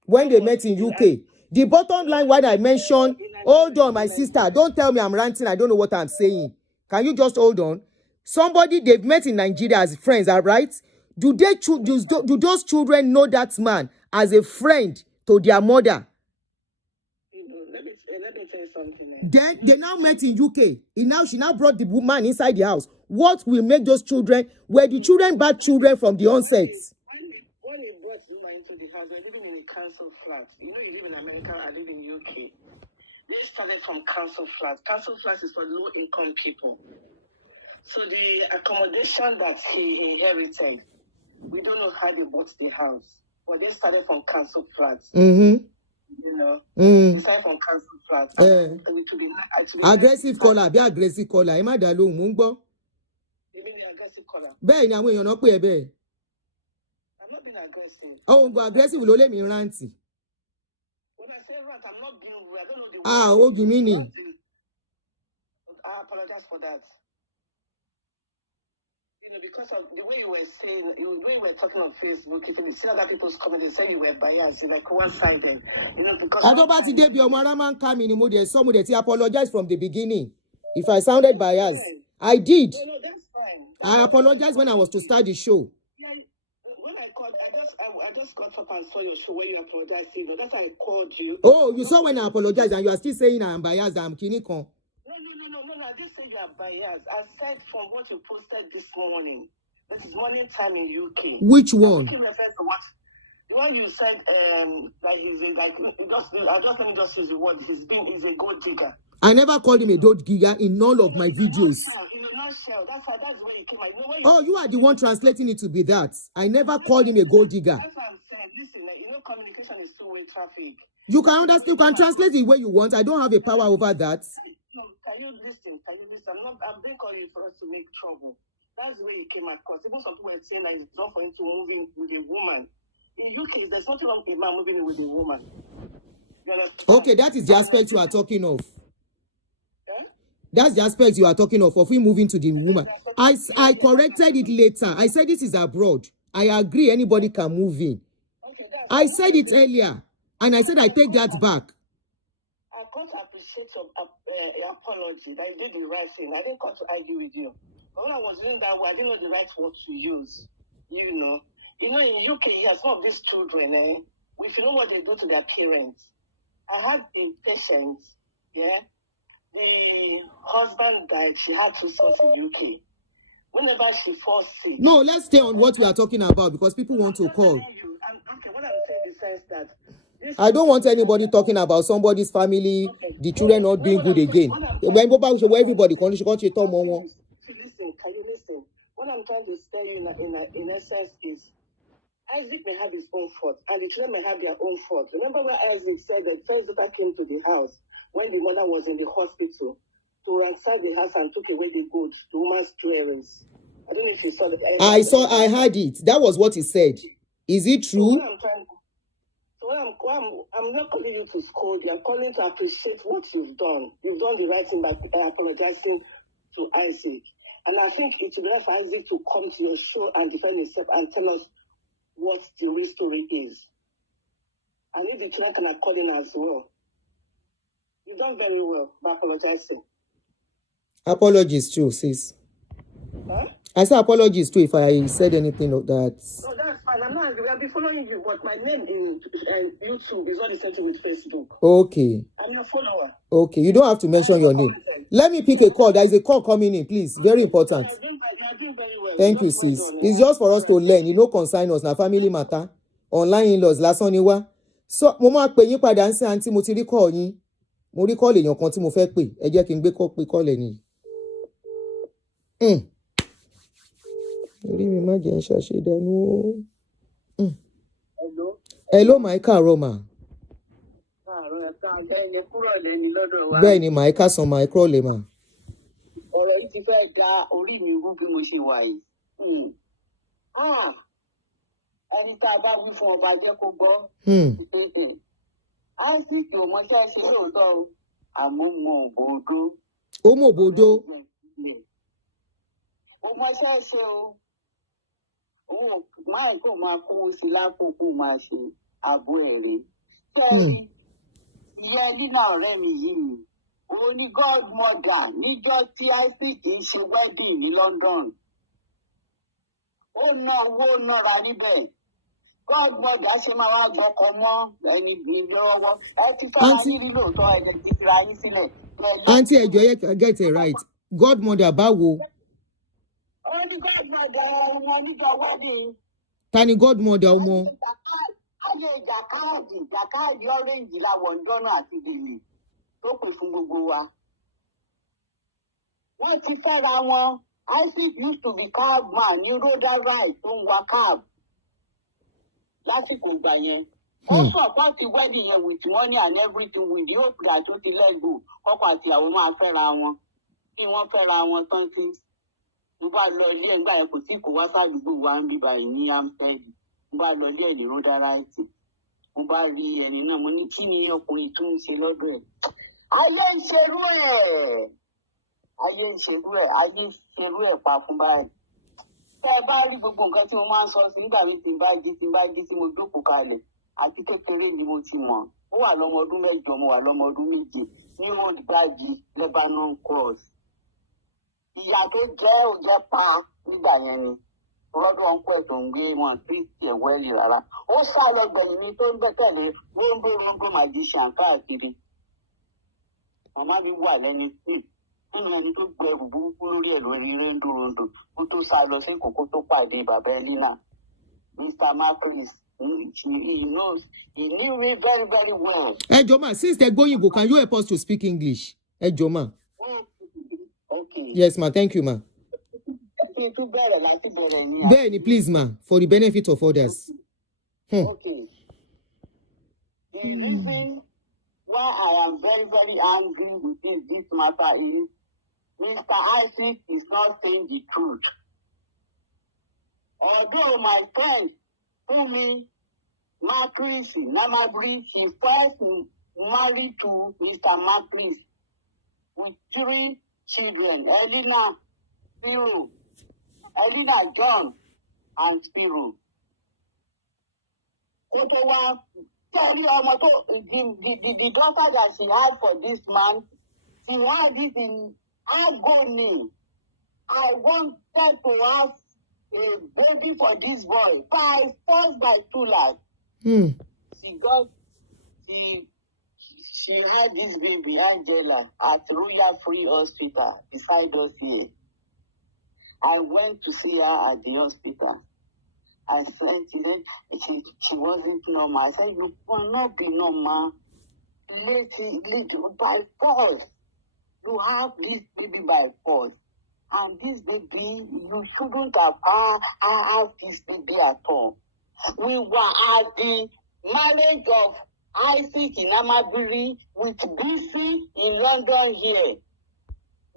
When they met in UK. The bottom line, what I mentioned, hold on, my sister. Don't tell me I'm ranting. I don't know what I'm saying. Can you just hold on? Somebody they've met in Nigeria as friends, all right? Do those children know that man as a friend to their mother? Let me tell you something. Then they now met in UK. She now brought the woman inside the house. What will make those children? Were the children bad children from the onset? When they brought the woman into the house, they're living in a council flat. You know, you live in America, I live in UK. They started from council flats. Council flats is for low-income people. So the accommodation that he inherited, we don't know how they bought the house, but they started from council flats. Mm-hmm. You know, they started from council flats. Aggressive caller, be aggressive caller. Ẹ má dá lóhùn, mò ń gbọ́. You mean the aggressive caller? Bẹ́ẹ̀ ni àwọn èèyàn náà pè é bẹ́ẹ̀. I'm not being aggressive. Oh, go aggressive ló lé mi rántí. When I say rant, I'm not being rude. I don't know the word. Oh, give me name. I apologize for that. You know, because of the way you were saying, the way you were talking on Facebook, if you see other people's comments, they say you were biased, like one-sided. You know, because I don't want to be a man coming in the some of the apologize from the beginning. If I sounded biased, I did. No, that's fine. I apologized when I was to start the show. Yeah, when I called, I just got up and saw your show where you apologized. You know, that's why I called you. Oh, you saw when I apologized and you are still saying I'm biased, I'm kinikon. No, I didn't say you are biased. I said from what you posted this morning. This is morning time in UK. Which one? The one you said, like he's a, like, let me just use the word. He's a gold digger. I never called him a gold digger in all of my videos. In a nutshell, that's where he came. You are the one translating it to be that. I never called him a gold digger. That's what I'm saying. Listen, you know, communication is two-way traffic. You can understand. You can translate it the way you want. I don't have a power over that. No, can you listen? I'm being called you for us to make trouble. That's the way he came across. Even some people were saying that it's not for him to move in with a woman. In UK, there's nothing wrong with a man moving in with a woman. Okay, that is the aspect you are talking of. Yeah? That's the aspect you are talking of him moving to the woman. I corrected it later. I said this is abroad. I agree anybody can move in. Okay, I said it earlier. And I said I take that back. I can't appreciate your apology that you did the right thing. I didn't come to argue with you. But when I was doing that, I didn't know the right word to use. You know, in UK, he has some of these children, if you know what they do to their parents. I had a patient, yeah. The husband died. She had 2 sons in UK. Whenever she falls sick. No, let's stay on what we are talking about because people want to call. Okay, what I'm saying is that I don't want anybody talking about somebody's family, the children not doing good again. When go back to where everybody can listen. Can you listen? What I'm trying to tell you in essence is Isaac may have his own fault, and the children may have their own fault. Remember where Isaac said that first daughter came to the house when the mother was in the hospital to ransack the house and took away the goods, the woman's jewelry. I don't know if you saw that. I heard it. That was what he said. Is it true? I'm not calling you to scold you. I'm calling to appreciate what you've done. You've done the right thing by apologizing to Isaac. And I think it would be nice for Isaac to come to your show and defend himself and tell us what the real story is. And if the children can accord in as well. You've done very well by apologizing. Apologies too, sis. Huh? I say apologies too if I said anything of that. No, that's fine. I'm not angry. I'll be following you, but my name in YouTube is not the same thing with Facebook. Okay. I'm your follower. Okay, you don't have to mention your name. Let me pick a call. There is a call coming in, please. Very important. You're doing very well. Thank you, sis. It's just for us to learn. You know, consign us. Na family matter. Online in-laws. Lásán ni wá. So, mo máa pè yín padà ńsìn àǹtí mo ti rí call yín. Mo rí call èèyàn kan tí mo fẹ́ pè. Ẹ jẹ́ kí n gbé call ẹni. Orí mi má jẹ́ ṣàṣedànù. Hello, my car, Roma. bẹ́ẹ̀ ni màá ká san màá kúrò lè mà. ọ̀rọ̀ yìí ti fẹ́ da orí mi wú bí mo ṣe wà yìí. Ẹni tá a bá wí fún ọba jẹ́ kó gbọ́. Isaac ò mọṣẹ́ ṣe lóòótọ́ o, àmọ́ mọ òbòdó. Ó mọ òbòdó. Ó mọṣẹ́ ṣe o. Òun máa kó máa kówó sí lápò kó máa ṣe àbò ẹ̀rẹ́. Kẹ́rin, ìyá Nínà ọ̀rẹ́ mi yìí, òun ni godmother níjọ́ tí Isaac ń ṣe wedding ní London. Ó ná owó nára níbẹ̀. Godmother ṣe máa wá gbọ́kọ̀ mọ́ ẹni lọ́wọ́. Ẹ ti fara nílí lóòótọ́ ẹ̀jẹ̀ ti fira yín sílẹ̀. Aunty ẹjọ́ yẹ get it right. Godmother báwo? Ó ní godmother wọn níjọ́ wedding. Ta ni godmother ọmọ? Ayé jàkáàdì orange làwọn ọjọ́nà àti gèlè tó pè fún gbogbo wa. Wọ́n ti fẹ́ra wọn. Isaac used to be cab man ní Rhoda Wright tó ń wa cab lásìkò ìgbà yẹn. Ó support wedding yẹn with money and everything with the hope that ó ti let go. Ọkọ àti ìyàwó máa fẹ́ra wọn. Bí wọ́n fẹ́ra wọn tán sí. Mo bá lọ ilé ẹ̀ nígbà yẹn kò tí kò wá sádùúgbò wa ń bí báyìí ní Amstead. Mo bá lọ ilé ẹ̀ ní Rhoda Wright. Mo bá rí ẹni náà, mo ní kí ni ọkùnrin tún ń ṣe lọ́dọ̀ ẹ̀. Ayé ń ṣerú ẹ̀ pa fún báyìí. Tẹ́ ẹ bá rí gbogbo nǹkan tí mo máa ń sọ sí nígbà mi tí n bá jí tí mo jókòó kalẹ̀ àti kékeré ni mo ti mọ̀. Ó wà lọ́mọ ọdún 8, mo wà lọ́mọ ọdún 7 ní road gbági Lebanon Cross. Ìyá tó jẹ́ ò jẹ́ pa nígbà yẹn ni. Lọ́dọ̀ ọ̀pọ̀ ẹ̀ tó ń gbé wọn Kristi ẹ̀wẹ́lì rárá. Ó sá lọ gbẹ̀yìn mi tó ń gbẹ́kẹ̀lé róńdó magician káàkiri. Màmá mi wà lẹ́ni nínú ẹni tó gbẹ ẹrù burúkú lórí ẹ̀ lórí róńdó kó tó sá lọ sí kòkó tó pàdé bàbá Elina. Mr. Marcus, he knew me very, very well. Ẹ jọ̀ọ́ mà, since they're going Igbo, can you help us to speak English? Ẹ jọ̀ọ́ mà. Okay. Yes ma, thank you ma. Bẹ́ẹ̀ni, please ma, for the benefit of others. Okay. The reason why I am very, very angry with this matter is Mr. Isaac is not saying the truth. Although my friend told me, Marquis Namabri, she first married to Mr. Marquis with 3 children, Elena, John, and Spiro. The daughter that she had for this man, she had it in agony. I wanted to have a baby for this boy by force, by 2 lives. She had this baby, Angela, at Royal Free Hospital beside us here. I went to see her at the hospital. I said, she wasn't normal. I said, you cannot be normal. By force. You have this baby by force. And this baby, you shouldn't have this baby at all. We were at the marriage of Isaac in Amabiri with BC in London here.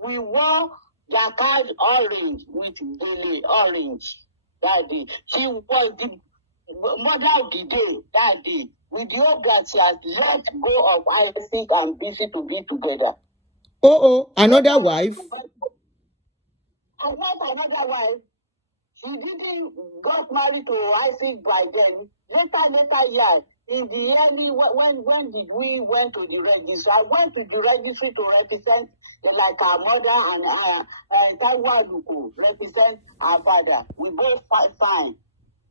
We wore jacquard orange with Dele orange that day. She was the mother of the day that day. With the hope that she has let go of Isaac and BC to be together. Another wife? I met another wife. She didn't got married to Isaac by then. Later years. In the early, when did we went to the registry? I went to the registry to represent like our mother and Tawaluku represent our father. We both fine.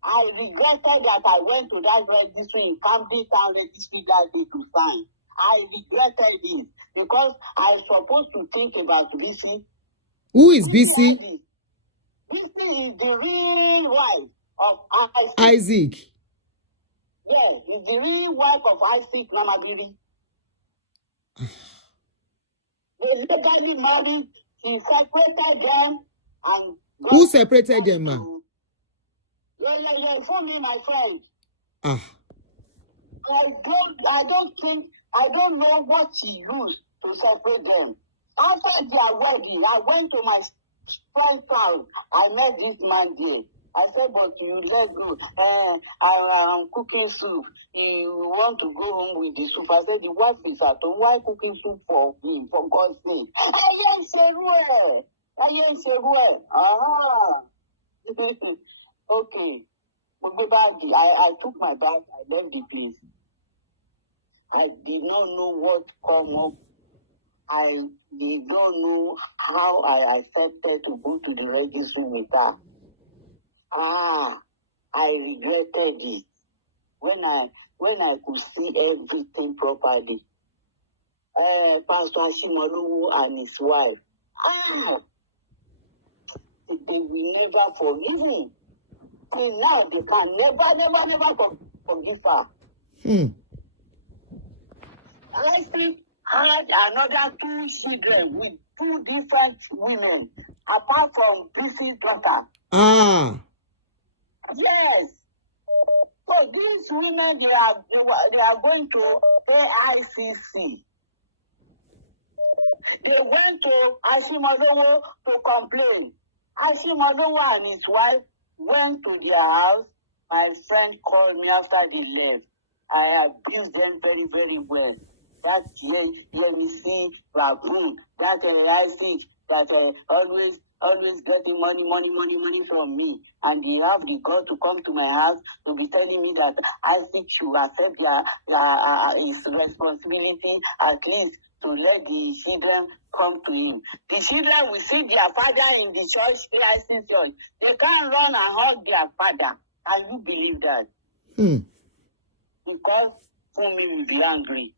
I regretted that I went to that registry in Camden Town registry that day to sign. I regretted it because I was supposed to think about BC. Who is BC? BC is the real wife of Isaac. Yeah, he's the real wife of Isaac Namabiri. They legally married. He separated them and. Who separated them, ma? Yeah, for me, my friend. I don't think I don't know what she used to separate them. After their wedding, I went to my friend's house. I met this man there. I said, but you let go. I'm cooking soup. You want to go home with the soup. I said, the wife is at home. Why cooking soup for him? For God's sake. Okay. I took my bag. I left the place. I did not know what come up. I did not know how I accepted to go to the registry with her. I regretted it when I could see everything properly. Pastor Ashimolowo and his wife. They will never forgive him. Till now, they can never forgive her. I still had another 2 children with 2 different women, apart from Chrissy's daughter. Yes. So these women, they are going to AICC. They went to Ashimolowo to complain. Ashimolowo and his wife went to their house. My friend called me after they left. I abused them very, very well. That let me see Raboon, that I6, that always getting money from me. And they have the God to come to my house to be telling me that I6 should accept his responsibility, at least to let the children come to him. The children will see their father in the church, IC church. They can't run and hug their father. Can you believe that? Because Fumi will be angry.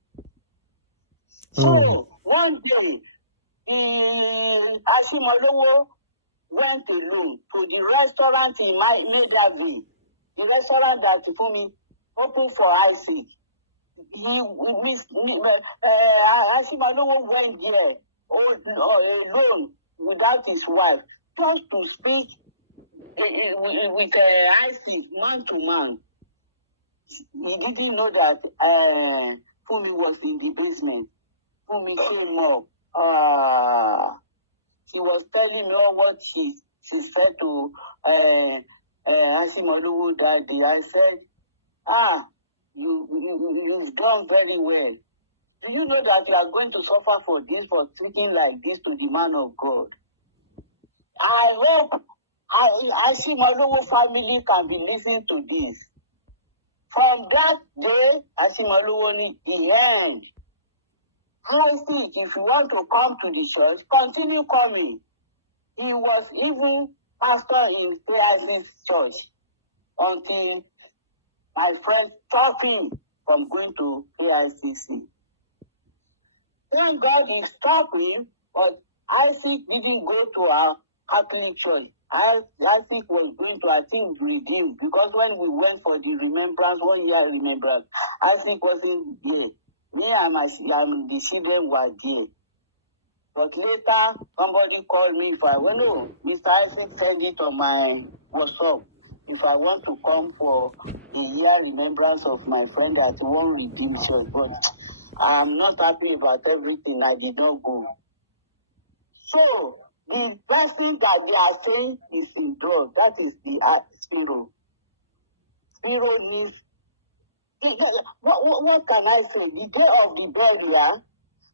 So one day, Ashimolowo went alone to the restaurant in Medaville, the restaurant that Fumi opened for Isaac. Ashimolowo went there alone without his wife, just to speak with Isaac man to man. He didn't know that Fumi was in the basement. Fumi came up. She was telling me what she said to Ashimolowo that day. I said, you've done very well. Do you know that you are going to suffer for this, for speaking like this to the man of God? I hope Ashimolowo family can be listening to this. From that day, Ashimolowo, the end. I think if you want to come to the church, continue coming. He was even pastor in KIC's church until my friend stopped him from going to KICC. Thank God he stopped him, but Isaac didn't go to our Catholic church. Isaac was going to, I think, Redeem, because when we went for the remembrance, 1 year remembrance, Isaac wasn't there. Me and the children were there. But later, somebody called me if I went, no, Mr. Isaac sent it on my WhatsApp. If I want to come for the year remembrance of my friend that won't redeem church, but I'm not happy about everything. I did not go. So, the person that they are saying is in drugs, that is the Spiro. Spiro needs. What can I say? The day of the burial,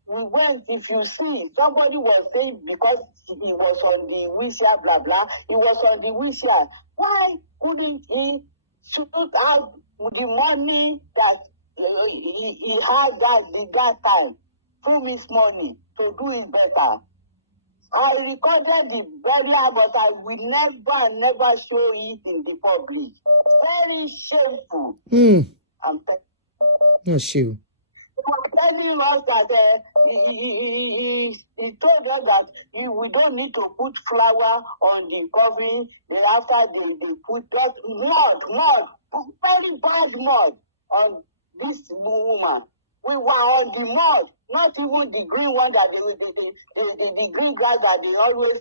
we went, if you see, somebody was saying because he was on the wheelchair, blah, blah, he was on the wheelchair. Why couldn't he shoot out the money that he had that time, Fumi's money, to do it better? I recorded the burial, but I will never show it in the public. Very shameful. I'm sure. He was telling us that he told us that we don't need to put flour on the covering. After they put that mud, very bad mud on this woman. We were on the mud, not even the green one that the green grass that they always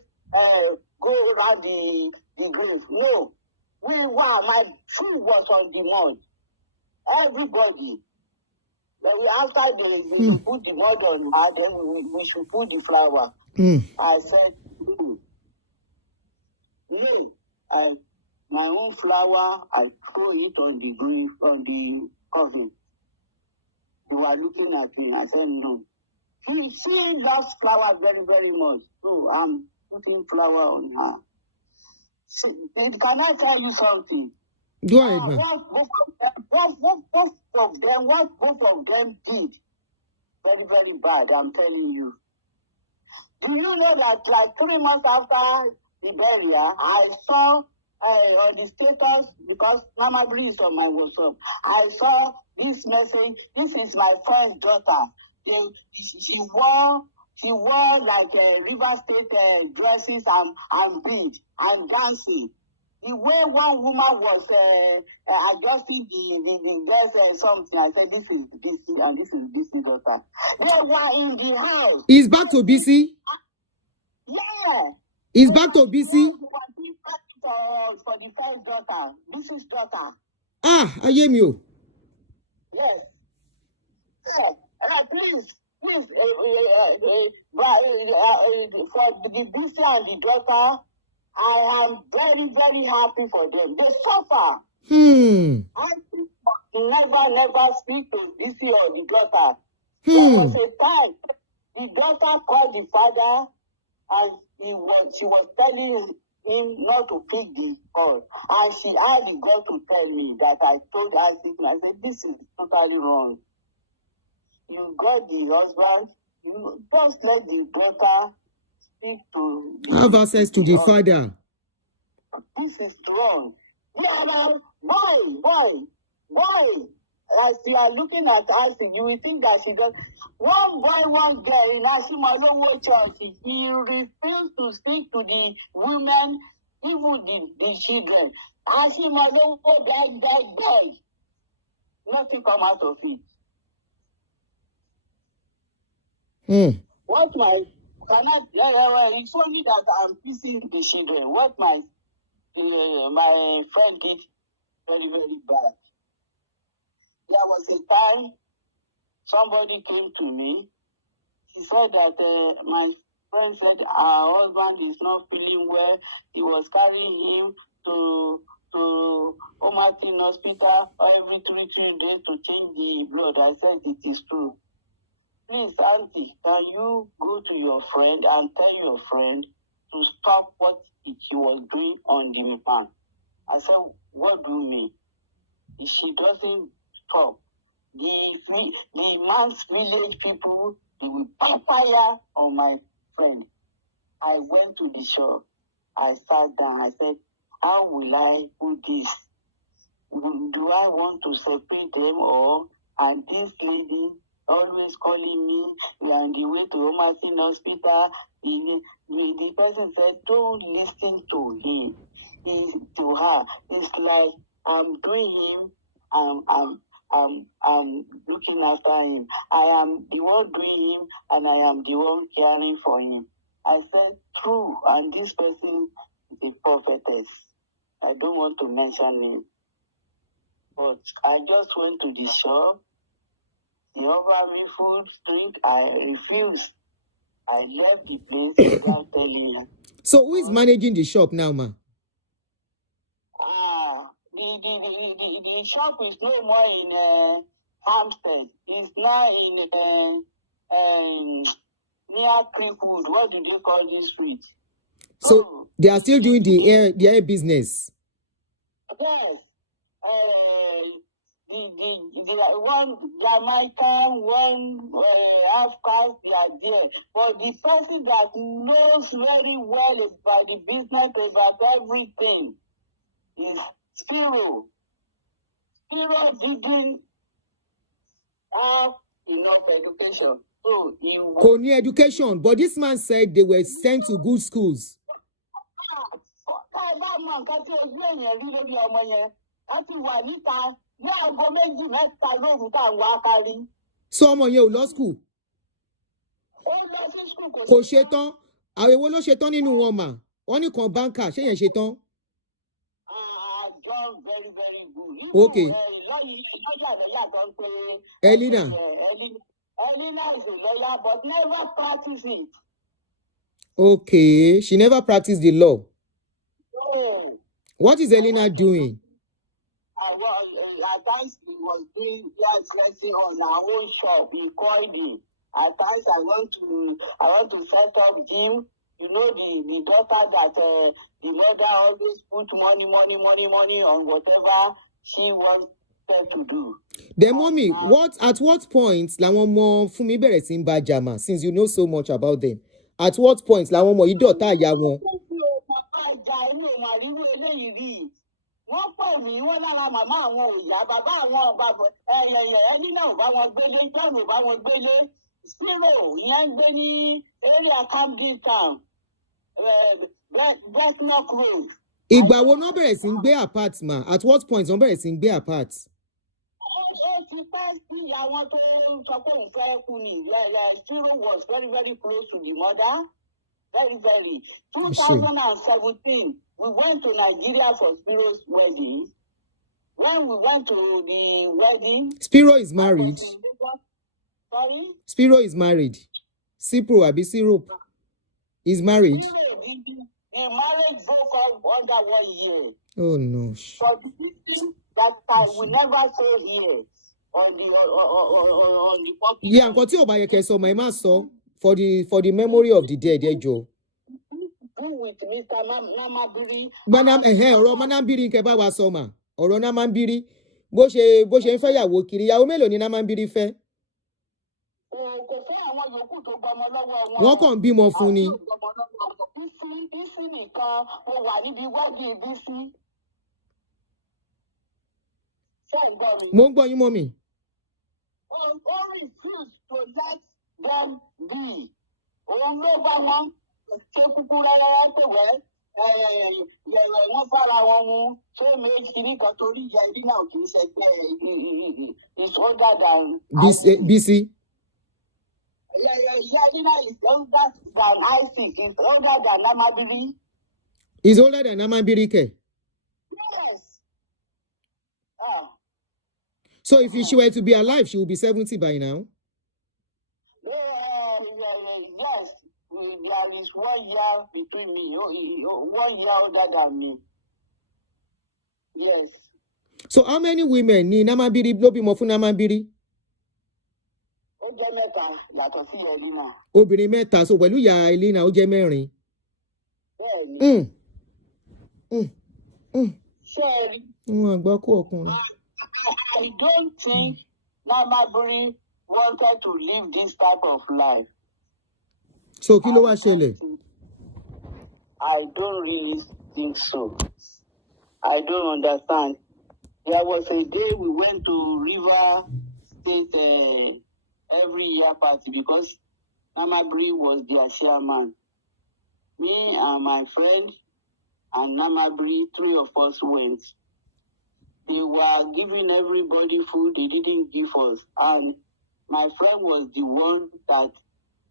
go around the grave. No, my foot was on the mud. Everybody. After they put the mud on her, then we should put the flower. I said, no, my own flower, I throw it on the grave, on the coffin. They were looking at me. I said, no. She loves flower very, very much. So I'm putting flower on her. Can I tell you something? Go ahead, man. What both of them did, very, very bad, I'm telling you. Do you know that like 3 months after the burial, I saw on the status, because Mama Bree is on my WhatsApp, I saw this message. This is my friend's daughter. She wore like River State dresses and beads and dancing. The way one woman was adjusting the dress something, I said, this is BC and this is BC daughter. They were in the house. He's back to BC? Yeah. He's back to BC? For the first daughter, BC's daughter. Ah, I am you. Yes. Yeah. Please, for the BC and the daughter, I am very, very happy for them. They suffer. I never speak to BC or the daughter. There was a time the daughter called the father and she was telling him not to pick the call. And she had the God to tell me that I told her, I said, this is totally wrong. You got the husband, you just let the daughter speak to have access to the father. This is wrong. Yeah, boy. As you are looking at us, you will think that she does. One boy, one girl in Asimolowo Church, he refused to speak to the women, even the children. Asimolowo beg. Nothing come out of it. What it's only that I'm pissing the children. What my friend did very, very bad. There was a time somebody came to me. He said that my friend said our husband is not feeling well. He was carrying him to Omartin Hospital every 3 days to change the blood. I said it is true. Please, Auntie, can you go to your friend and tell your friend to stop what she was doing on the man? I said, what do you mean? If she doesn't stop, the man's village people, they will fire on my friend. I went to the shop. I sat down. I said, how will I do this? Do I want to separate them or? And this lady always calling me, we are on the way to Omartin Hospital. The person said, don't listen to him. To her. It's like I'm doing him, I'm looking after him. I am the one doing him and I am the one caring for him. I said, true, and this person is a prophetess. I don't want to mention him. But I just went to the shop. They offered me food, drink. I refused. I left the place without telling her. So who is managing the shop now, ma? The shop is no more in Hampstead. It's now in near Creekwood. What do they call this street? So they are still doing the air business. Yes. The one Jamaican, one half-caste, they are there. But the person that knows very well about the business, about everything, is Spiro. Spiro didn't have enough education. So he was... education, but this man said they were sent to good schools. So ọmọ yẹn ò lọ school. Kò ṣetán. Àwọn èwo ló ṣetán nínú wọn mà? Wọ́n ní kan banker, ṣé yẹn ṣetán? Done very, very good. Okay. Lawyer Elena. Elena is a lawyer, but never practice it. Okay, she never practiced the law. No. What is Elena doing? At times he was doing lesson on our own shop. He called me. At times I want to set up gym. You know the daughter that the mother always put money on whatever she wants to do. Then, mommy, at what point làwọn ọmọ Fúnmi bẹ̀rẹ̀ sí ń bá jàmà, since you know so much about them? At what point làwọn ọmọ yìí dọ̀tá ìyá wọn? Wọ́n pè mí, wọ́n lára màmá àwọn òyà, bàbá àwọn bàbá ẹni náà ò bá wọn gbélé, John ò bá wọn gbélé, Spiro ìyẹn ń gbé ní area Camden Town, Betnock Road. Ìgbà wo náà bẹ̀rẹ̀ sí ń gbé apart ma? At what point wọ́n bẹ̀rẹ̀ sí ń gbé apart? Ó ti pẹ́ sí àwọn tó sọ pé òun fẹ́ kú ni. Spiro was very, very close to the mother. Very, very. 2017, we went to Nigeria for Spiro's wedding. When we went to the wedding... Spiro is married. Sorry? Spiro is married. Cipro, Abi Syrup is married. The marriage broke up under 1 year. Oh, no. So this thing that we never saw here on the public. Yeah, nǹkan tí ò bá yẹ kẹ́ sọ, ẹ má sọ. For the memory of the dead, Ejo. With Mr. Namabiri. Ọ̀rọ̀ Namabiri kẹ́ bá wa sọ mà. Ọ̀rọ̀ Namabiri. Bó ṣe ń fẹ́ yàwó kiri, ìyàwó mélòó ni Namabiri fẹ́? Kò fẹ́ àwọn yòókù tó gbọmọ lọ́wọ́ wọn. Wọ́n kàn ń bímọ fún ni. Bísí nìkan, mo wà níbi wẹ́ẹ̀dì Bísí. Ṣé ń gbọ́ mi? Mo ń gbọ́ yín, mọ́mì. Ó refuse to let them be. Òun ló bá wọn ṣe kúkú rárá pé wọ́n fara wọn mu ṣé méjì nìkan torí ìyá ilé náà kì í ṣẹgbẹ́ is older than. Bísí. Ìyá ilé náà is older than Isaac, is older than Namabiri. Is older than Namabiri kẹ̀? Yes. So if she were to be alive, she would be 70 by now. Yes, there is 1 year between me, 1 year older than me. Yes. So how many women ni Namabiri ló bímọ fún Namabiri? Ó jẹ́ mẹ́ta yàtọ̀ sí Elena. Obìnrin mẹ́ta, so pẹ̀lú ìyá Elena ó jẹ́ mẹ́rin. Bẹ́ẹ̀ni. Ṣé ẹ rí? Wọ́n àgbà kó ọkùnrin. I don't think Namabiri wanted to live this type of life. So kí ló wá ṣẹlẹ̀? I don't really think so. I don't understand. There was a day we went to River State every year party because Namabiri was their chairman. Me and my friend and Namabiri, 3 of us went. They were giving everybody food, they didn't give us. And my friend was the one that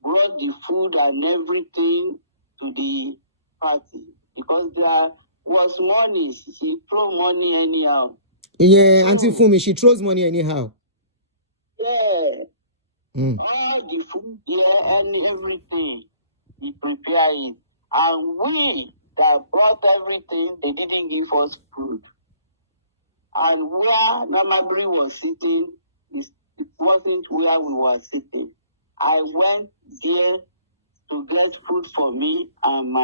brought the food and everything to the party because there was money. She threw money anyhow. Yeah, Auntie Fumi, she throws money anyhow. Yeah. All the food there and everything, he prepared it. And we that brought everything, they didn't give us food. And where Namabiri was sitting, it wasn't where we were sitting. I went there to get food for me and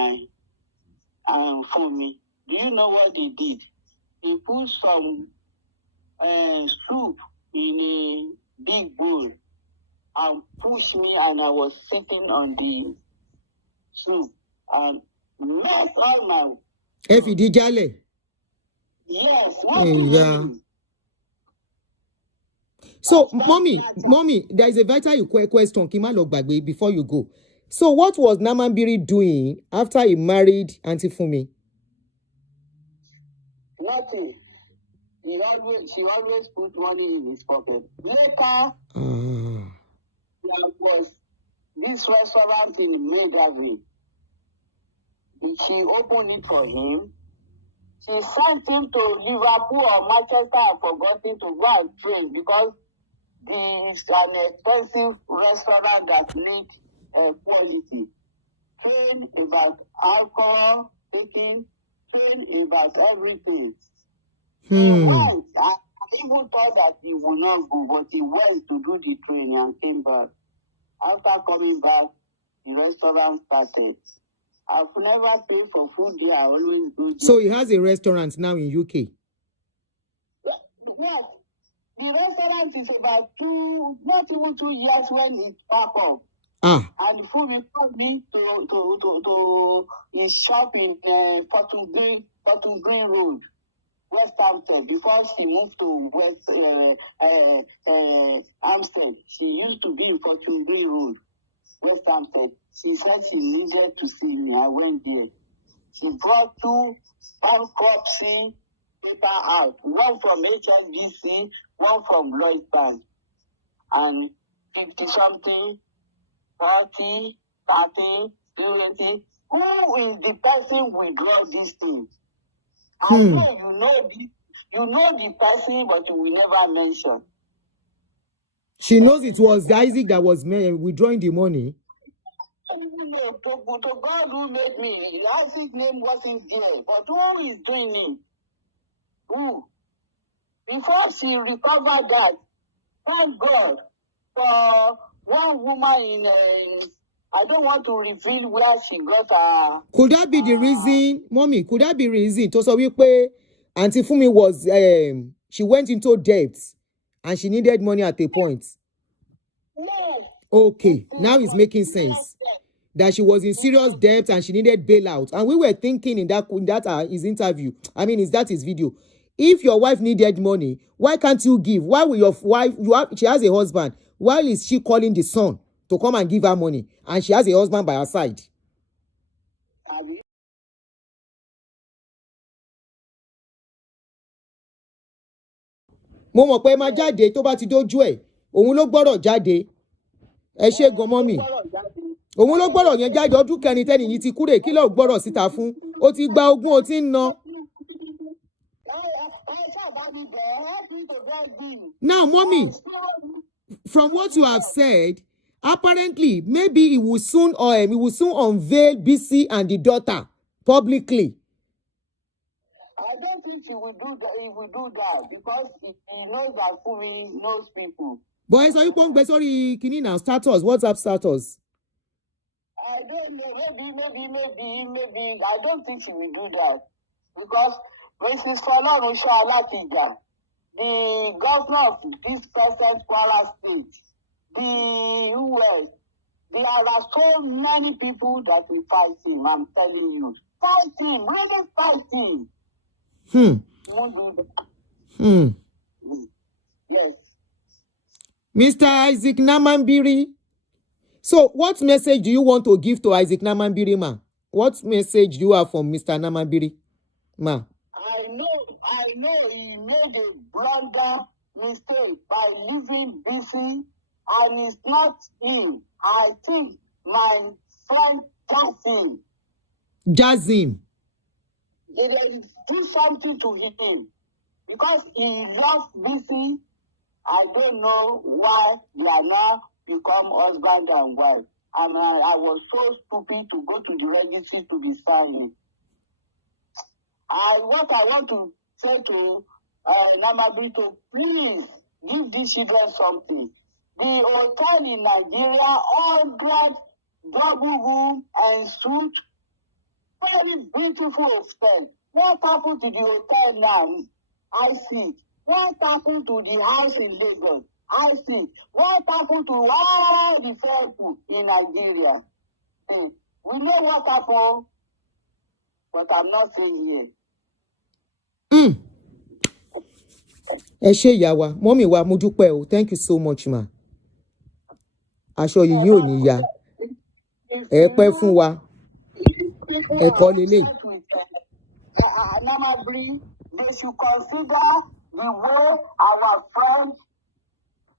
for me. Do you know what they did? They put some soup in a big bowl and pushed me, and I was sitting on the soup and messed all my. Efidi jale. Yes. Yeah. So, mommy, there is a vital question, Kimalogbabe, before you go. So, what was Namabiri doing after he married Auntie Fumi? Nothing. She always put money in his pocket. Later, there was this restaurant in Medavie. She opened it for him. She sent him to Liverpool or Manchester and forgot him to go and train because it's an expensive restaurant that needs quality. Train about alcohol, taking, train about everything. He went. I even thought that he would not go, but he went to do the training and came back. After coming back, the restaurant started. I've never paid for food there. I always do. So he has a restaurant now in UK. Yes. The restaurant is about not even 2 years when it packed up. And the food brought me to his shop in Fortune Green Road, West Hampstead. Before she moved to West Hampstead, she used to be in Fortune Green Road, West Hampstead. She said she needed to see me. I went there. She brought 2 bankruptcy paper out, one from HSBC, one from Lloyds Bank, and 50-something, 40, 30, 20. Who is the person withdraw these things? I know you know the person, but you will never mention. She knows it was Isaac that was withdrawing the money. No, to God who made me, Isaac's name wasn't there, but who is doing it? Who? Before she recovered that, thank God for one woman in, I don't want to reveal where she got her. Could that be the reason, Mommy? Could that be the reason? So we pay Auntie Fumi was, she went into debt and she needed money at a point. Yes. Okay, now it's making sense. That she was in serious debt and she needed bailout. And we were thinking in that his interview, is that his video? If your wife needed money, why can't you give? Why will your wife, she has a husband, why is she calling the son to come and give her money? And she has a husband by her side. Mo mọ̀ pé máa jáde tó bá ti dójú ẹ̀, òun ló gbọ́dọ̀ jáde. Ẹ ṣé gan mọ́mì. Òun ló gbọ́dọ̀ yẹn jáde ọdún kẹrin tẹ́ni yìí ti kúrè kí ló gbọ́dọ̀ síta fún. Ó ti gba ogún ó ti ń ná. Now, Mommy, from what you have said, apparently, maybe he will soon unveil BC and the daughter publicly. I don't think he will do that because he knows that Fumi knows people. Boys, are you going to sorry, Kini now status? WhatsApp status? I don't know. Maybe. I don't think she will do that because Mrs. Falana Shalatiga, the governor of this present Kwara State, the US, there are so many people that will fight him. I'm telling you, fight him, really fight him. Yes. Mr. Isaac Namambiri. So, what message do you want to give to Isaac Namambiri, ma? What message do you have from Mr. Namambiri, ma? I know he made a blunder mistake by leaving BC, and it's not him. I think my friend Jazim. They do something to him because he loves BC. I don't know why they are now become husband and wife. And I was so stupid to go to the registry to be signing. What I want to say to Namabrito, please give these children something. The hotel in Nigeria, 100 double room and suite, very beautiful hotel. What happened to the hotel now? I see. What happened to the house in Lagos? I see. What happened to all the people in Nigeria? We know what happened, but I'm not saying here. Ẹ ṣé ìyá wa, mọ́mì wa, mo dúpẹ́ o. Thank you so much, ma. Aṣọ yìí yóò ní ya. Ẹ pẹ́ fún wa. Ẹ̀kọ́ lélẹ̀. They should consider the way our friends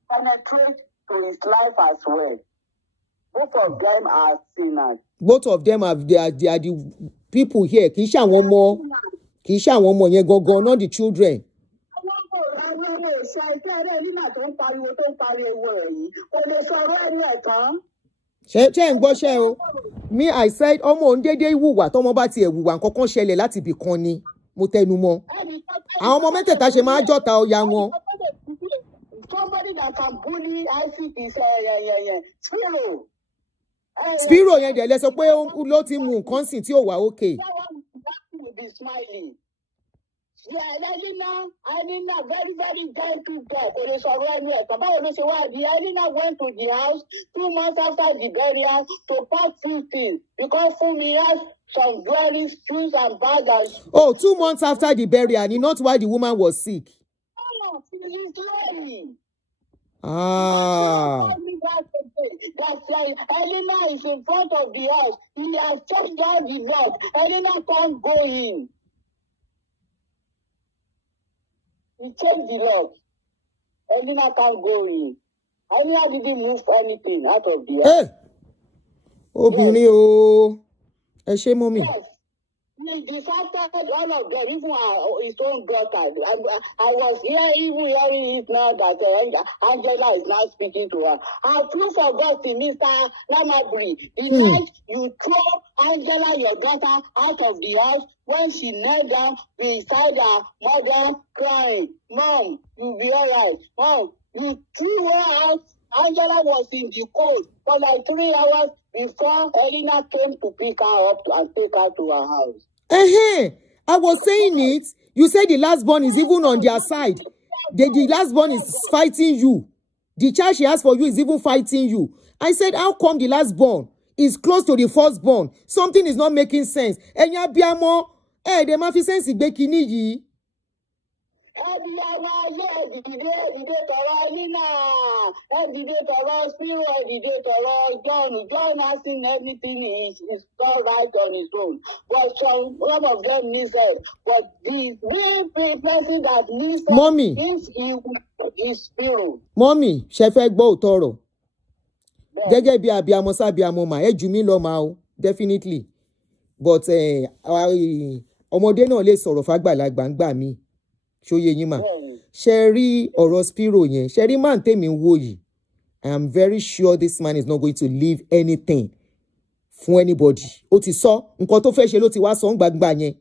penetrate to his life as well. Both of them are sinners. Both of them they are the people here. Kì í ṣe àwọn ọmọ kì í ṣe àwọn ọmọ yẹn gangan, not the children. ṣe ń gbọ́ṣẹ́ o. Me, I said ọmọ òun déédéé wùwà tọmọ bá tiẹ̀ wùwà nǹkan kan ṣẹlẹ̀ láti ibì kan ni mo tẹnu mọ́. Àwọn ọmọ mẹ́tẹ̀ẹ̀ta ṣe máa jọ́ta ọya wọn. Somebody that can bully ICT is Spiro. Spiro yẹn dẹ̀ lẹ sọ pé ló ti mú nǹkan sìn tí ò wà okay. Yeah, Elena, very, very gentle girl. Elena went to the house 2 months after the burial to pack few things because Fumi has some jewelry, shoes, and bags. Oh, 2 months after the burial, and not while the woman was sick. Oh, she's glory. Ah. That's why Elena is in front of the house. He has just down the lock. Elena can't go in. He changed the lock. Elena can't go in. Elena didn't move anything out of the house. Hey! Obìnrin o. Ẹ ṣé mọ́mì. Yes. He deserted all of them, even his own daughter. I was even hearing it now that Angela is now speaking to her. I flew for God to Mr. Lamabri. The night you throw Angela, your daughter, out of the house when she knelt down beside her mother crying, "Mom, you'll be all right. Mom, you threw her out." Angela was in the cold for like 3 hours before Elena came to pick her up and take her to her house. I was saying it. You said the last born is even on their side. The last born is fighting you. The child she has for you is even fighting you. I said, how come the last born is close to the first born? Something is not making sense. Ẹ̀yin abiyamọ, de ma fi sense gbé kíní yìí. John has seen everything is all right on his own. But some of them miss it. But the real person that needs Mommy is Spiro. Mommy, ṣé fẹ́ gbọ́ òótọ́ ọ̀rọ̀. Gẹ́gẹ́ bí abiyamọ sábiyamọ mà, ẹ jù mí lọ mà o, definitely. But ọmọdé náà lè sọ̀rọ̀ fàgbàlagbà ńgbà mí. Ṣóyè yín mà. Ṣé rí ọ̀rọ̀ Spiro yẹn, ṣé rí man tèmi ń wò yìí. I am very sure this man is not going to leave anything fún anybody. Ó ti sọ nǹkan tó fẹ́ ṣe ló ti wá sọ gbangba yẹn.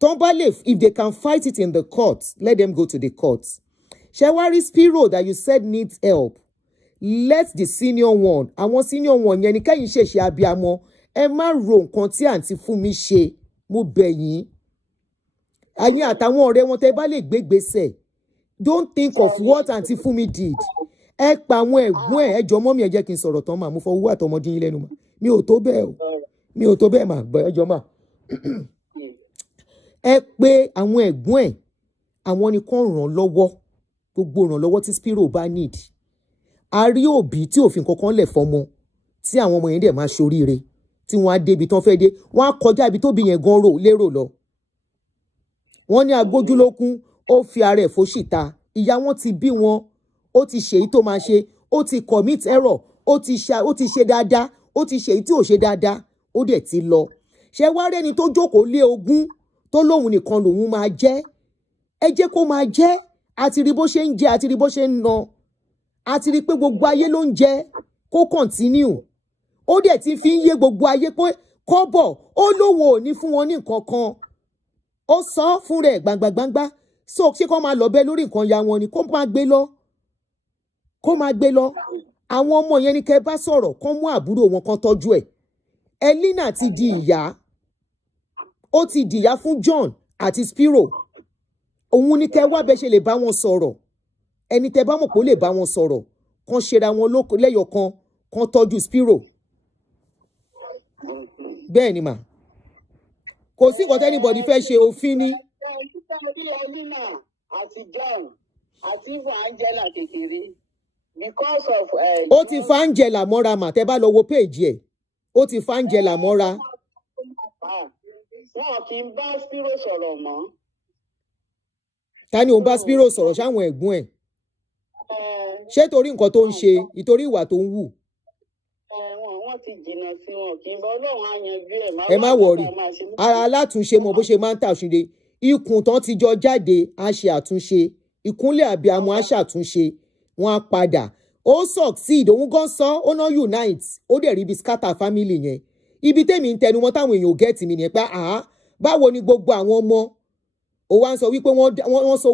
Tọ́n bá lè, if they can fight it in the courts, let them go to the courts. Ṣé wá rí Spiro that you said needs help? Let the senior one, àwọn senior one yẹn ni kẹ́yìn ṣèṣe abiyamọ. Ẹ má ro nǹkan tí àǹtí Fúnmi ṣe. Mo bẹ̀ yín. Ẹ̀yin àtàwọn ọ̀rẹ́ wọn tẹ́ bá lè gbé gbèsè. Don't think of what Auntie Fumi did. Ẹ pa àwọn ẹ̀gbọ́n ẹ jọ̀ọ́ mọ́mì ẹ jẹ́ kí n sọ̀rọ̀ tán mà mo fọwọ́ àtọmọdé yín lẹ́nu mà. Mi ò tó bẹ́ẹ̀ o. Mi ò tó bẹ́ẹ̀ mà ẹ jọ̀ọ́ mà. Ẹ pé àwọn ẹ̀gbọ́n ẹ àwọn ni kàn ràn lọ́wọ́. Gbogbo ràn lọ́wọ́ tí Spiro bá need. A rí òbí tí òfin kankan lẹ̀ fọmọ tí àwọn ọmọ yẹn dẹ̀ máa ṣoríire tí wọ́n á débi tán fẹ́ dé. Wọ́n á kọjá ibi tóbi yẹn gan lérò lọ. Wọ́n ní agbójúlókun ó fi ara ẹ̀ fóṣìta. Ìyá wọn ti bí wọn. Ó ti ṣe èyí tó máa ṣe. Ó ti commit error. Ó ti ṣe dáadáa. Ó ti ṣe èyí tí ò ṣe dáadáa. Ó dẹ̀ ti lọ. Ṣé wá rẹ́ni tó jókòó lé ogún tó lóhun nìkan lòun máa jẹ́? Ẹ jẹ́ kó máa jẹ́. Àti rí bó ṣe ń jẹ, àti rí bó ṣe ń ná. Àti rí pé gbogbo ayé ló ń jẹ. Kó continue. Ó dẹ̀ ti fi ń yé gbogbo ayé pé kọ́bọ̀ ó lówó ò ní fún wọn ní nǹkan kan. Ó sọ fún rẹ̀ gbangbangba. So ṣé kó máa lọ bẹ́ lórí nǹkan ya wọn ni kó máa gbé lọ. Kó máa gbé lọ. Àwọn ọmọ yẹn ni kẹ́ bá sọ̀rọ̀ kán mú àbúrò wọn kan tọ́jú ẹ̀. Elena ti di ìyá. Ó ti di ìyá fún John àti Spiro. Òun ni kẹ́ wá bẹ́ ṣe lè bá wọn sọ̀rọ̀. Ẹni tẹ́ bá mọ̀ pé ó lè bá wọn sọ̀rọ̀. Kán ṣera wọn lẹ́yọ̀ kan tọ́jú Spiro. Bẹ́ẹ̀ ni mà. Kò sí nǹkan anybody fẹ́ ṣe òfin ni. Ó ti fa Angela mọ́ra mà tẹ́ bá lọ wo page ẹ̀. Ó ti fa Angela mọ́ra. Wọn kì í bá Spiro sọ̀rọ̀ mọ́. Ta ni òun bá Spiro sọ̀rọ̀ ṣáwọn ẹ̀gbọ́n ẹ̀? Ṣé torí nǹkan tó ń ṣe, ìtorí ìwà tó ń wù? Wọ́n wọ́n ti jìnnà sí wọn kì í bọ́ Ọlọ́run á yanjú ẹ̀. Ẹ má wọ̀rì alátúnṣe mọ bó ṣe máa ń tàṣírí ikùn tán ti jọ jáde á ṣe àtúnṣe ìkúnlẹ̀ àbíamọ á ṣàtúnṣe wọn á padà ó succeed òun gan sọ ó ná unite ó dẹ̀ rí ibi scatter family yẹn ibi tèmi ń tẹnu mọ́ táwọn èèyàn ò gẹ́ẹ̀tì mi nìyẹn pé báwo ni gbogbo àwọn ọmọ ó wá ń sọ wípé wọ́n so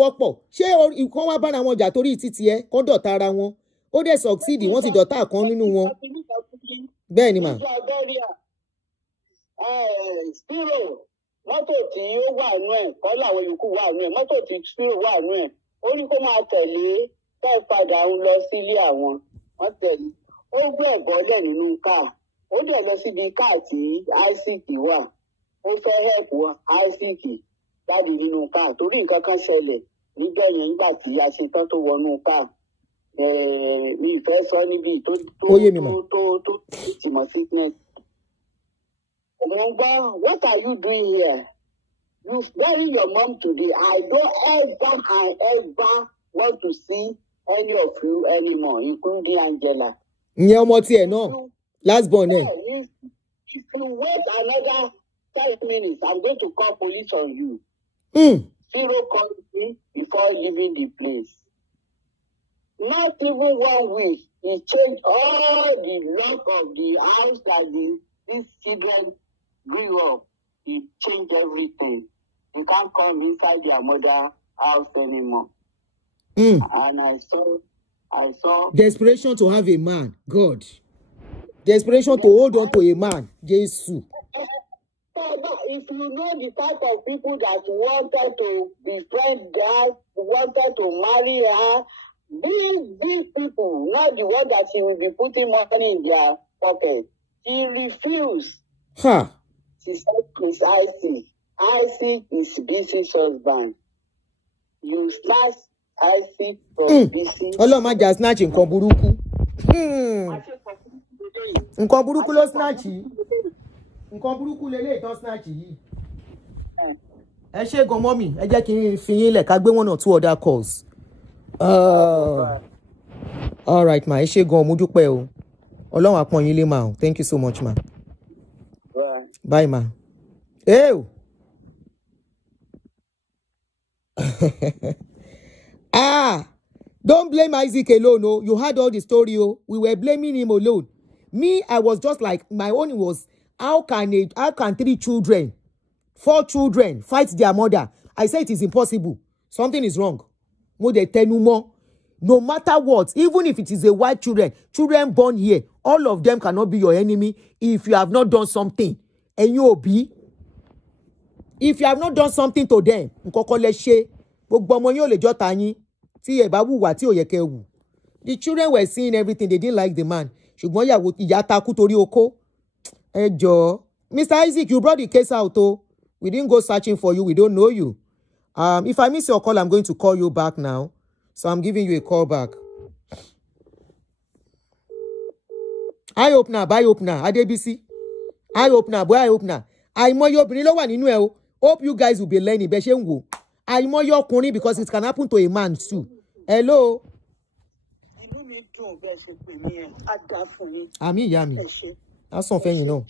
wọ́pọ̀ ṣé ìkan wá bára wọn jà torí títí ẹ kán dọ̀tá ara wọn ó dẹ̀ succeed wọ́n ti dọ̀tá kan nínú wọn bẹ́ẹ̀ ni mà. Spiro mọ́tò tí ó wà nú ẹ̀ kọ́ làwọn yòókù wà nú ẹ̀ mọ́tò tí Spiro wà nú ẹ̀ ó ní kó máa tẹ̀lé fẹ́ padà ń lọ sílé àwọn wọ́n tẹ̀lé ó gbé ẹ̀bọ́lẹ̀ nínú káà ó dẹ̀ lọ síbi káà tí Isaac wà ó fẹ́ help Isaac jáde nínú káà torí nǹkan kan ṣẹlẹ̀ níjọ́ yẹn nígbà tí a ṣe tán tó wọnú káà mi ìfẹ́ sọ níbi tó tìmọ̀ sickness. What are you doing here? You bury your mom today. I don't ever want to see any of you anymore, including Angela. Ìyẹn ọmọ tiẹ̀ náà last born ẹ̀. If you wait another 5 minutes, I'm going to call police on you. Zero called me before leaving the place. Not even 1 week, he changed all the lock of the house that these children grew up. He changed everything. They can't come inside their mother's house anymore. And I saw desperation to have a man, God. Desperation to hold on to a man, Jesus. If you know the type of people that wanted to befriend her, wanted to marry her, these people, not the one that she will be putting money in their pocket. She refused. She said, "It's Isaac. Isaac is Bisi's husband. You snatch Isaac from Bisi." Ọlọ́run má jà snatch nǹkan burúkú. Nǹkan burúkú ló snatch yìí. Nǹkan burúkú lélẹ̀ tó snatch yìí. Ẹ ṣé gan mọ́mì, ẹ jẹ́ kí n fi yín lẹ̀ ká gbé 1 or 2 other calls. All right ma, ẹ ṣé gan mo dúpẹ́ o. Ọlọ́run á pọ́n yín lé ma o. Thank you so much ma. Bye ma. Ew. Don't blame Isaac alone. Oh, you heard all the story. Oh, we were blaming him alone. Me, I was just like, my own was, how can 3 children, 4 children fight their mother? I say it is impossible. Something is wrong. No matter what, even if it is a white children born here, all of them cannot be your enemy if you have not done something. And you be. If you have not done something to them, the children were seeing everything. They didn't like the man. Mr. Isaac, you brought the case out. Oh. We didn't go searching for you. We don't know you. If I miss your call, I'm going to call you back now. So I'm giving you a call back. Eye opener, buy opener, ADBC. Eye opener, boy, eye opener. Hope you guys will be learning. Because it can happen to a man too. Hello. Ami, yami. That's something you know.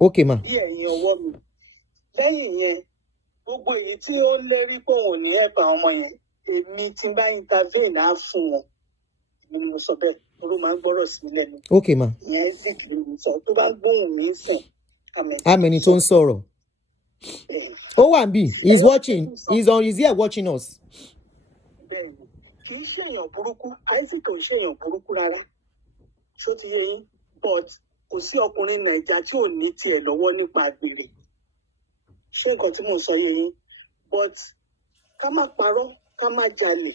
Okay, ma. Gbogbo èyí tí ó lérí pé òun ní ẹ̀bà ọmọ yẹn èmi tí bá intervene á fún wọn èmi ni mo sọ bẹ́ẹ̀ oró máa ń gbọ́rọ̀ sí lẹ́nu. Okay, ma. Ìyẹn Isaac ló ń sọ tó bá gbóhùn mi sùn. Amẹni tó ń sọ̀rọ̀. Owambi is watching. He's here watching us. Bẹ́ẹ̀ni kì í ṣèyàn burúkú Isaac ò ṣèyàn burúkú rárá ṣó ti yé yín but kò sí ọkùnrin Nàìjíríà tí ò ní tiẹ̀ lọ́wọ́ nípa àgbèrè. Ṣé nǹkan tí mò ń sọ yé yín but ká má parọ́ ká má jalè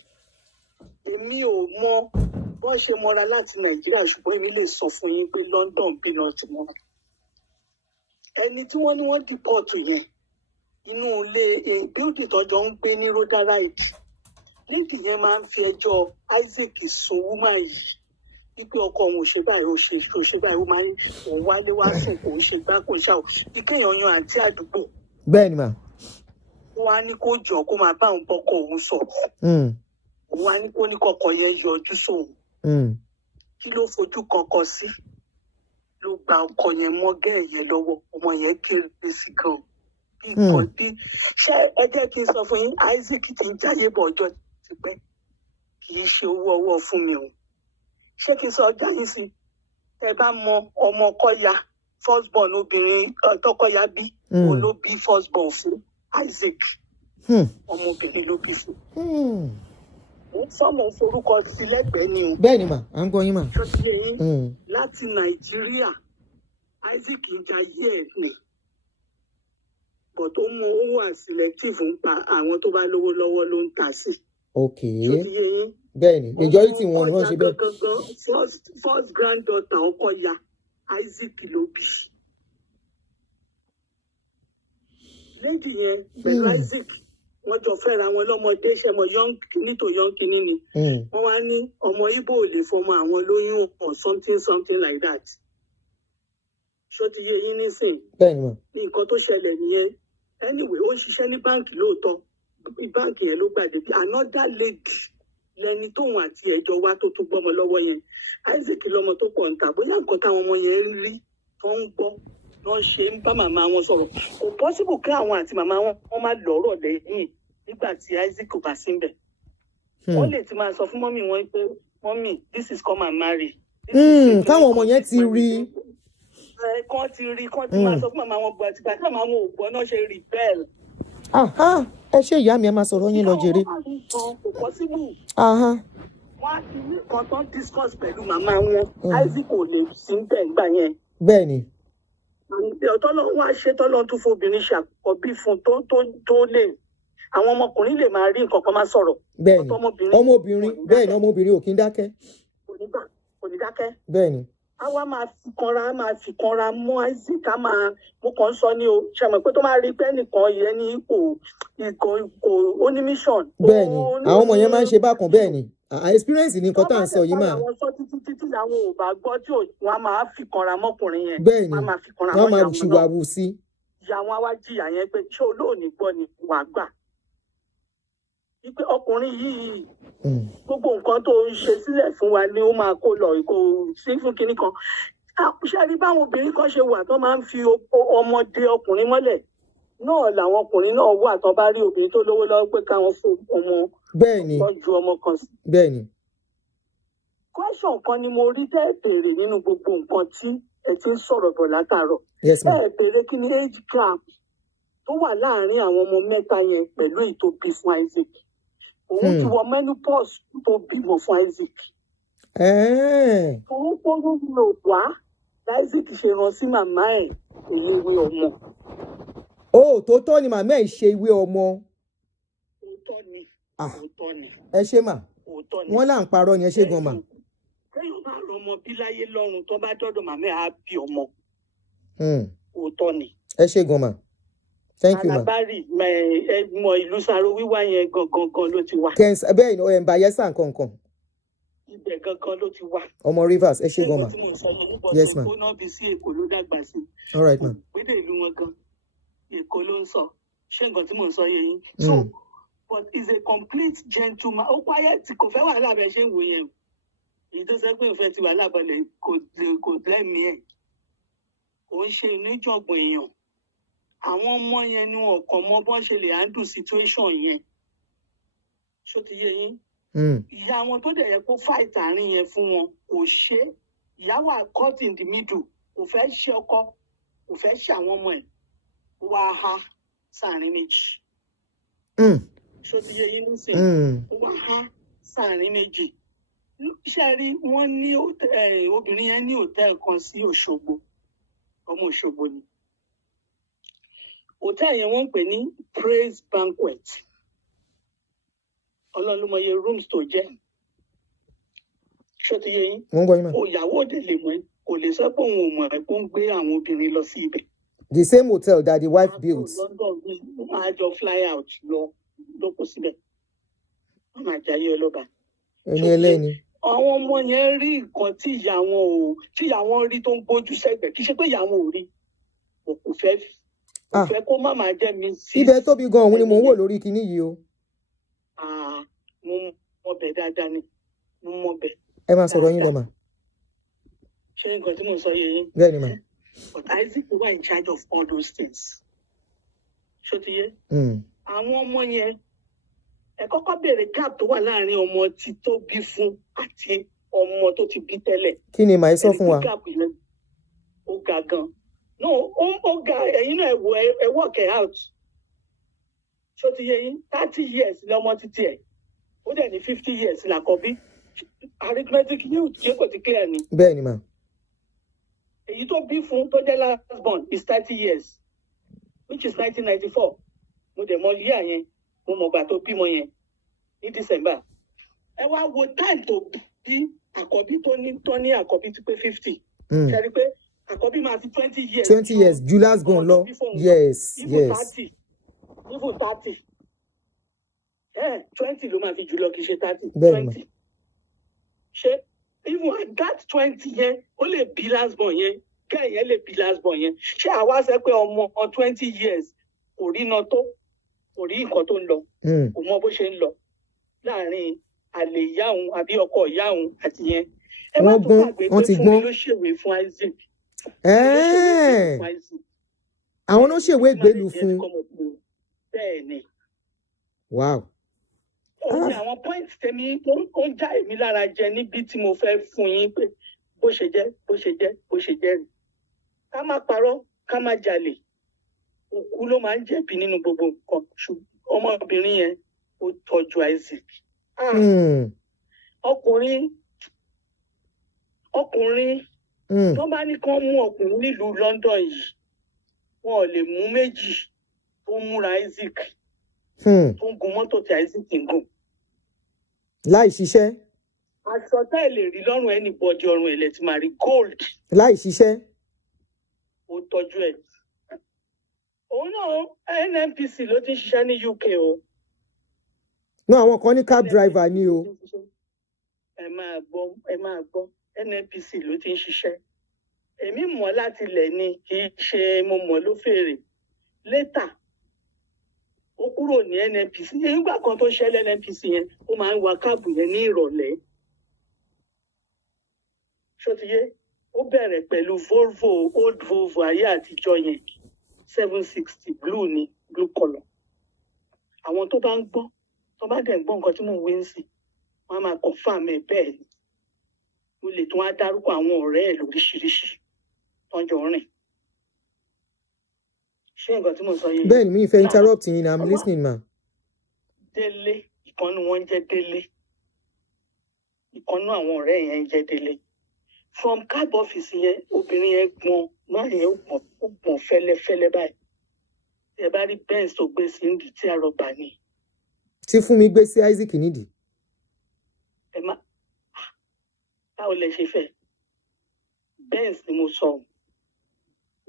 èmi ò mọ bọ́n ṣe mọ́ra láti Nàìjíríà ṣùgbọ́n èmi lè sọ fún yín pé London bí lọ ti mọ́ra ẹni tí wọ́n ní wọ́n dìpọ́ọ̀tù yẹn inú ilé bíódì tọ́jọ́ ń gbé ní Rotherhithe nídì yẹn máa ń fi ẹjọ́ Isaac sun woman yìí wípé ọkọ òun ò ṣe báyìí ó ṣe báyìí ó máa ń òun wálé wá sùn kò ń ṣe gbá kò ń ṣàwọ̀ ìkéèyàn yan àǹtí àdúgbò. Bẹ́ẹ̀ni mà. wá ní kó jọ kó máa bá òun bọ́kọ òun sọ̀rọ̀. Òun wá ní kó ní kọ́kọ́ yẹn yọjú sóun. Kí ló fojú kankan sí? Ló gba ọkọ yẹn mọ́ gẹ́ẹ̀ yẹn lọ́wọ́. Ọmọ yẹn kéré sí gan. Bí nǹkan bí ṣé ẹ jẹ́ kí n sọ fún yín, Isaac ti ń jáyé bọ̀ ọjọ́ ti pẹ́. Kì í ṣe owó ọwọ́ fún mi o. Ṣé kí n sọ ọjà yín sí? Ẹ bá mọ ọmọ Kọ́ya, firstborn obìnrin tọkọya bí, òun ló bí firstborn fún Isaac. Ọmọbìnrin ló bí fún. Sọmọ forúkọ sí lẹ́gbẹ̀ẹ́ ni o. Bẹ́ẹ̀ ni mà, à ń gbọ́ yín mà. Ṣọ́tí yín láti Nàìjíríà, Isaac ń jayé ẹ̀ ni. But ó mọ owó selective ń pa àwọn tó bá lówó lọ́wọ́ ló ń ta sí. Ok. Ṣọ́tí yín. Bẹ́ẹ̀ ni, majority wọn ni wọ́n ṣe bẹ́ẹ̀. First granddaughter Ọkọya, Isaac ló bí. Lady yẹn pẹ̀lú Isaac wọ́n jọ fẹ́ra wọn lọ́mọdé ṣẹmọ nítòyọ́nkínní ni. Wọ́n wá ní ọmọ Ìgbò ò lè fọmọ àwọn lóyún or something like that. Ṣó ti yé yín nísìn? Bẹ́ẹ̀ni mà. Ní nǹkan tó ṣẹlẹ̀ nìyẹn. Anyway, ó ń ṣiṣẹ́ ní báǹkì lóòótọ́. Báǹkì yẹn ló gbàdé bí another lady lẹni tóun àti ẹjọ́ wá tó tún gbọ́mọ lọ́wọ́ yẹn. Isaac lọmọ tó pọ̀ ń tà bóyá nǹkan táwọn ọmọ yẹn rí tó ń gbọ́ wọ́n ṣe ń bá màmá wọn sọ̀rọ̀. Kò possible kí àwọn àti màmá wọn má lọ́rọ̀ lẹ́yìn nígbà tí Isaac kò bá sí ńbẹ̀. Wọ́n lè ti máa sọ fún mọ́mì wọn pé mọ́mì this is come and marry. Káwọn ọmọ yẹn ti rí. Kán ti rí kán ti máa sọ fún màmá wọn bọ̀ àtìgbà tí màmá wọn ò gbọ́ náà ṣe rebel. Ẹ ṣe ìyá mi ẹ máa sọ̀rọ̀ yín lọ jèrè. Kò possible. Aha. Wọ́n á ti ní kan tán discuss pẹ̀lú màmá wọn. Isaac ò lè sí ń bẹ̀ ńgbà yẹn. Bẹ́ẹ̀ ni. Ọ̀tọ́lọ́ wá ṣe tọ́lọ́ tún fobìnrin ṣàkọ́bí fún tó lè àwọn ọmọkùnrin lè máa rí nǹkan kan máa sọ̀rọ̀. Bẹ́ẹ̀ ni ọmọbìnrin bẹ́ẹ̀ ni ọmọbìnrin ò kí ń dákẹ́. Kò ní dákẹ́. Bẹ́ẹ̀ ni. A wá máa fi kanra mọ́ Isaac á máa mo kàn ń sọ ní o ṣe mọ̀ pé tó máa rí pé nìkan yẹn ní kò ó ní mission. Bẹ́ẹ̀ ni àwọn ọmọ yẹn máa ń ṣe bákan bẹ́ẹ̀ ni experience ni nǹkan tá à ń sọ yìí mà. Àwọn sọ títí làwọn ò bá gbọ́ tí wọ́n máa fi kanra mọ́kùnrin yẹn. Bẹ́ẹ̀ ni wọ́n máa ṣùwàwù sí. Ìyá wọn á wá jìyà yẹn pé ṣé olóòní gbọ́ ni wàá gbà. Wípé ọkùnrin yìí gbogbo nǹkan tó ń ṣe sílẹ̀ fún wa ni ó máa kó lọ kò sí fún kinní kan. Ṣé rí báwọn obìnrin kan ṣe wà tó máa ń fi ọmọdé ọkùnrin mọ́lẹ̀ náà làwọn ọkùnrin náà wà tó bá rí obìnrin tó lówó lọ́wọ́ pé káwọn fún ọmọ tọ́jú ọmọ kan sí. Bẹ́ẹ̀ ni. Question kan ni mo rí tẹ́ béèrè nínú gbogbo nǹkan tí ẹ ti ń sọ̀rọ̀ bọ̀ látàárọ̀. Yes ma'am. Ẹ béèrè kí ni age gap tó wà láàárín àwọn ọmọ mẹ́ta yẹn pẹ̀lú ìtòbí fún Isaac. Òun ti wọ menopause tó bímọ fún Isaac. Òun kóró lò wá Isaac ṣe rán sí màmá ẹ̀ èyí ìwé ọmọ. Tòótọ́ ni màmá ẹ̀ ṣe ìwé ọmọ. Òótọ́ ni. Ẹ ṣe mà. Wọ́n là ń parọ́ ni ẹ ṣe gan mà. Kéèyàn bá rọ ọmọ bí láyé lọ́run tó bá dọ́dọ̀ màmá ẹ̀ á bí ọmọ. Òótọ́ ni. Ẹ ṣe gan mà. Thank you ma. Alábárì mọ ìlú Saro wíwá yẹn gangan ló ti wá. Bẹ́ẹ̀ ni Bayelsa nǹkan. Ibẹ̀ gangan ló ti wá. Ọmọ Rivers ẹ ṣe gan ma. Yes ma. Ó náà bí sí Èkó ló dàgbà sí. All right ma. Gbédè ìlú wọn gan Èkó ló ń sọ. Ṣé nǹkan tí mò ń sọ yé yín? So but is a complete gentleman. Ó quiet kò fẹ́ wàhálà bẹ́ẹ̀ ṣe ń wò yẹn. Èyí tó sẹ́ pé ìfẹ́ ti wàhálà bọ̀lẹ̀ kò lẹ́mìí ẹ̀. Kò ń ṣe oníjọ̀gbọ̀n èèyàn. Àwọn ọmọ yẹn ni wọn kàn mọ bọ́n ṣe lè handle situation yẹn. Ṣó ti yé yín? Ìyá wọn tó dẹ̀ yẹ kó fight àárín yẹn fún wọn kò ṣe. Ìyá wà caught in the middle. Kò fẹ́ ṣe ọkọ, kò fẹ́ ṣe àwọn ọmọ ẹ̀. Wá há sáàrin méjì. Ṣó ti yé yín nísìnyí? Wá há sáàrin méjì. Ṣé rí wọ́n ní obìnrin yẹn ní hòtẹ́ẹ̀lì kan sí Òṣogbo. Ọmọ Òṣogbo ni. Hòtẹ́ẹ̀lì yẹn wọ́n ń pè ní Praise Banquet. Ọlọ́run ló mọ iye rooms tó jẹ́. Ṣó ti yé yín? Wọ́n gbọ́ yín mà. Ìyàwó òde lè mọ̀ ẹ́ kò lè sọ pé òun ò mọ̀ ẹ́ kó ń gbé àwọn obìnrin lọ sí ibẹ̀. The same hotel that the wife built. London máa jọ fly out lọ lóko síbẹ̀. Wọ́n máa jayé ọlọ́ba. Ẹni ẹlẹ́ni. Àwọn ọmọ yẹn rí nǹkan tí ìyá wọn rí tó ń gbójú sẹ́gbẹ̀ẹ́ kì í ṣe pé ìyá wọn ò rí. Kò fẹ́ Kò fẹ́ kó má máa jẹ́ mi sí. Ibẹ̀ tóbi gan òun ni mò ń wò lórí kinní yìí o. Mo mọ bẹ̀ dáadáa ni. Mo mọ bẹ̀. Ẹ máa sọ̀rọ̀ yín lọ mà. Ṣé nǹkan tí mo sọ yé yín? Bẹ́ẹ̀ ni mà. But Isaac were in charge of all those things. Ṣó ti yé? Àwọn ọmọ yẹn, ẹ kọ́kọ́ béèrè gap tó wà láàrin ọmọ tí tó bí fún àti ọmọ tó ti bí tẹ́lẹ̀. Kí ni màá sọ fún wa? Gap yẹn ó ga gan. No, ó ga ẹ̀yin náà ẹ work it out. Ṣó ti yé yín? 30 years lọ́mọ títí ẹ̀. Ó dẹ̀ ní 50 years làkọ́bí. Arithmetic yóò ṣe kò ti clear ni. Bẹ́ẹ̀ ni mà. Èyí tó bí fún tó jẹ́ last born is 30 years, which is 1994. Mo dẹ̀ mọ year yẹn, mo mọ̀ gbà tó bímọ yẹn ní December. Ẹ wá wo time tó bí àkọ́bí tó ní àkọ́bí ti pé 50. Ṣé rí pé àkọ́bí máa fi 20 years. 20 years, ju last born lọ. Yes, yes. 30. Even 30. 20 ló máa fi jùlọ kì í ṣe 30. Bẹ́ẹ̀ ni. 20. Ṣé even at that 20 yẹn, ó lè bí last born yẹn, kẹ́ yẹn lè bí last born yẹn. Ṣé àwa sọ pé ọmọ 20 years kò rí iná tó, kò rí nǹkan tó ń lọ, kò mọ bó ṣe ń lọ láàrin àlè ìyá òun àbí ọkọ ìyá òun àti yẹn. Ẹ má tún gbàgbé pé fún mi ló ṣèwé fún Isaac. Àwọn ló ṣèwé ìgbélú fún. Bẹ́ẹ̀ ni. Wow. Ó ní àwọn points tèmi ó ń já èmi lára jẹ níbi tí mo fẹ́ fún yín pé bó ṣe jẹ́ rí. Ká má parọ́, ká má jalè. Òkú ló máa ń jẹ̀bi nínú gbogbo nǹkan. Ṣùgbọ́n ọmọbìnrin yẹn ó tọ́jú Isaac. Ọkùnrin tó bá ní kán mú ọkùnrin nílùú London yìí, wọn ò lè mú méjì tó múra Isaac. Tó ń gun mọ́tò tí Isaac ń gùn. Láì ṣiṣẹ́. Aṣọ tá ẹ lè rí lọ́rùn anybody ọrùn ẹ̀lẹ́ ti máa rí gold. Láì ṣiṣẹ́. Ó tọ́jú ẹ̀. Òun náà NNPC ló ti ń ṣiṣẹ́ ní UK o. No, àwọn kan ní cab driver ni o. Ẹ máa gbọ́ NNPC ló ti ń ṣiṣẹ́. Èmi mọ̀ láti ilẹ̀ ni kì í ṣe mo mọ̀ ló fèrè. Later ó kúrò ní NNPC. Nígbà kan tó ṣẹlẹ̀ NNPC yẹn, ó máa ń wa káàbù yẹn ní ìrọ̀lẹ́. Ṣó ti yé? Ó bẹ̀rẹ̀ pẹ̀lú old Volvo ayé àtijọ́ yẹn. 760 blue color. Àwọn tó bá ń gbọ́, tó bá dẹ̀ ń gbọ́ nǹkan tí mò ń wí ń sìn, wọ́n á máa confirm ẹ̀ bẹ́ẹ̀ ni. Mo lè tún wá dárúkọ àwọn ọ̀rẹ́ ẹ̀ lóríṣiríṣi tọ́jọ́ rìn. Ṣé nǹkan tí mo sọ yé? Bẹ́ẹ̀ ni mi fẹ́ interrupt yín, I'm listening ma. Délé, ìkànnì wọn jẹ́ Délé. Ìkànnì àwọn ọ̀rẹ́ yẹn jẹ́ Délé. From cab office yẹn, obìnrin yẹn gbọ́n, máa yẹn ó gbọ́n fẹ́lẹ́fẹ́lẹ́ báyìí. Ẹ bá rí Benz tó gbé sí nídìí tí àrọ̀bà ni. Tí fún mi gbé sí Isaac nídìí. Ẹ má, báwo lẹ ṣe fẹ́? Benz ni mo sọ.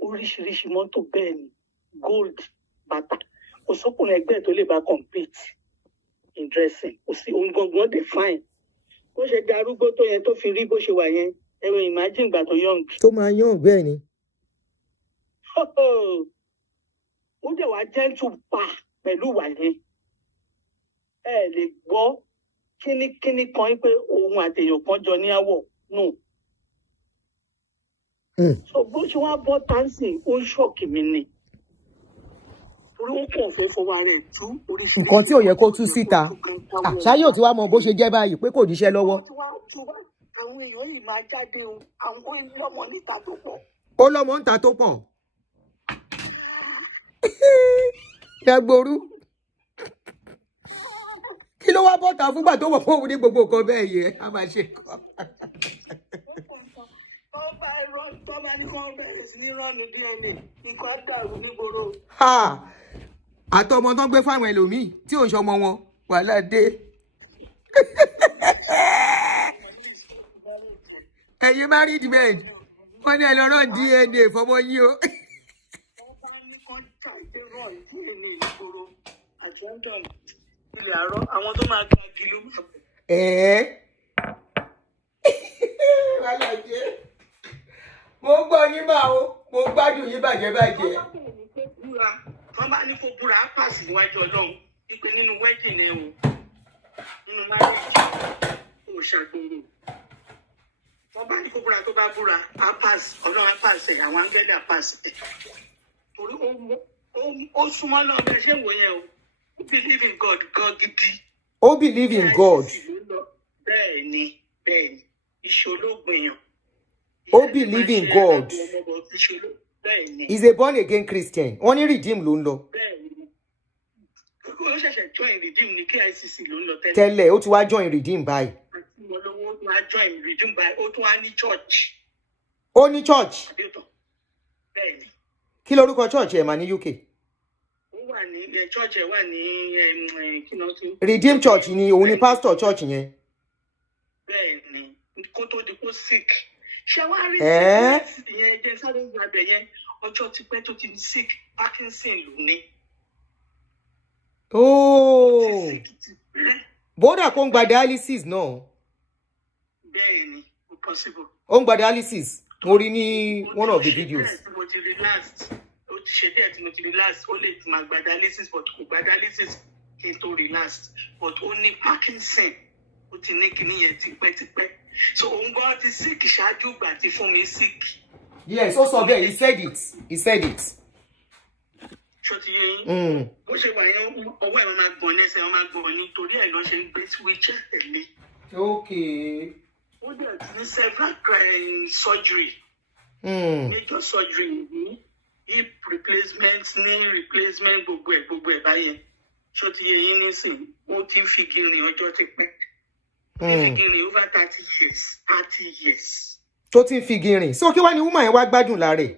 Oríṣiríṣi mọ́tò bẹ́ẹ̀ ni. Gold, bàtà. Kò sọ́kùnrin ẹgbẹ́ tó lè bá compete in dressing. Kò sí ohun gangan dé fine. Bó ṣe darúgbó tó yẹn tó fi rí bó ṣe wà yẹn, ẹ wo imagine ìgbà tó young. Tó máa young bẹ́ẹ̀ ni. Ó dẹ̀ wá gentle pa pẹ̀lú ìwà yẹn. Ẹ lè gbọ́ kíní kan pé òun àtẹ̀yàn kan jọ ní àwọ̀. No. So bó ṣe wá bọ́ tánsì, ó ń ṣọ́ọ̀kì mi ni. Orí ó kàn fẹ́ fọwọ́ rẹ̀ tú oríṣiríṣi. Nǹkan tí ò yẹ kó tú síta. Ṣáyé ò ti wá mọ bó ṣe jẹ́ báyìí pé kò níṣẹ́ lọ́wọ́. Àwọn èèyàn yìí máa jáde o, àwọn ọmọ níta tó pọ̀. Ó lọ́mọ ń ta tó pọ̀. Ẹgbòrú. Kí ló wá bọ́ta fúngbà tó wọ̀ fún òun ní gbogbo nǹkan bẹ́ẹ̀ yẹ? A máa ṣe kọ́. Tọ́ba ní kọ́ bẹ̀rẹ̀ sí ní rọ́ọ̀nù DNA, nǹkan dàrú nígboro. Àtọmọ tó ń gbé fáwọn ẹlòmíì tí ò ń ṣọmọ wọn wàhálà dé. Ẹ̀yin married men, wọ́n ní ẹ lọ rán DNA fọmọ yín o. Ilé àárọ̀ àwọn tó máa gba kìló máa bọ̀. Wàhálà dé. Mo gbọ́ yín máa o, mo gbádùn yín bàjẹ́. búra wọ́n bá ní kó búra á pàṣẹ níwájú Ọlọ́run wípé nínú wedding ẹ o nínú marriage kò ṣàgbọ̀rọ̀ wọ́n bá ní kó búra tó bá búra á pàṣẹ Ọlọ́run á pàṣẹ àwọn áńgẹ́lì á pàṣẹ torí ó súnmọ́ náà bẹ́ẹ̀ ṣe ń wò yẹn o ó believe in God gan gidi. Ó believe in God. bẹ́ẹ̀ ni ìṣológun èèyàn. Ó believe in God. He's a born again Christian. Wọ́n ní redeem ló ń lọ. Ó ṣẹ̀ṣẹ̀ join redeem ní KICC ló ń lọ tẹ́lẹ̀. Tẹ́lẹ̀ ó ti wá join redeem báyìí. Àti ìmọ̀lówó ó tún wá join redeem báyìí ó tún wá ní church. Ó ní church. Bẹ́ẹ̀ni. Kí lorúkọ church ẹ̀ mà ní UK? Ó wà ní church ẹ̀ wà ní kí náà tún. Redeem church ni òun ni pastor church yẹn. Bẹ́ẹ̀ni kó tó di kó sick. Ṣé wàá rí sickness yẹn jẹ́ sáré ìgbàgbẹ́ yẹn ọjọ́ ti pẹ́ tó ti sick Parkinson ló ní. Oh. Bódà kó ń gba dialysis náà. Bẹ́ẹ̀ni, possible. Ó ń gba dialysis. Mo rí ní one of the videos. Mo ti relax. Ó ti ṣe díẹ̀ tí mo ti relax. Ó lè máa gba dialysis but kò gba dialysis kí n tó relax. But ó ní Parkinson. Ó ti ní kíní yẹn tipẹ́tipẹ́. So òun gbọ́ ti sick ṣáájú ìgbà tí fún mi sick. Yes, ó sọ bẹ́ẹ̀. He said it. Ṣó ti yé yín? Bó ṣe wà yẹn ọwọ́ ẹ̀ máa gbọ̀n ẹsẹ̀ wọn máa gbọ̀n nítorí ẹ̀ lọ́ ṣe ń gbé wheelchair tẹ̀lé. Okay. Ó dẹ̀ ti ní several surgery. Major surgery hip replacement, knee replacement gbogbo ẹ̀ báyẹn. Ṣó ti yé yín nísìnyí? Ó ti ń fi gírin ọjọ́ ti pẹ́. Figiri over 30 years. Tó ti ń fi gírin. So kí wá ní woman yẹn wá gbádùn lára ẹ̀?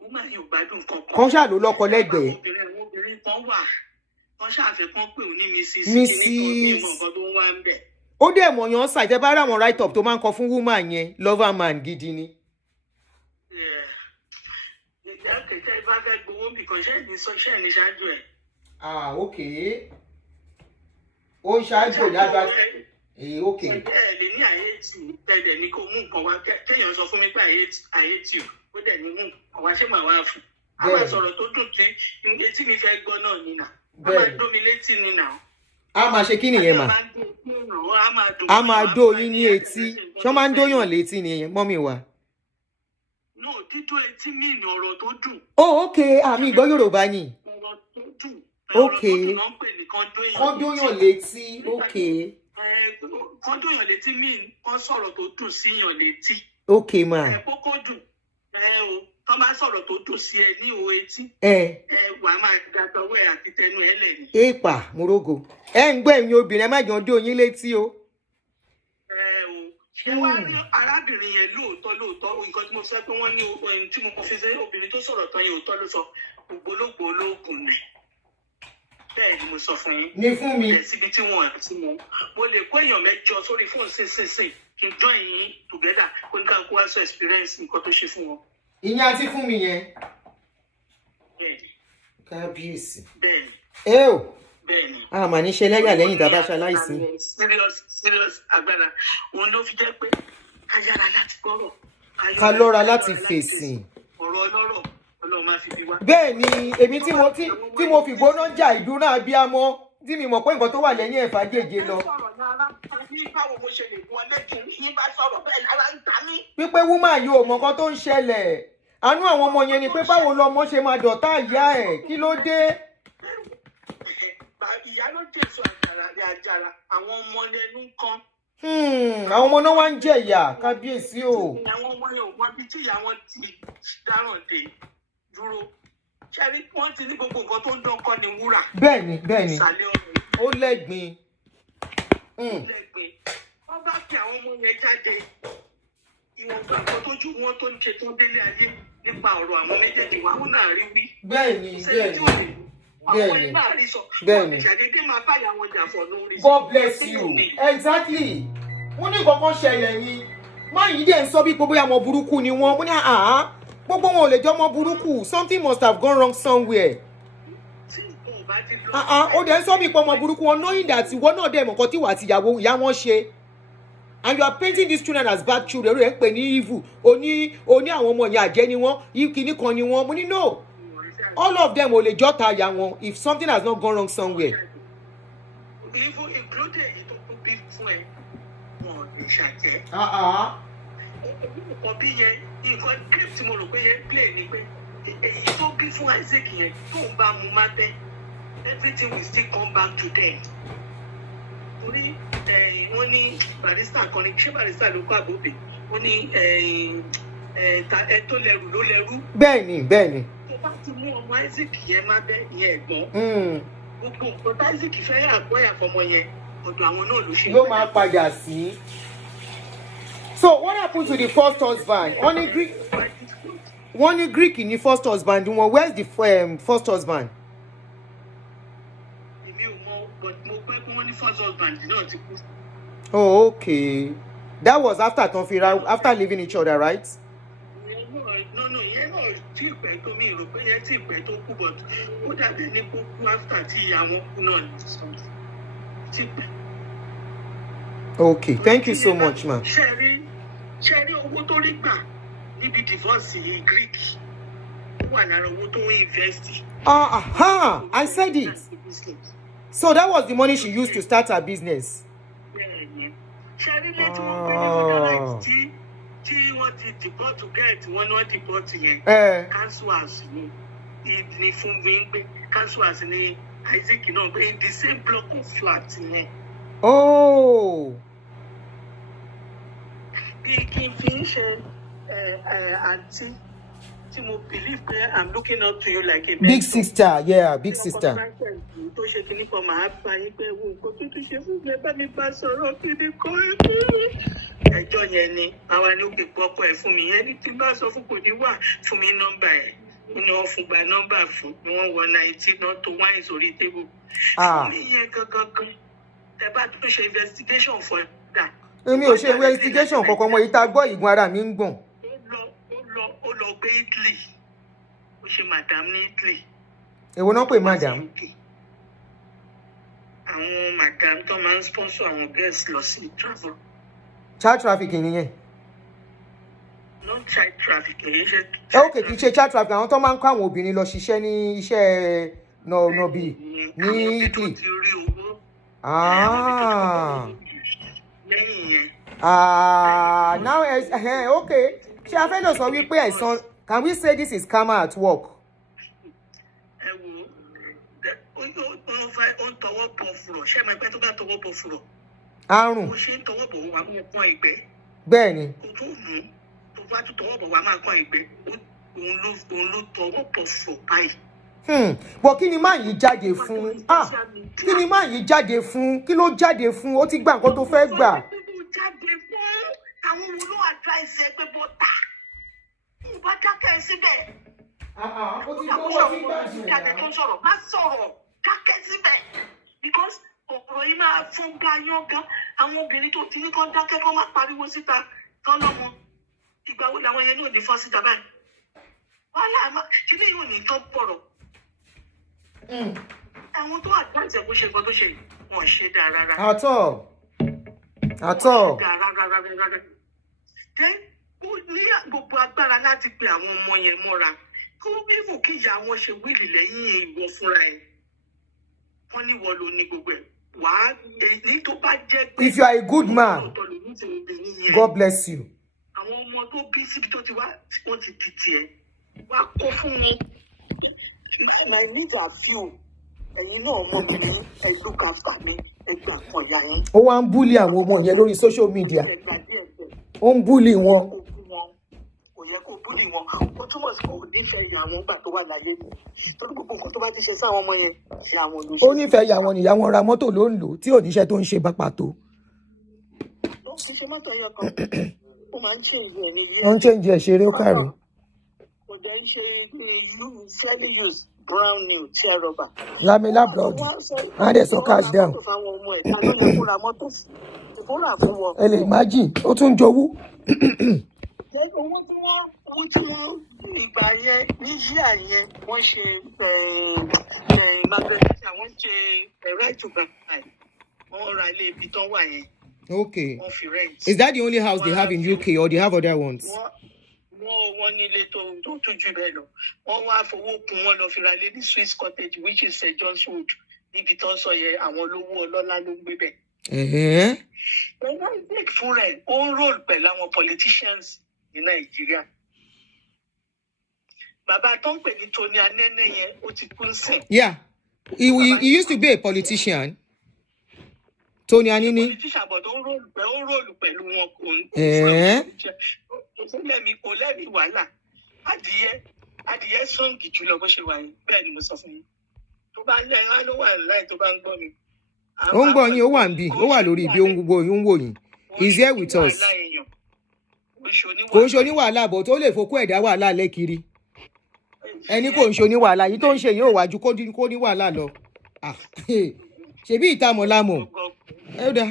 Woman yẹn ò gbádùn kankan. Kan ṣáà ló lọ́kọ lẹ́gbẹ̀ẹ́. Obìnrin kan wà. Wọ́n ṣàfẹ́ kan pé òun ní Mrs. Ó dẹ̀ mọ̀ yàn ṣàìtẹ́ bá rà wọn write up tó máa ń kọ fún woman yẹn lover man gidi ni. Ìjà kẹ̀kẹ́ bá fẹ́ gbowó nìkan ṣẹ́ ní ṣáájú ẹ̀. Ah, okay. Ó ń ṣáájú ìdájọ́ ok. Ẹ lè ní àyètì tẹ̀lẹ̀ ní kó mú nǹkan wá kéèyàn sọ fún mi pé àyètì ó dẹ̀ ní mú nǹkan wá ṣé màá wá fún. A máa sọ̀rọ̀ tó dùn tí etí mi fẹ́ gbọ́ náà nínà. A máa dó mi létí nínà. A máa ṣe kí nìyẹn mà? A máa dó yín ní etí. Ṣé wọ́n máa ń dóyàn létí nìyẹn mọ́mì wa? No, dídó etí mi ní ọ̀rọ̀ tó dùn. Oh, ok. Àmì ìgbọ́ Yorùbá ni. Ọ̀rọ̀ tó dùn. Ok. Kán dóyàn létí. Ok. Kán dóyàn létí mí kán sọ̀rọ̀ tó dùn síyàn létí. Ok ma. Kókó dùn. O kán bá sọ̀rọ̀ tó dùn sí ẹ ní o etí. Wàá máa gbàgbọ́ ẹ àti tẹnu ẹ lẹ̀ ni. Èèpà morogo. Ẹ ń gbọ́ ẹ̀yin obìnrin ẹ má jọ dó yín létí o. Ṣé wàá rí arábìnrin yẹn lóòótọ́ nǹkan tí mo fẹ́ pé wọ́n ní ohun tí mo fi ṣe obìnrin tó sọ̀rọ̀ tán yẹn òótọ́ ló sọ ògbólógbòó olóògùn nẹ̀. Bẹ́ẹ̀ ni mo sọ fún yín. Ní fún mi. Síbi tí wọ́n ti mọ̀. Mo lè kó èèyàn mẹ́jọ sórí fóònù sínsìnsìn kí n join yín together kó ní ká kó wá sọ experience nǹkan tó ṣe fún wọn. Ìyẹn àti fún mi yẹn. Bẹ́ẹ̀ni. Kábíyèsí. Bẹ́ẹ̀ni. Bẹ́ẹ̀ni. A máa ní ṣe lẹ́yà lẹ́yìn tá a bá ṣaláìsí. Serious agbára. Òun ló fi jẹ́ pé ká yára láti gbọ́rọ̀. Ká lọ́ra láti fèsì. Ọ̀rọ̀ ọlọ́rọ̀ Ọlọ́run máa fi bí wá. Bẹ́ẹ̀ ni èmi tí mo fi gbóná jà ìdúrà abíamọ tí mi mọ̀ pé nǹkan tó wà lẹ́yìn ẹ̀fà jèjì lọ. Pípé woman yóò mọ nǹkan tó ń ṣẹlẹ̀. Àánú àwọn ọmọ yẹn ni pé báwo lọmọ ṣe máa dọ̀tá ìyá ẹ̀ kí ló dé? Ìyá ló jèso àjàrà rẹ̀ àjàrà àwọn ọmọ lẹ́nu kan. Àwọn ọmọ náà wá ń jẹ ìyà kábíyèsí o. Àwọn ọmọ yẹn ò mọ ibi tí ìyá wọn ti dáràn dé dúró. Ṣẹ́rí wọ́n ti ní gbogbo nǹkan tó ń dán kọ́ ni wúrà. Bẹ́ẹ̀ni. Ó lẹ́gbin. Wọ́n bá fi àwọn ọmọ yẹn jáde. Ìwọ̀nba nǹkan tójú wọn tó ń ṣe tó délé ayé nípa ọ̀rọ̀ àwọn méjèèjì wa wọn náà rí wí. Bẹ́ẹ̀ni. God bless you. Exactly. Wọ́n ní nǹkan kan ṣẹlẹ̀ yìí. Má yìí dẹ̀ ń sọ bí gbogbo ọmọ burúkú ni wọ́n. Mo ní gbogbo wọn ò lè jọ ọmọ burúkú. Something must have gone wrong somewhere. Ó dẹ̀ ń sọ bí pé ọmọ burúkú wọn knowing that ìwọ náà dẹ̀ mọ̀ nǹkan tí wà àti ìyàwó ìyá wọn ṣe. And you are painting these children as bad children. Ó rẹ̀ ń pè ní evil. Ó ní àwọn ọmọ yẹn àjẹ́ ni wọ́n. Ìkíní kan ni wọ́n. Mo ní no. all of them ò lè jọ́ta ya wọn if something has not gone wrong somewhere. Even included èyí tó kú bí fún ẹ wọn lè ṣàjẹ́. Nǹkan bí yẹn nǹkan clip tí mo rò pé yẹn play ni pé èyí tó bí fún Isaac yẹn tó ń bá mu má bẹ́ everything will still come back to them. Torí wọ́n ní barista kan ní ṣé barista ló kọ́ àbòbè wọ́n ní tó lẹ́rù ló lẹ́rù. Bẹ́ẹ̀ni. Tó bá ti mú ọmọ Isaac yẹn má bẹ́ ìyẹn ẹ̀gbọ́n. Gbogbo nǹkan Isaac fẹ́ àgbọ̀yà fọmọ yẹn ọ̀dọ̀ àwọn náà ló ṣe. Ló máa padà sí. So what happened to the first husband? Only Greek in the first husband. Where's the first husband? Oh, okay. That was after after leaving each other, right? No, okay, thank you so much, ma'am. Sherry owó tó rí gbà níbi divorce Greek wà lára owó tó invest. I said it. So that was the money she used to start her business. Sherry let me go tí wọ́n ti deport to get wọ́n náà deport yẹn. Cancel house ní fún mi pé cancel house ní Isaac náà pé in the same block of flat yẹn. Oh. Kí n fi ń ṣe àǹtí tí mo believe pé I'm looking up to you like a big sister, yeah, big sister. Tó ṣe kíní kan máa bá yín pé wo nǹkan tó tún ṣe fún mi bá mi bá sọ̀rọ̀ kíní kan ẹjọ́ yẹn ni àwa ni ó pè pọ́pọ́ ẹ̀ fún mi yẹn ní tí bá sọ fún kò ní wà fún mi nọ́mbà ẹ̀ ni wọ́n fún gba nọ́mbà fún ni wọ́n wọ 90 náà tó wáyé sórí tébù. Fún mi yẹn gangan tẹ bá tún ṣe investigation for that. Èmi ò ṣe investigation kankan mọ́ ìta gbọ́ ìgbọ̀n ara mi ń gbọ̀n. Ó lọ gbé Italy ó ṣe madam ní Italy. Èwo náà pè madam? Àwọn madam tó máa ń sponsor àwọn girls lọ sí travel. Child trafficking nìyẹn. Non child trafficking kì í ṣe. Okay, kì í ṣe child trafficking àwọn tó máa ń kó àwọn obìnrin lọ ṣiṣẹ́ ní iṣẹ́ nọ̀bì ní Italy. Now okay. Ṣé a fẹ́ lọ sọ wípé ẹ̀san, can we say this is karma at work? Ó tọwọ́ bọ̀ fùrọ̀ ṣé ẹ̀mọ́ ẹgbẹ́ tó bá tọwọ́ bọ̀ fùrọ̀. Àrùn. Ó ṣe ń tọwọ́ bọ̀ wá mú pọ́n ìgbẹ́. Bẹ́ẹ̀ni. Kò tó mú tó bá tún tọwọ́ bọ̀ wá máa pọ́n ìgbẹ́ òun ló tọwọ́ bọ̀ fùrọ̀ báyìí. Bọ̀ kí ni máa yìí jáde fún? Kí ni máa yìí jáde fún? Kí ló jáde fún? Ó ti gba nǹkan tó fẹ́ gbà. Jáde fún àwọn olú advice ẹ pé bó ta. Ìbá dákẹ́ síbẹ̀. Ó ti gbọ́wọ́ sí gbàgbé. Jáde tó ń sọ̀rọ̀ má sọ̀rọ̀ dákẹ́ síbẹ̀. Because ọ̀pọ̀ yìí máa fún gbáyán gan. Àwọn obìnrin tó ti ní kán dákẹ́ kán má pariwo síta kán lọ́mọ. Ìgbà wo làwọn yẹn náà ní fọ́ síta báyìí? Wàhálà kí ni yóò ní tán bọ̀rọ̀? Àwọn tó advice ẹ̀ kó ṣe nǹkan tó ṣe wọ́n ṣe dáa rárá. Àtọ̀. Ó ní gbogbo agbára láti pe àwọn ọmọ yẹn mọ́ra kó bíbù kí ìyá wọn ṣe wíìlì lẹ́yìn ìwọ fúnra ẹ̀. Wọ́n ní wọ́n ló ní gbogbo ẹ̀. Wàá èyí tó bá jẹ́ pé. If you are a good man, God bless you. Àwọn ọmọ tó bí síbi tó ti wá wọ́n ti di tiẹ̀. Wá kó fún mi. I need a few. Ẹ̀yin náà ọmọ mi ní ẹ look after me. Ẹgbà kan ìyá yẹn. Ó wá ń búlì àwọn ọmọ yẹn lórí social media. Ó ń búlì wọn. Kò yẹ kó búlì wọn. Ó túmọ̀ sí pé ò nífẹ̀ẹ́ ìyá wọn gbà tó wà láyé mi. Torí gbogbo nǹkan tó bá ti ṣe sáwọn ọmọ yẹn, ìyá wọn ló ṣe. Ó nífẹ̀ẹ́ ìyá wọn nìyá wọn ra mọ́tò ló ń lò tí ò níṣẹ́ tó ń ṣe bá pàtó. Ó ti ṣe mọ́tò ẹyọ kan. Ó máa ń change ẹ̀ ní ilé. Ó ń change ẹ̀ ṣeré ó kàrí. Kò dẹ̀ ń ṣe fairly used brown new tear rubber. Lamela blood. And there's no cash down. Ẹ lè imagine, ó tún jowú. Owó tí wọ́n ìgbà yẹn ní yíyà yẹn wọ́n ṣe magazine àwọn ṣe right to buy. Wọ́n ra ilé ibi tán wà yẹn. Okay. Wọ́n fi rent. Is that the only house they have in UK or they have other ones? wọ́n ní ilé tó tún jù bẹ́ẹ̀ lọ. Wọ́n wá fowó kun wọ́n lọ fi ra ilé ní Swiss Cottage, which is St. John's Wood. Níbi tó ń sọ yẹn, àwọn olówó ọlọ́lá ló ń gbé bẹ̀. Wọ́n wá break fún rẹ̀, ó ń roll pẹ̀lú àwọn politicians ní Nàìjíríà. Bàbá tó ń pè ní Tony Anene yẹn, ó ti kú sìn. Yeah, he used to be a politician. Tony Anene. Politician, but ó ń roll pẹ̀lú wọn kò lẹ́mi wàhálà. Adìyẹ sọ́ǹgì jùlọ bó ṣe wà yìí, bẹ́ẹ̀ ni mo sọ fún yín. Tó bá ń lẹ́ ẹ̀rọ ló wà láì tó bá ń gbọ́ mi. Ó ń gbọ́ yín, ó wà ń bì, ó wà lórí ibi ó ń wò yín. He's here with us. Kò ń ṣe oníwàhálà bọ̀ tó lè fokú ẹ̀dá wàhálà lẹ́kiri. Ẹni kò ń ṣe oníwàhálà yìí tó ń ṣe yóò wájú kó ní wàhálà lọ. Ṣebí ìtamọ̀ lámọ̀. Ẹ dá.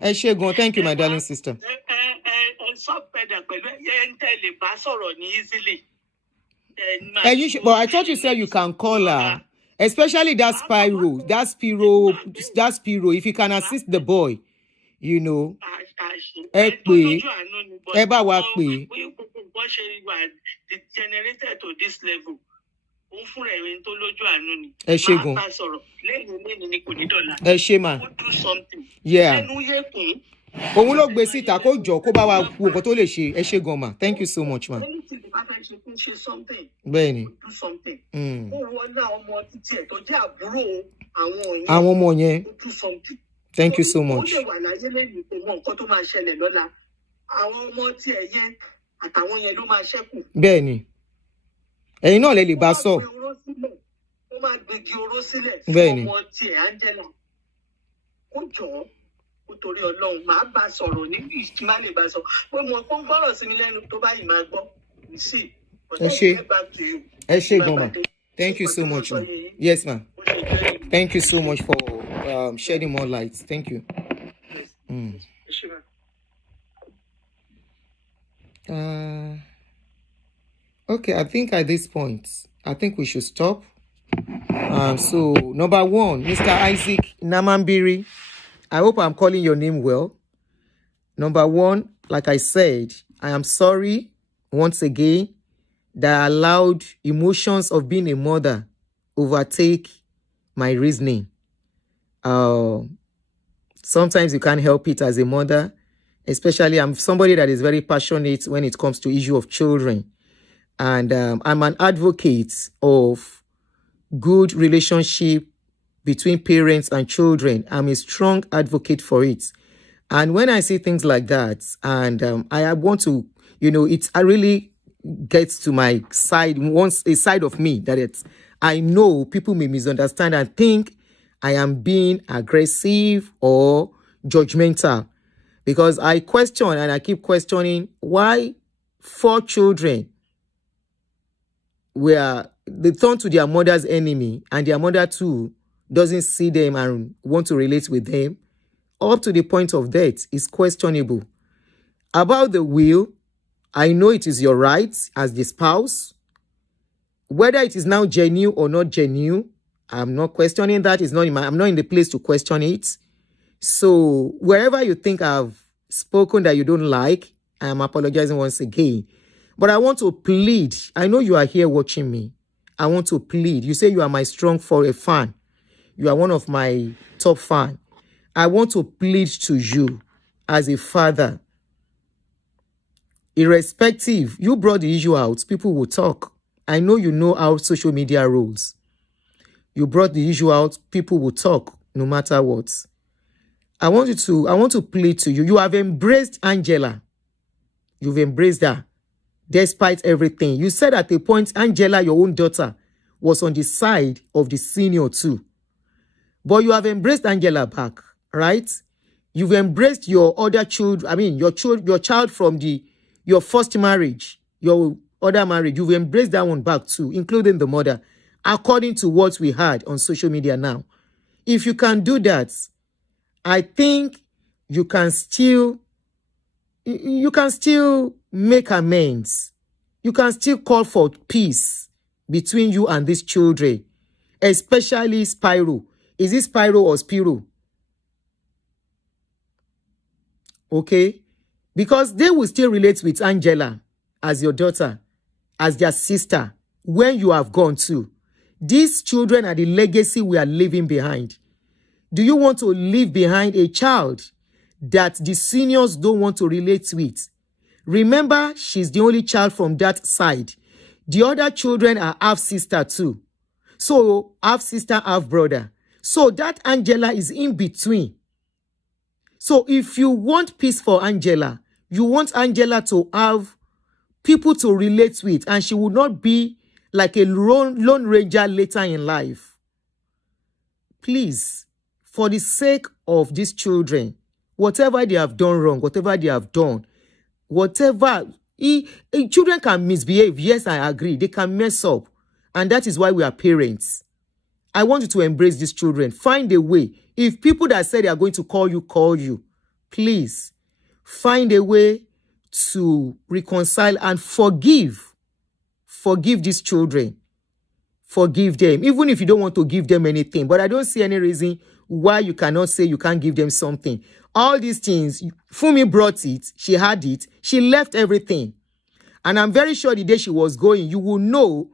Ẹ ṣé gan, thank you my darling sister. But I thought you said you can call her, especially that Spiro. If you can assist the boy, you know. Ẹ pè, ẹ bá wa pè. Degenerated to this level. Ẹ ṣé gan. Ẹ ṣé ma. Yeah. Òun ló gbé síta kó jọ kó bá wa wo nǹkan tó lè ṣe. Ẹ ṣé gan ma. Thank you so much ma. Bẹ́ẹ̀ni. Àwọn ọmọ yẹn. Thank you so much. Bẹ́ẹ̀ni. Ẹ̀yin náà lè bá sọ. Bẹ́ẹ̀ni. Torí Ọlọ́run máa bá sọ̀rọ̀ níbi ìkímá lè bá sọ pé mo kó gbọ́rọ̀ sí mi lẹ́nu tó báyìí máa gbọ́ sí. Ẹ ṣé gan ma. Thank you so much ma. Yes ma. Thank you so much for shedding more light. Thank you. Okay, I think at this point, I think we should stop. So number one, Mr. Isaac Namambiri. I hope I'm calling your name well. Number one, like I said, I am sorry once again that I allowed emotions of being a mother overtake my reasoning. Sometimes you can't help it as a mother, especially I'm somebody that is very passionate when it comes to issue of children. And I'm an advocate of good relationship between parents and children. I'm a strong advocate for it. And when I see things like that, and I want to, I really gets to my side, a side of me that I know people may misunderstand and think I am being aggressive or judgmental. Because I question and I keep questioning why 4 children they turn to their mother's enemy and their mother too doesn't see them and want to relate with them, up to the point of death, is questionable. About the will, I know it is your right as the spouse. Whether it is now genuine or not genuine, I'm not questioning that. I'm not in the place to question it. So wherever you think I've spoken that you don't like, I am apologizing once again. But I want to plead. I know you are here watching me. I want to plead. You say you are my strong fan. You are one of my top fans. I want to plead to you as a father. Irrespective, you brought the issue out, people will talk. I know you know how social media rolls. You brought the issue out, people will talk no matter what. I want to plead to you. You have embraced Angela. You've embraced her despite everything. You said at a point, Angela, your own daughter, was on the side of the senior too. But you have embraced Angela back, right? You've embraced your other children, your child from your first marriage, your other marriage. You've embraced that one back too, including the mother, according to what we heard on social media now. If you can do that, I think you can still make amends. You can still call for peace between you and these children, especially Spiro. Is it Spiro or Spiro? Okay? Because they will still relate with Angela as your daughter, as their sister, when you have gone too. These children are the legacy we are leaving behind. Do you want to leave behind a child that the seniors don't want to relate with? Remember, she's the only child from that side. The other children are half-sister too. So, half-sister, half-brother. So, that Angela is in between. So, if you want peace for Angela, you want Angela to have people to relate with, and she will not be like a lone ranger later in life. Please, for the sake of these children, whatever they have done wrong, whatever they have done, children can misbehave. Yes, I agree. They can mess up. And that is why we are parents. I want you to embrace these children. Find a way. If people that say they are going to call you, please find a way to reconcile and forgive. Forgive these children. Forgive them. Even if you don't want to give them anything. But I don't see any reason why you cannot say you can't give them something. All these things, Fumi brought it. She had it. She left everything. And I'm very sure the day she was going, you will know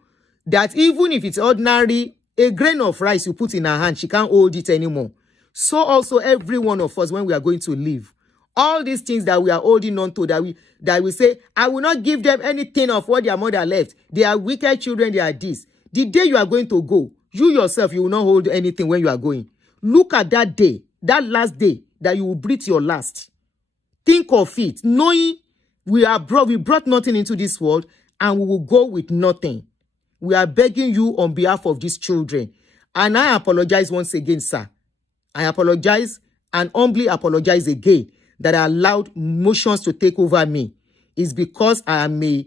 that even if it's ordinary, a grain of rice you put in her hand, she can't hold it anymore. So also every one of us, when we are going to leave, all these things that we are holding on to, that we say, I will not give them anything of what their mother left. They are wicked children, they are this. The day you are going to go, you yourself, you will not hold anything when you are going. Look at that day, that last day, that you will breathe your last. Think of it, knowing we brought nothing into this world, and we will go with nothing. We are begging you on behalf of these children. And I apologize once again, sir. I apologize and humbly apologize again that I allowed emotions to take over me. It's because I am a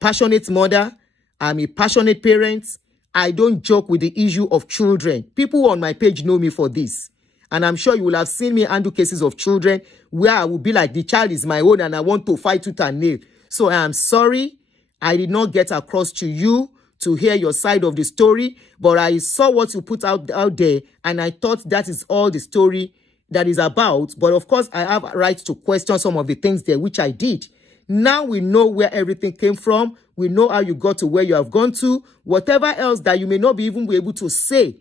passionate mother. I'm a passionate parent. I don't joke with the issue of children. People on my page know me for this. And I'm sure you will have seen me handle cases of children where I will be like, the child is my own and I want to fight tooth and nail. So I am sorry. I did not get across to you to hear your side of the story, but I saw what you put out there, and I thought that is all the story that is about. But of course, I have a right to question some of the things there, which I did. Now we know where everything came from. We know how you got to where you have gone to. Whatever else that you may not even be able to say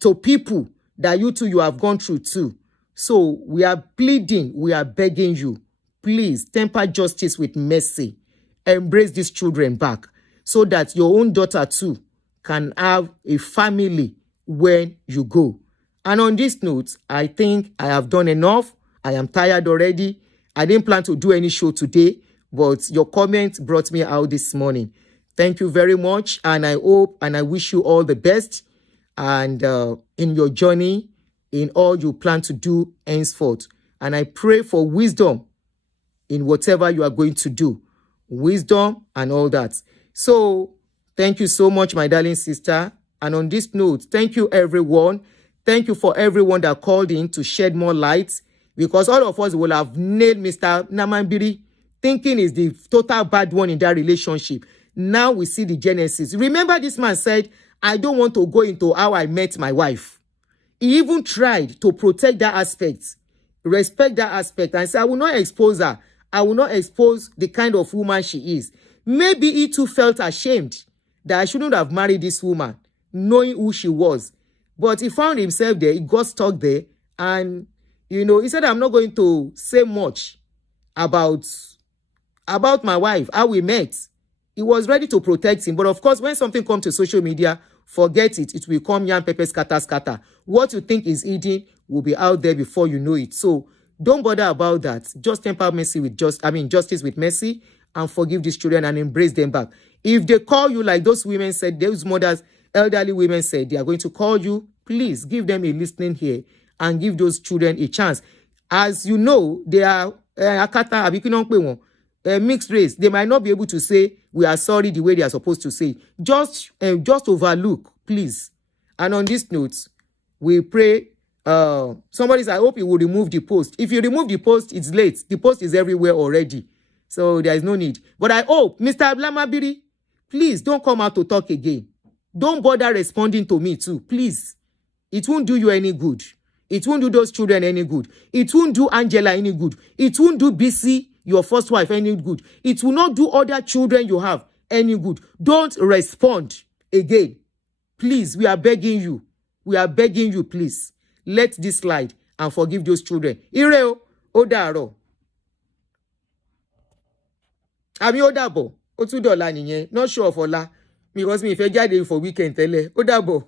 to people that you have gone through too. So we are pleading, we are begging you, please temper justice with mercy. Embrace these children back so that your own daughter too can have a family when you go. And on this note, I think I have done enough. I am tired already. I didn't plan to do any show today, but your comment brought me out this morning. Thank you very much. And I hope and I wish you all the best and in your journey, in all you plan to do henceforth. And I pray for wisdom in whatever you are going to do. Wisdom and all that. So thank you so much, my darling sister. And on this note, thank you everyone. Thank you for everyone that called in to shed more light, because all of us will have nailed Mr. Namambiri, thinking is the total bad one in that relationship. Now we see the genesis. Remember, this man said, I don't want to go into how I met my wife. He even tried to protect that aspect, respect that aspect, and say, I will not expose her. I will not expose the kind of woman she is. Maybe he too felt ashamed that I shouldn't have married this woman, knowing who she was. But he found himself there. He got stuck there. And, he said, I'm not going to say much about my wife, how we met. He was ready to protect him. But of course, when something comes to social media, forget it. It will come yam, pepper, scatter, scatter. What you think is hidden will be out there before you know it. So don't bother about that. Just temper mercy with justice with mercy, and forgive these children and embrace them back. If they call you like those women said, those mothers, elderly women said they are going to call you, please give them a listening ear and give those children a chance. As you know, they are mixed race. They might not be able to say we are sorry the way they are supposed to say. Just overlook, please. And on this note, we pray. Somebody said, I hope you will remove the post. If you remove the post, it's late. The post is everywhere already. So there is no need. But I hope, Mr. Blamabiri, please don't come out to talk again. Don't bother responding to me too, please. It won't do you any good. It won't do those children any good. It won't do Angela any good. It won't do BC your first wife any good. It will not do other children you have any good. Don't respond again. Please, we are begging you. We are begging you, please. Let this slide and forgive those children. Ire o dàárọ̀. Àmì ó dàbọ̀. Ó tún dọ̀la nìyẹn. Not sure of ọ̀la. Because mi fẹ́ jáde for weekend tẹ́lẹ̀. Ó dàbọ̀.